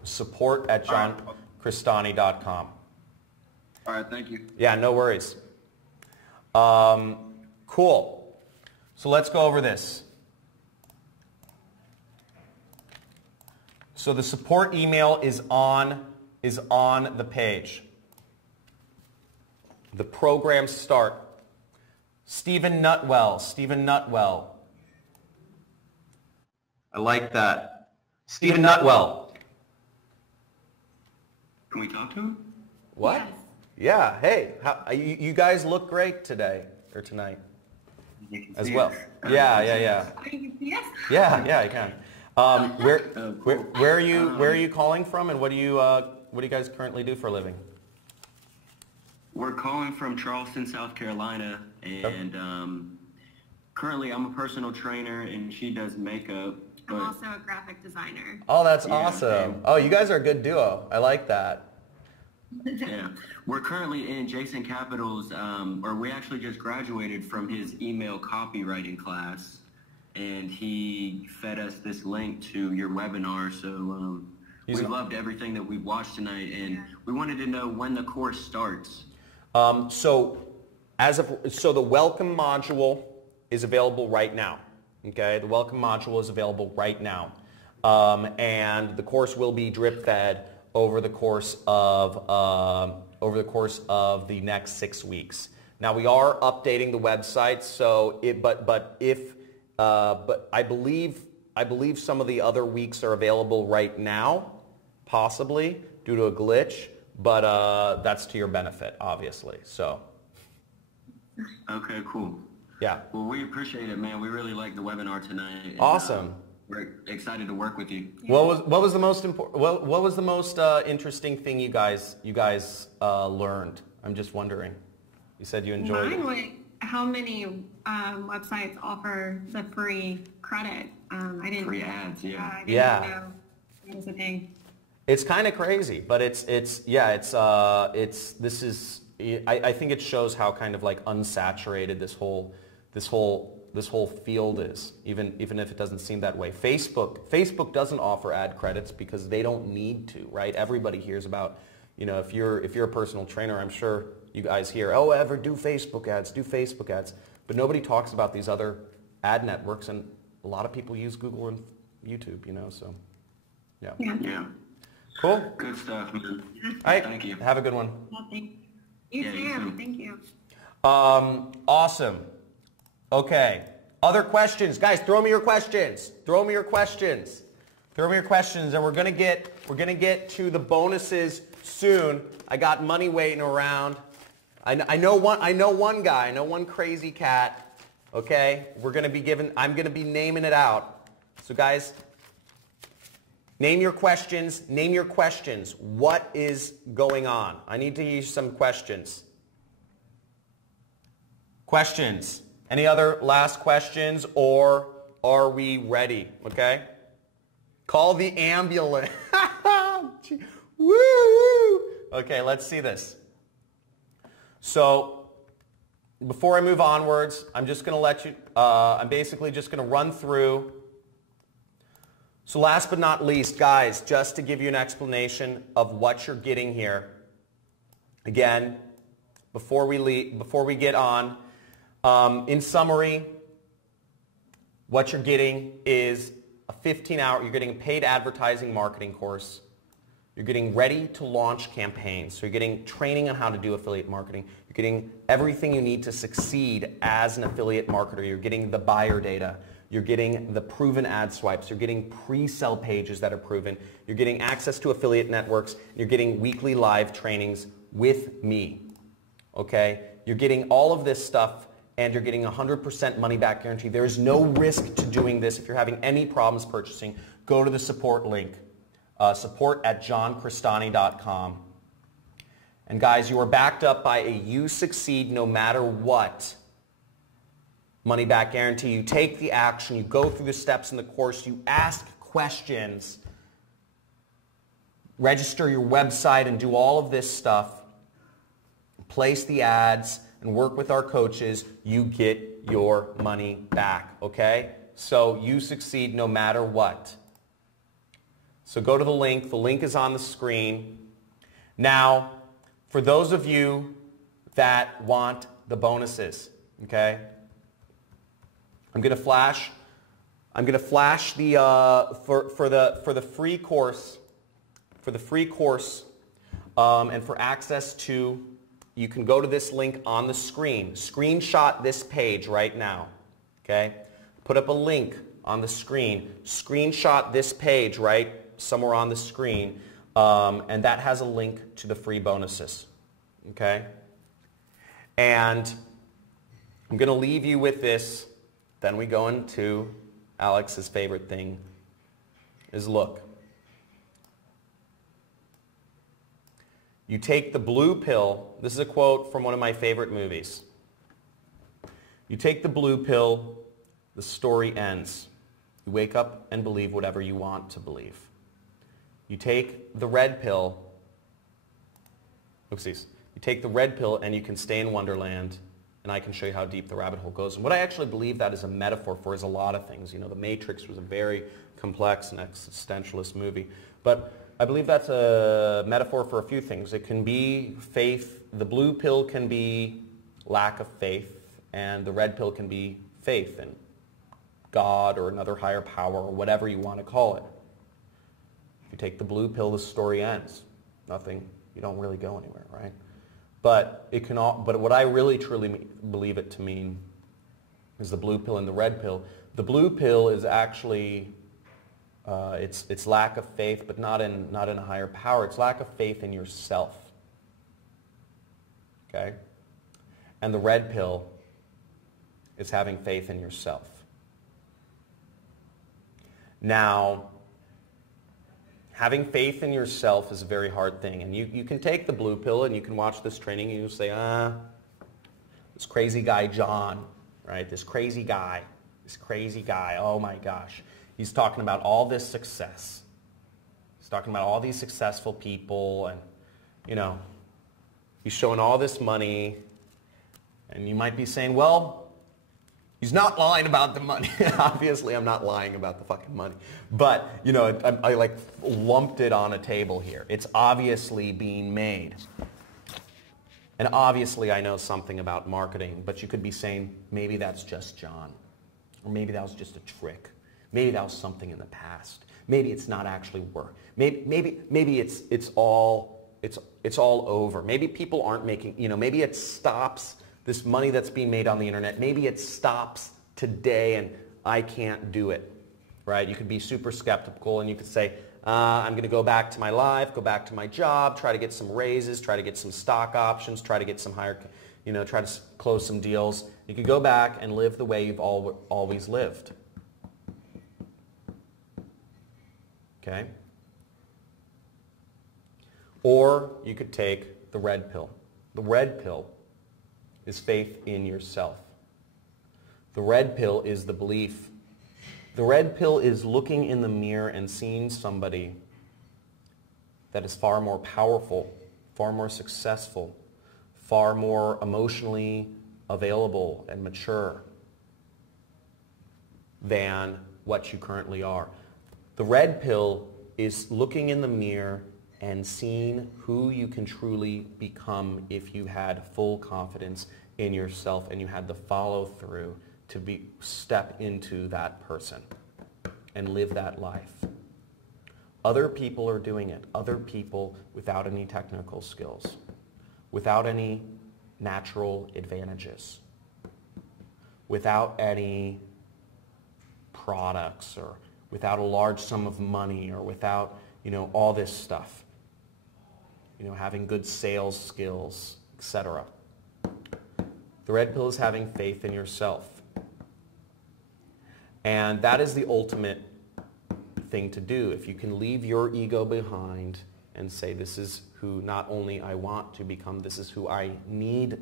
Support@johncrestani.com. All right, thank you. Yeah, no worries. Cool. So let's go over this. So the support email is on the page. The program start. Stephen Nutwell. I like that. Stephen Nutwell. Can we talk to him? What? Yes. Yeah. Hey, you guys look great today or tonight as well. Yeah. You can see us? Yeah, you can. Where are you calling from, and what do you guys currently do for a living? We're calling from Charleston, South Carolina, and currently I'm a personal trainer, and she does makeup. I'm also a graphic designer. Oh, that's awesome. Oh, you guys are a good duo. I like that. Yeah, we're currently in Jason Capital's, or we actually just graduated from his email copywriting class, and he fed us this link to your webinar. So we loved everything that we've watched tonight, and we wanted to know when the course starts. So the welcome module is available right now. Okay, the welcome module is available right now, and the course will be drip fed over the course of the next 6 weeks. Now we are updating the website, so but I believe some of the other weeks are available right now, possibly due to a glitch, but that's to your benefit, obviously. So. Okay, cool. Yeah. Well, we appreciate it, man. We really liked the webinar tonight. And, awesome. We're excited to work with you. What was the most important? What was the most interesting thing you guys learned? I'm just wondering. You said you enjoyed it. Mine was how many websites offer the free credit. I didn't. Free ads, yeah. I didn't know that was a thing. It's kind of crazy, but I think it shows how kind of like unsaturated this whole field is, even if it doesn't seem that way. Facebook doesn't offer ad credits because they don't need to, right? Everybody hears about, if you're a personal trainer, I'm sure you guys hear, do Facebook ads, but nobody talks about these other ad networks, and a lot of people use Google and YouTube, so yeah. Yeah. Cool. Good stuff, man. All right. Thank you. Have a good one. Nothing. You too. Thank you. Awesome. Okay. Other questions, guys? Throw me your questions. And we're gonna get to the bonuses soon. I got money waiting around. I know one guy. I know one crazy cat. Okay. I'm gonna be naming it out. So guys, name your questions. What is going on? I need to hear some questions. Questions. Any other last questions, or are we ready? Okay. Call the ambulance. Woo! Okay, let's see this. So, before I move onwards, I'm just going to let you, I'm basically just going to run through. So last but not least, guys, just to give you an explanation of what you're getting here. Again, before we get on, in summary, what you're getting is a 15-hour, you're getting a paid advertising marketing course. You're getting ready to launch campaigns. So you're getting training on how to do affiliate marketing. You're getting everything you need to succeed as an affiliate marketer. You're getting the buyer data. You're getting the proven ad swipes. You're getting pre-sell pages that are proven. You're getting access to affiliate networks. You're getting weekly live trainings with me. Okay? You're getting all of this stuff, and you're getting 100% money back guarantee. There is no risk to doing this. If you're having any problems purchasing, go to the support link, support@johncrestani.com. And guys, you are backed up by a you succeed no matter what money back guarantee. You take the action, you go through the steps in the course, you ask questions, register your website and do all of this stuff, place the ads, and work with our coaches, you get your money back, okay? So you succeed no matter what. So go to the link. The link is on the screen. Now, for those of you that want the bonuses, okay? I'm gonna flash the for the free course, and for access to. You can go to this link on the screen. Screenshot this page right now, okay? Put up a link on the screen. Screenshot this page right somewhere on the screen, and that has a link to the free bonuses, okay? And I'm going to leave you with this. Then we go into Alex's favorite thing, is look. You take the blue pill. This is a quote from one of my favorite movies. You take the blue pill, the story ends. You wake up and believe whatever you want to believe. You take the red pill, Oopsies. You take the red pill and you can stay in Wonderland, and I can show you how deep the rabbit hole goes. And what I actually believe that is a metaphor for is a lot of things. You know, The Matrix was a very complex and existentialist movie. But I believe that's a metaphor for a few things. It can be faith. The blue pill can be lack of faith, and the red pill can be faith in God or another higher power or whatever you want to call it. If you take the blue pill, the story ends. Nothing, you don't really go anywhere, right? But it can all, but what I really truly believe it to mean is the blue pill and the red pill. The blue pill is actually it's lack of faith, but not in a higher power. It's lack of faith in yourself. Okay? And the red pill is having faith in yourself. Now, having faith in yourself is a very hard thing. And you can take the blue pill and you can watch this training and you say, this crazy guy John, right? This crazy guy, oh my gosh. He's talking about all this success. He's talking about all these successful people and, you know, he's showing all this money. And you might be saying, well, he's not lying about the money. Obviously, I'm not lying about the fucking money. But, you know, I like lumped it on a table here. It's obviously being made. And obviously, I know something about marketing, but you could be saying, maybe that's just John. Or maybe that was just a trick. Maybe that was something in the past. Maybe it's not actually work. Maybe it's all over. Maybe people aren't making, you know, maybe it stops this money that's being made on the internet. Maybe it stops today and I can't do it, right? You could be super skeptical and you could say, I'm going to go back to my life, go back to my job, try to get some raises, try to get some stock options, try to get some higher, you know, try to close some deals. You could go back and live the way you've always lived. Okay? Or you could take the red pill. The red pill is faith in yourself. The red pill is the belief. The red pill is looking in the mirror and seeing somebody that is far more powerful, far more successful, far more emotionally available and mature than what you currently are. The red pill is looking in the mirror and seeing who you can truly become if you had full confidence in yourself and you had the follow through to step into that person and live that life. Other people are doing it. Other people without any technical skills, without any natural advantages, without any products or without a large sum of money or without, you know, all this stuff. You know, having good sales skills, etc. The red pill is having faith in yourself. And that is the ultimate thing to do. If you can leave your ego behind and say, this is who not only I want to become, this is who I need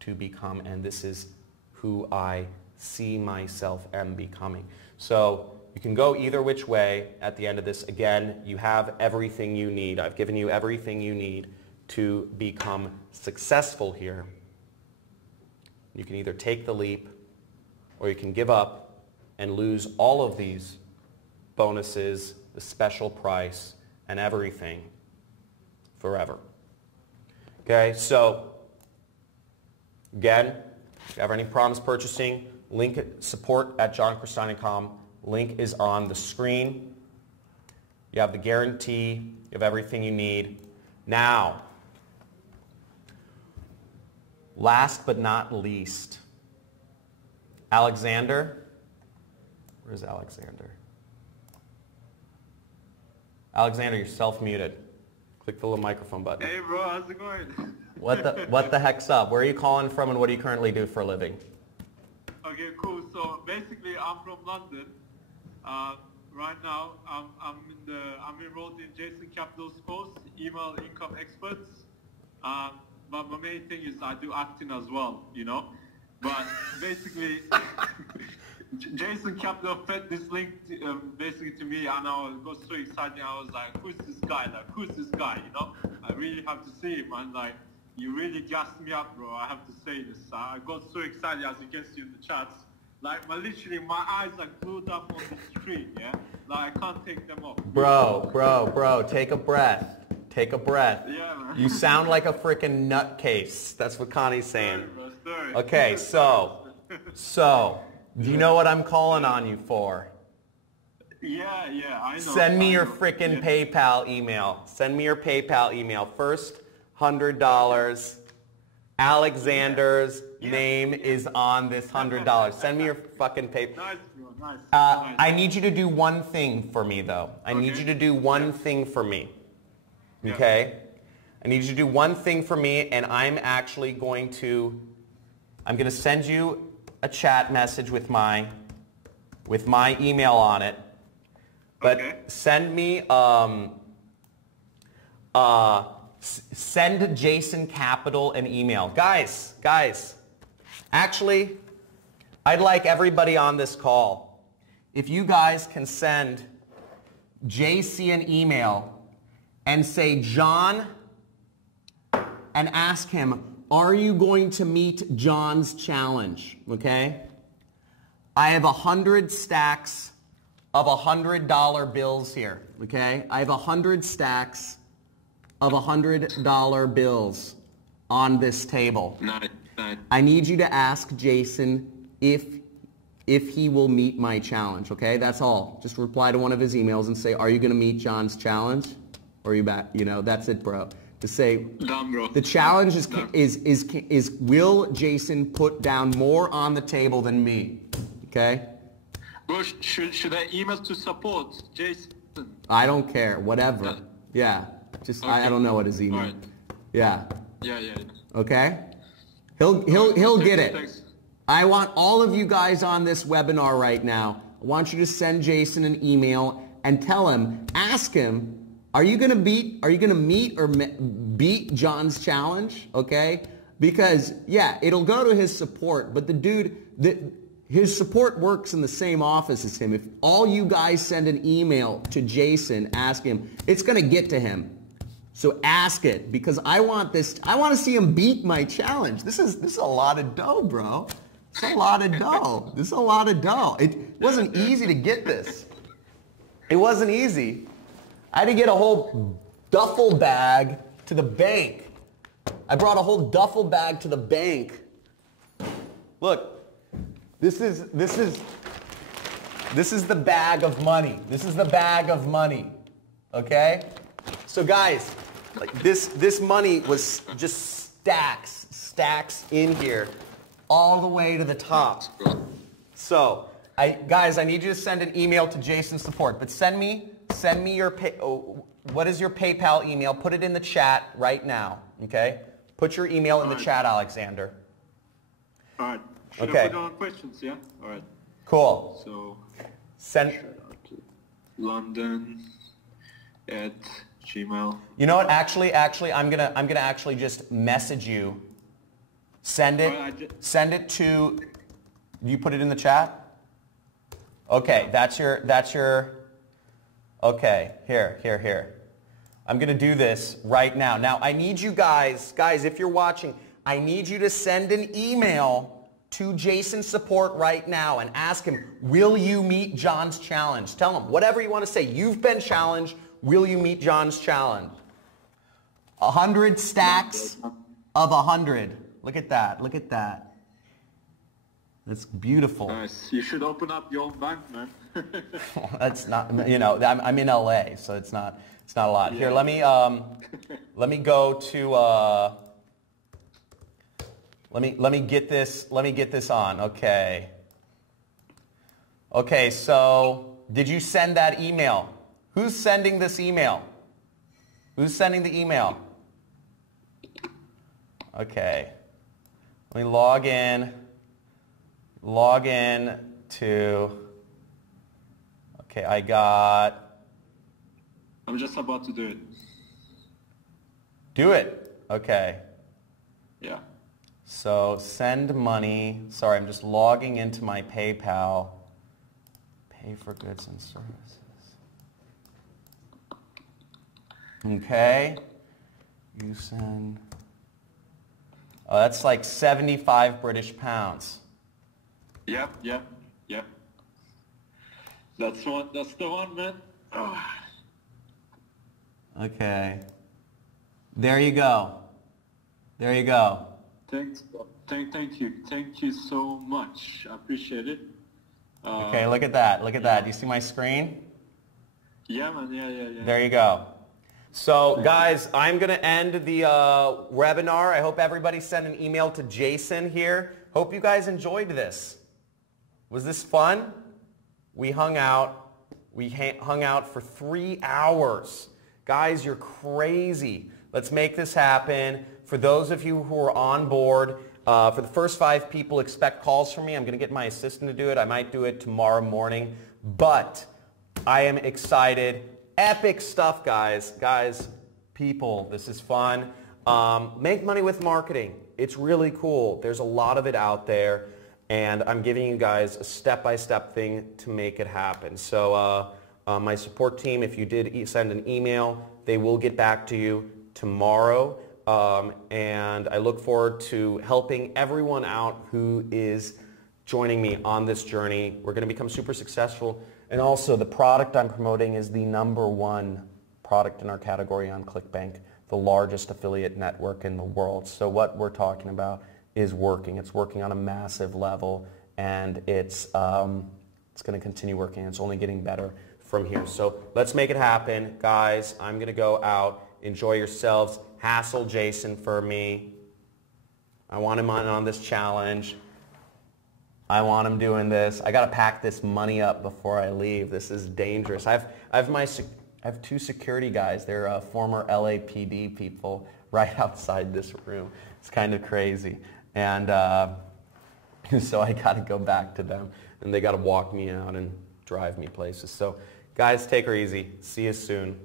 to become, and this is who I see myself am becoming. So you can go either which way at the end of this. Again, you have everything you need. I've given you everything you need to become successful here. You can either take the leap or you can give up and lose all of these bonuses, the special price, and everything forever. Okay, so again, if you have any problems purchasing, link at support@johncrestani.com. Link is on the screen. You have the guarantee. You have everything you need. Now, last but not least, Alexander. Where's Alexander? Alexander, you're self-muted. Click the little microphone button. Hey bro, how's it going? What the heck's up? Where are you calling from and what do you currently do for a living? Okay, cool. So basically, I'm from London. Right now, I'm enrolled in Jason Capital's course, Email Income Experts. But my main thing is I do acting as well, you know. But basically, Jason Capital fed this link basically to me, and I got so excited. I was like, "Who's this guy? Like, who's this guy?" You know, I really have to see him, and like, you really gassed me up, bro. I have to say this. I got so excited, as you can see in the chats. Like, literally, my eyes are glued up on the screen. Yeah, like I can't take them off. Bro, take a breath. Take a breath. Yeah, man. You sound like a freaking nutcase. That's what Connie's saying. Sorry. Okay, so, do you know what I'm calling on you for? Yeah, I know. Send me your freaking PayPal email. Send me your PayPal email. First $100. Alexander's name is on this $100. Send me your fucking PayPal. Nice, bro. Nice. I need you to do one thing for me, though. I need you to do one thing for me. Okay? I need you to do one thing for me, and I'm actually going to send you a chat message with my email on it. But send me send Jason Capital an email. Guys, actually, I'd like everybody on this call, if you guys can send JC an email and say, John, and ask him, are you going to meet John's challenge? Okay? I have 100 stacks of $100 bills here. Okay? I have 100 stacks of $100 bills on this table. Nice. I need you to ask Jason if he will meet my challenge. Okay? That's all. Just reply to one of his emails and say, are you going to meet John's challenge? Or are you back? You know, that's it, bro. To say, the challenge is will Jason put down more on the table than me? Okay? Bro, should I email to support Jason? I don't care. Whatever. Yeah. Just I don't know what his email. Right. Yeah. Yeah. Okay? He'll get it. I want all of you guys on this webinar right now. I want you to send Jason an email and tell him, ask him, are you gonna meet or beat John's challenge? Okay? Because yeah, it'll go to his support, but the dude, his support works in the same office as him. If all you guys send an email to Jason, ask him, it's gonna get to him. So ask it, because I want to see him beat my challenge. This is a lot of dough, bro. It's a lot of dough. This is a lot of dough. It wasn't easy to get this. It wasn't easy. I had to get a whole duffel bag to the bank. I brought a whole duffel bag to the bank. Look, this is the bag of money. This is the bag of money. Okay? So guys, like this money was just stacks in here, all the way to the top. So, guys, I need you to send an email to Jason's support, but send me your what is your PayPal email? Put it in the chat right now. Okay? Put your email in the chat, Alexander. All right. Should I put on questions? Yeah. All right. Cool. So send London at Gmail. You know what? Actually, I'm gonna actually just message you. Send it to. You put it in the chat. Okay, that's your. Okay, here. I'm gonna do this right now. Now I need you guys, if you're watching, I need you to send an email to Jason's support right now and ask him, will you meet John's challenge? Tell him whatever you want to say. You've been challenged. Will you meet John's challenge? 100 stacks of 100. Look at that. Look at that. That's beautiful. Nice. You should open up your own bank, man. That's not, you know, I'm in LA, so it's not a lot. Here, let me go to, let me get this on. Okay. Okay, so did you send that email? Who's sending this email? Who's sending the email? Okay. Let me log in to, okay, I'm just about to do it. Do it. Okay. Yeah. So send money. Sorry, I'm just logging into my PayPal. Pay for goods and services. Okay. You send. Oh, that's like 75 British pounds. Yep. That's the one, man. Oh. Okay. There you go. There you go. Thank you so much. I appreciate it. Okay, look at that. Look at that. Do you see my screen? Yeah, man. Yeah. There you go. So, guys, I'm going to end the webinar. I hope everybody sent an email to Jason here. Hope you guys enjoyed this. Was this fun? We hung out. We hung out for 3 hours. Guys, you're crazy. Let's make this happen. For those of you who are on board, for the first 5 people, expect calls from me. I'm going to get my assistant to do it. I might do it tomorrow morning. But I am excited. Epic stuff, guys. Guys, people, this is fun. Make money with marketing. It's really cool. There's a lot of it out there. And I'm giving you guys a step-by-step thing to make it happen. So my support team, if you did send an email, they will get back to you tomorrow. And I look forward to helping everyone out who is joining me on this journey. We're going to become super successful. And also, the product I'm promoting is the #1 product in our category on ClickBank, the largest affiliate network in the world. So what we're talking about is working. It's working on a massive level, and it's going to continue working. It's only getting better from here. So let's make it happen. Guys, I'm going to go out. Enjoy yourselves. Hassle Jason for me. I want him on this challenge. I want him doing this. I got to pack this money up before I leave. This is dangerous. I have 2 security guys. They're former LAPD people right outside this room. It's kind of crazy. And so I got to go back to them. And they got to walk me out and drive me places. So guys, take her easy. See you soon.